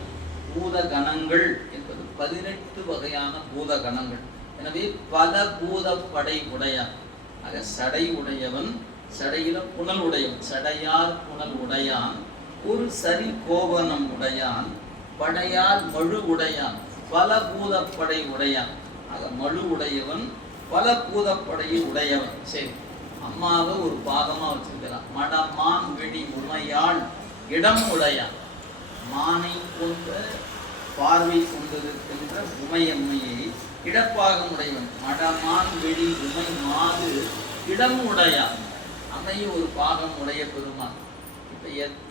பூத கணங்கள் என்பது 18 வகையான பூத கணங்கள். எனவே பல பூதப்படை உடையான். ஆக சடை உடையவன், சடையில புனல் உடையவன். சடையார் புனல் உடையான் ஒரு சரி கோவனம் உடையான். படையார் மழு உடையான், பல பூதப்படை உடையான். ஆக மழு உடையவன், பல பூதப்படையை உடையவன். சரி, அம்மாவை ஒரு பாகமா வச்சிருக்கிறான். மடமான் வெடி உமையாள் இடம் உடையான். மானை கொண்ட பார்வை கொண்டிருக்கின்ற உமையம்மையை இடப்பாகம் உடையவன். மடமான் வெடி உமை மாது இடம் உடையான். அம்மையும் ஒரு பாகம் உடைய பெருமான். இப்ப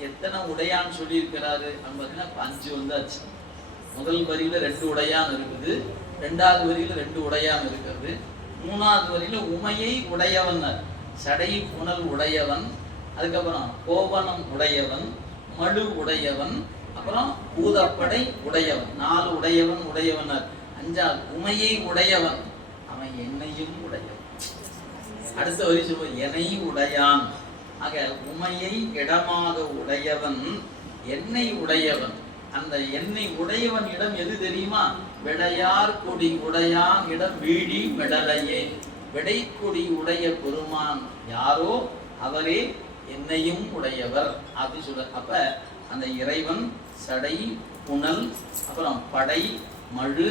எத்தனை உடையான்னு சொல்லியிருக்கிறாரு பார்த்தீங்கன்னா 5 வந்தாச்சு. முதல் வரியில 2 உடையான் இருக்குது, 2வது வரியில 2 உடையான் இருக்கிறது, 3வது வரியில உமையை உடையவன், சடை புனல் உடையவன், அதுக்கப்புறம் கோவனம் உடையவன், மழு உடையவன், அப்புறம் பூதப்படை உடையவன். 4 உடையவன் உடையவன். 5வது உமையை உடையவன், அவன் என்னையும் உடையவன். அடுத்த வரி சொல்லுவோம், என்னை உடையான். ஆக உமையை இடமாக உடையவன், என்னை உடையவன். அந்த என்னை உடையவன் இடம் எது தெரியுமா? விடையார் கொடி உடையான் இடம் வீழி மெடலையே. விடை கொடி உடைய பெருமான் யாரோ அவரே என்னையும் உடையவர் அப்படின்னு சொல்ற. அப்ப அந்த இறைவன் சடை, புனல், அப்புறம் படை, மழு,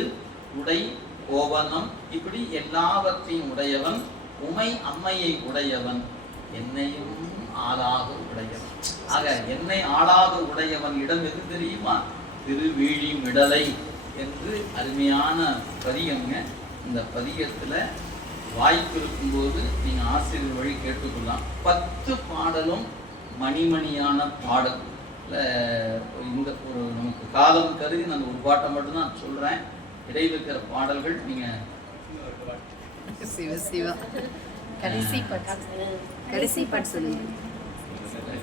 உடை, கோவனம், இப்படி எல்லாவற்றையும் உடையவன். உமை அம்மையை உடையவன், என்னையும் ஆளாக உடையவன். ஆக என்னை ஆளாக உடையவன் இடம் எது தெரியுமா? திருவீழி மிடலை என்று அருமையான பதிகங்க. இந்த பதிகத்துல வாய்ப்பு இருக்கும்போது நீங்க ஆசிரியர் வழி கேட்டுக்கொள்ளலாம். 10 பாடலும் மணிமணியான பாடல். இந்த ஒரு நமக்கு காலம் கருதி நான் ஒரு பாட்டை மட்டும் தான் சொல்றேன். இடையில் இருக்கிற பாடல்கள் நீங்க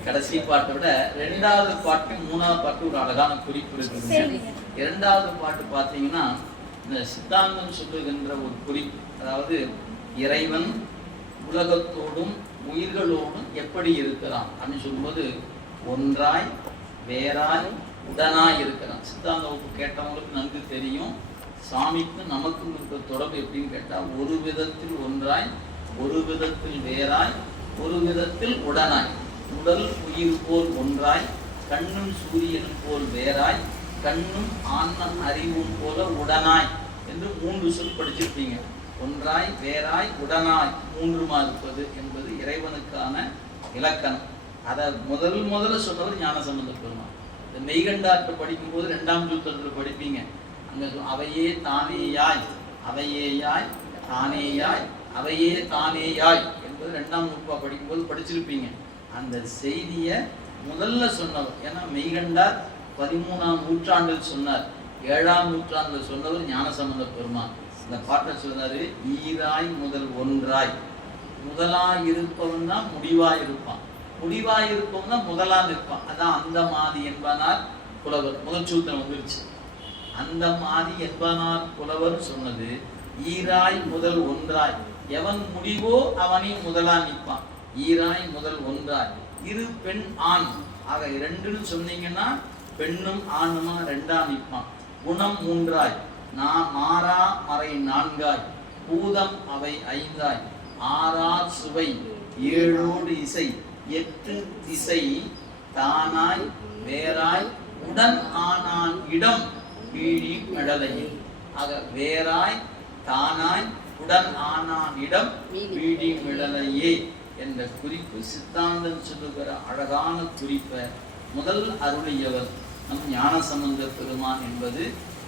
கடைசி பாட்டை விட 2வது பாட்டு 3வது பாட்டு ஒரு அழகான குறிப்பு இருக்குது. 2வது பாட்டு பார்த்தீங்கன்னா இந்த சித்தாந்தம் சொல்லுகின்ற ஒரு குறிப்பு. அதாவது இறைவன் உலகத்தோடும் உயிர்களோடும் எப்படி இருக்கிறான் அப்படின்னு சொல்லும்போது ஒன்றாய் வேறாய் உடனாய் இருக்கிறான். சித்தாந்த வகுப்பு கேட்டவங்களுக்கு நன்கு தெரியும். சாமிக்கு நமக்கும் இருக்கிற தொடர்பு எப்படின்னு கேட்டால் ஒரு விதத்தில் ஒன்றாய், ஒரு விதத்தில் வேறாய், ஒரு விதத்தில் உடனாய். உடல் உயிர் போல் ஒன்றாய், கண்ணும் சூரியனும் போல் வேறாய், கண்ணும் ஆன்மம் அறிவும் போல உடனாய் என்று 3 சொல் படிச்சிருப்பீங்க. ஒன்றாய் வேறாய் உடனாய் 3மா இருப்பது என்பது இறைவனுக்கான இலக்கணம். அதை முதல்ல சொன்னவர் ஞானசம்பந்த பெருமான். இந்த மெய்கண்டாற்று படிக்கும்போது 2ஆம் சூத்திரத்தில் படிப்பீங்க. அங்கே அவையே தானேயாய், அவையேயாய், தானேயாய், அவையே தானேயாய் என்பது 2ஆம் நூற்பா படிக்கும்போது படிச்சிருப்பீங்க. அந்த செய்தியை முதல்ல சொன்னவர். ஏன்னா மெய்கண்டார் 13ஆம் நூற்றாண்டில் சொன்னார், 7ஆம் நூற்றாண்டில் சொன்னவர் ஞானசம்பந்த பெருமான். இந்த பாட்டை சொன்னாரு, ஈராய் முதல் ஒன்றாய். முதலாய் இருப்பவன் தான் முடிவாய் இருப்பான், முடிவாய் இருப்பவன் தான் முதலா நிற்பான். அதான் அந்த மாதி என்பனார் புலவர். முதல் சூத்திரம் வந்துருச்சு. அந்த மாதி என்பனார் புலவர் சொன்னது ஈராய் முதல் ஒன்றாய். எவன் முடிவோ அவனை முதலா நிற்பான். ஈராய் முதல் ஒன்றாய். இரு பெண் ஆண். ஆக 2ன்னு சொன்னீங்கன்னா பெண்ணும் ஆணுமா 2ஆ நிற்பான். குணம் 3ஆய், நான் மாறா மறை 4ஆய், பூதம் அவை 5ஆய், 6ஆர் சுவை 7ஓடு இசை 8 திசை தானாய் வேறாய் உடன் ஆனான் இடம் வீழி மெடலையில். ஆக வேறாய் தானாய் உடன் ஆனான் இடம் வீழி மெடலையே என்ற குறிப்பு சித்தாந்தம் சொல்லுகிற அழகான குறிப்பை முதல் அருளியவர் நம் ஞானசம்பந்த பெருமான் என்பது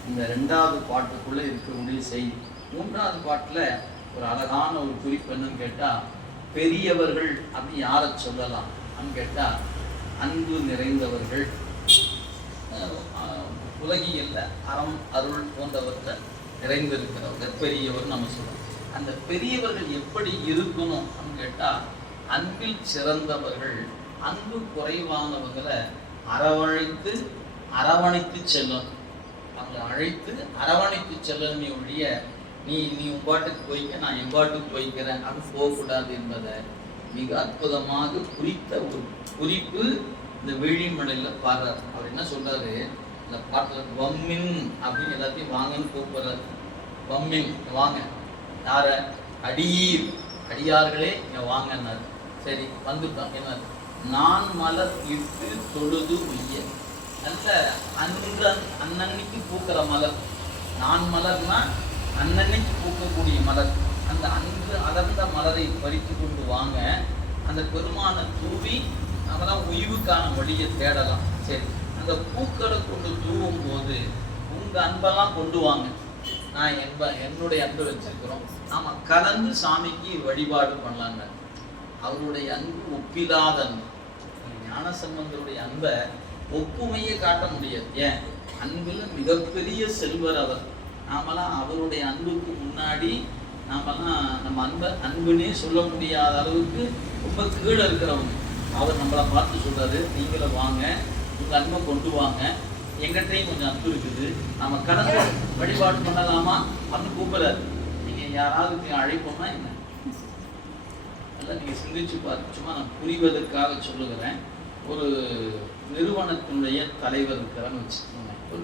இந்த 2வது பாட்டுக்குள்ளே இருக்கக்கூடிய செய்தி. 3வது பாட்டில் ஒரு அழகான ஒரு குறிப்பு என்னன்னு கேட்டால், பெரியவர்கள் அப்படின்னு யாரை சொல்லலாம் அப்படின்னு கேட்டால், அன்பு நிறைந்தவர்கள், உலகியல்ல அறம் அருள் போன்றவற்றை நிறைந்திருக்கிறவர்கள் பெரியவர் நம்ம சொல்றோம். அந்த பெரியவர்கள் எப்படி இருக்கணும் அப்படின்னு கேட்டால், அன்பில் சிறந்தவர்கள் அன்பு குறைவானவர்களை அரவணைத்து செல்லும். அவங்களை அழைத்து அரவணைத்து செல்லணுமே ஒழிய நீ உன் பாட்டுக்கு போய்க்க நான் என் பாட்டுக்கு போய்க்கிறேன் அப்படின்னு போகக்கூடாது என்பதை மிக அற்புதமாக குறித்த ஒரு குறிப்பு இந்த விழிமலையில் பாடுறார். அவர் என்ன சொல்றாரு இந்த பாட்டில், வம்மின் அப்படின்னு எல்லாத்தையும் வாங்கன்னு கூப்பிடுறாரு. வம்மின் வாங்க, யார? அடியீர், அடியார்களே இங்க வாங்கினார். சரி வந்துட்டோம். என்ன? நான் மலர் இட்டு தொழுது உய்ய. நல்ல அன்னன்னைக்கு பூக்கிற மலர். நான் மலர்னா அன்னன்னைக்கு பூக்கக்கூடிய மலர். அந்த அன்று அடர்ந்த மலரை பறித்து கொண்டு வாங்க. அந்த பெருமானை தூவி நம்மளாம் உய்வுக்கான வழியை தேடலாம். சரி, அந்த பூக்களை கொண்டு தூவும் போது உங்க அன்பெல்லாம் கொண்டு வாங்க, நான் என்னுடைய அன்பு வச்சிருக்கிறோம், நாம கலந்து சாமிக்கு வழிபாடு பண்ணலாங்க. அவருடைய அன்பு ஒப்பில்லாத அன்பு. ஞானசம்பந்தருடைய அன்பை ஒப்புமையை காட்ட முடியாது. ஏன்? அன்பில் மிகப்பெரிய செல்வர் அவர். நாமெல்லாம் அவருடைய அன்புக்கு முன்னாடி நாமெல்லாம் நம்ம அன்புன்னே சொல்ல முடியாத அளவுக்கு ரொம்ப கீழே இருக்கிறவங்க. அவர் நம்மளை பார்த்து சொல்றாரு, நீங்களும் வாங்க, உங்க அன்பை கொண்டு வாங்க, எங்கிட்டையும் கொஞ்சம் அன்பு இருக்குது, நம்ம கடந்து வழிபாடு பண்ணலாமா அப்படின்னு கூப்பிடாரு. நீங்க யாராவது அழைப்போம்னா என்ன? நல்லா நீங்க சிந்திச்சு பாருங்க. சும்மா நான் புரிவதற்காக சொல்லுகிறேன். ஒரு நிறுவனத்தினுடைய தலைவர் இருக்கிறான்னு வச்சுக்கோங்க. ஒரு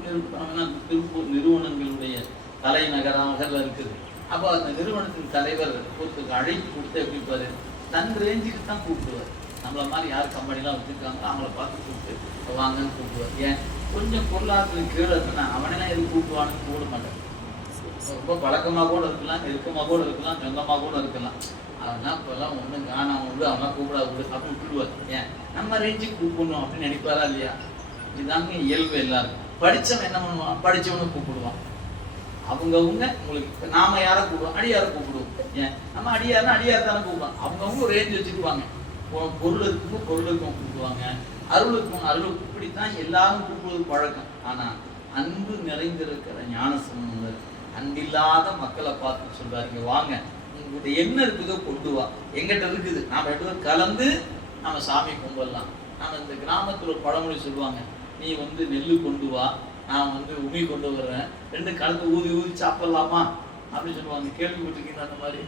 திருப்பூர் நிறுவனங்களுடைய தலைநகராக இருக்குது. அப்போ அந்த நிறுவனத்தின் தலைவர் ஒருத்தருக்கு அழைப்பு கொடுத்து எப்படி பாரு, தன் ரேஞ்சுக்கு தான் கூப்பிடுவார். நம்மள மாதிரி யார் கம்பெனிலாம் வச்சுருக்காங்களோ அவங்கள பார்த்து கூப்பிட்டு வாங்கன்னு கூப்பிடுவார். ஏன் கொஞ்சம் பொருளாதாரத்துக்கு கீழே இருக்குன்னா அவனெல்லாம் எதுவும் கூப்பிடுவான்னு கூட மாட்டான். ரொம்ப பழக்கமாக கூட இருக்கலாம், நெருக்கமாக கூட இருக்கலாம், சொந்தமாக கூட இருக்கலாம். அதெல்லாம் இப்போல்லாம் ஒன்றும் காணாம விடு, அவனா கூப்பிடாது விடு அப்படின்னு விட்டுடுவார். ஏன் நம்ம ரேஞ்சுக்கு கூப்பிடணும் அப்படின்னு நினைப்பாரா இல்லையா? இதுதாங்க இயல்பு எல்லாருக்கும். படித்தவன் என்ன பண்ணுவான், படித்தவனு கூப்பிடுவான். அவங்கவுங்க உங்களுக்கு நாம யாரை கூப்பிடுவோம், அடியாரை கூப்பிடுவோம். ஏன் நம்ம அடியார்னா அடியார் தானே கூப்பிடுவோம். அவங்கவுங்க ஒரு ரேஞ்சு வச்சுக்குவாங்க. பொருள் இருக்கும் பொருளுக்கும் கூப்பிடுவாங்க, அருளுக்கும் அருளுக்கும். இப்படித்தான் எல்லாரும் கூப்பிடுவது பழக்கம். ஆனா அன்பு நிறைந்திருக்கிற ஞானசம்பந்தர் அன்பில்லாத மக்களை பார்த்து சொல்றாரு, இங்க வாங்க, உங்கள்கிட்ட என்ன இருக்குதோ கொண்டு வா, எங்கிட்ட இருக்குது, நாம 2 பேரும் கலந்து நம்ம சாமி கும்பிடலாம். நம்ம இந்த கிராமத்துல ஒரு பழமொழி சொல்லுவாங்க, நீ நெல்லு கொண்டு வா, நான் உமி கொண்டு வர்றேன், 2 கலந்து ஊதி ஊதி சாப்பிடலாமா அப்படின்னு சொல்லுவாங்க. கேள்விப்பட்டிருக்கீங்க அந்த மாதிரி?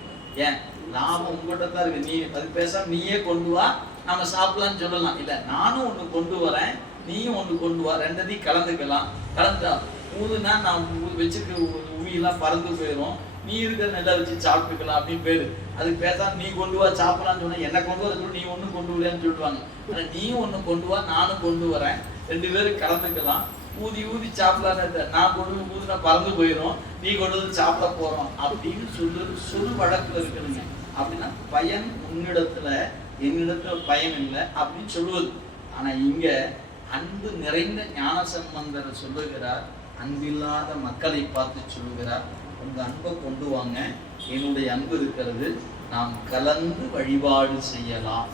ஏன் லாபம் உங்கள்கிட்ட தான் இருக்கு, நீ அது பேசாம நீயே கொண்டு வா, நம்ம சாப்பிடலாம்னு சொல்லலாம். இல்லை, நானும் ஒன்று கொண்டு வரேன், நீயும் ஒன்று கொண்டு வா, 2த்தையும் கலந்துக்கலாம். கலந்தா ஊதுனா நான் வச்சுருக்க உமியெல்லாம் பறந்து போயிடும், நீ இருக்கிற நெல்லை வச்சு சாப்பிட்டுக்கலாம் அப்படின்னு பேரு. அதுக்கு பேசாம நீ கொண்டு வா சாப்பிடலான்னு சொன்னா என்ன கொண்டு வர சொல்லி நீ ஒன்றும் கொண்டு வரலன்னு சொல்லுவாங்க. ஆனால் நீயும் ஒன்று கொண்டு வா, நானும் கொண்டு வரேன், 2 பேரும் கலந்துக்கலாம், ஊதி ஊதி சாப்பிடலான்னு. நான் கொண்டு ஊதுனா பறந்து போயிடும், நீ கொண்டு வந்து சாப்பிட போறோம் அப்படின்னு சொல் வழக்குல இருக்கணுங்க. அப்படின்னா பயன் உன்னிடத்துல என்னிடத்துல பயன் இல்லை அப்படின்னு சொல்லுவது. ஆனா இங்க அன்பு நிறைந்த ஞானசம்பந்தரை சொல்லுகிறார், அன்பில்லாத மக்களை பார்த்து சொல்லுகிறார், உங்க அன்பை கொண்டு வாங்க, என்னுடைய அன்பு இருக்கிறது, நாம் கலந்து வழிபாடு செய்யலாம்.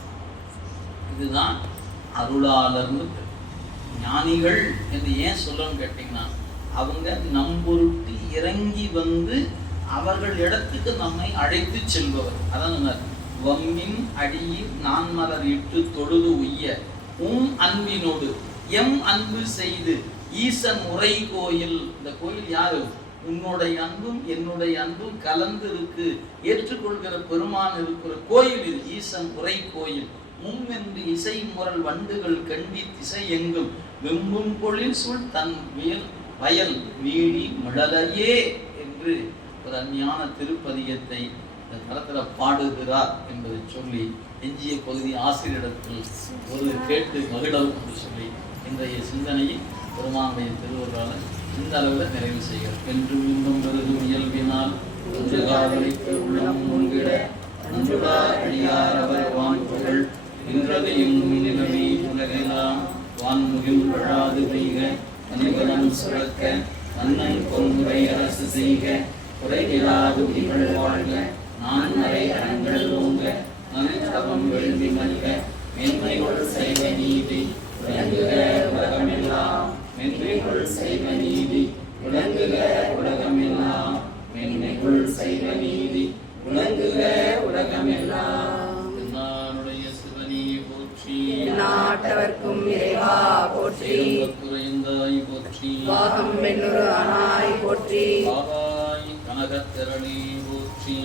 இதுதான் அருளாளர்னு. ஞானிகள் என்று ஏன் சொல்லணும்னு கேட்டீங்கன்னா, அவங்க நம்பொருட்டு இறங்கி அவர்கள் இடத்துக்கு நம்மை அழைத்து செல்பவர். அதான் வம்பின் அடியில் நான் மலர் இட்டு தொழுது உய்ய அன்பினோடு எம் அன்பு செய்து ஈசன் உரை கோயில். இந்த கோயில் யாரு? உன்னுடைய அன்பும் என்னுடைய அன்பும் கலந்து இருக்கு, ஏற்றுக்கொள்கிற பெருமான் இருக்கிற கோயில் இது, ஈசன் உரை கோயில். என்று இசை முரல் வண்டுகள் கண்டி திசை எங்கும் வெம்பும் பொழில் சூழ் தன் வயல் வீடி மழலையே என்று ஒரு அஞ்ஞான திருப்பதிகத்தை இந்த தளத்தில் பாடுகிறார் என்பதை சொல்லி எஞ்சிய பகுதி ஆசிரியரிடத்தில் ஒரு கேட்டு மகிழவும் என்று சொல்லி இன்றைய சிந்தனையை பெருமானுடைய திருவருளால் இந்த அளவில் நிறைவு செய்கிறார். என்றும் இன்பம் பெருகும் இயல்பினால் ஒன்று காதலித்து உள்ளம் முன்கிட அன்புடா அழியார் அவர் வான் புகழ் இன்றது எங்கும் நிலவி உலகெல்லாம் வான்முகில் வழாது பெய்க, அனைவரும் சுழக்க மன்னன் பொன்முறை அரசு செய்க, குறைவிலாது உயிர்கள் வாழ்க, நான் மறை அறங்கள் ஓங்க, நலித்தவம் வேள்வி மல்க, மென்மைகள் செய்வ நீதி விளங்குக உலகமெல்லாம், மென்மைகள் செய்வ நீதி விளங்குக உலகமெல்லாம், மென்மைகள் செய்வ நீதி விளங்குக உலகமெல்லாம். நாட்டவர்க்கும் இறைவா போற்றி, குறைந்தாய் போற்றி, பாகம் வெண்ணுரு ஆனாய் போற்றி, கனகத்திரளி போற்றி.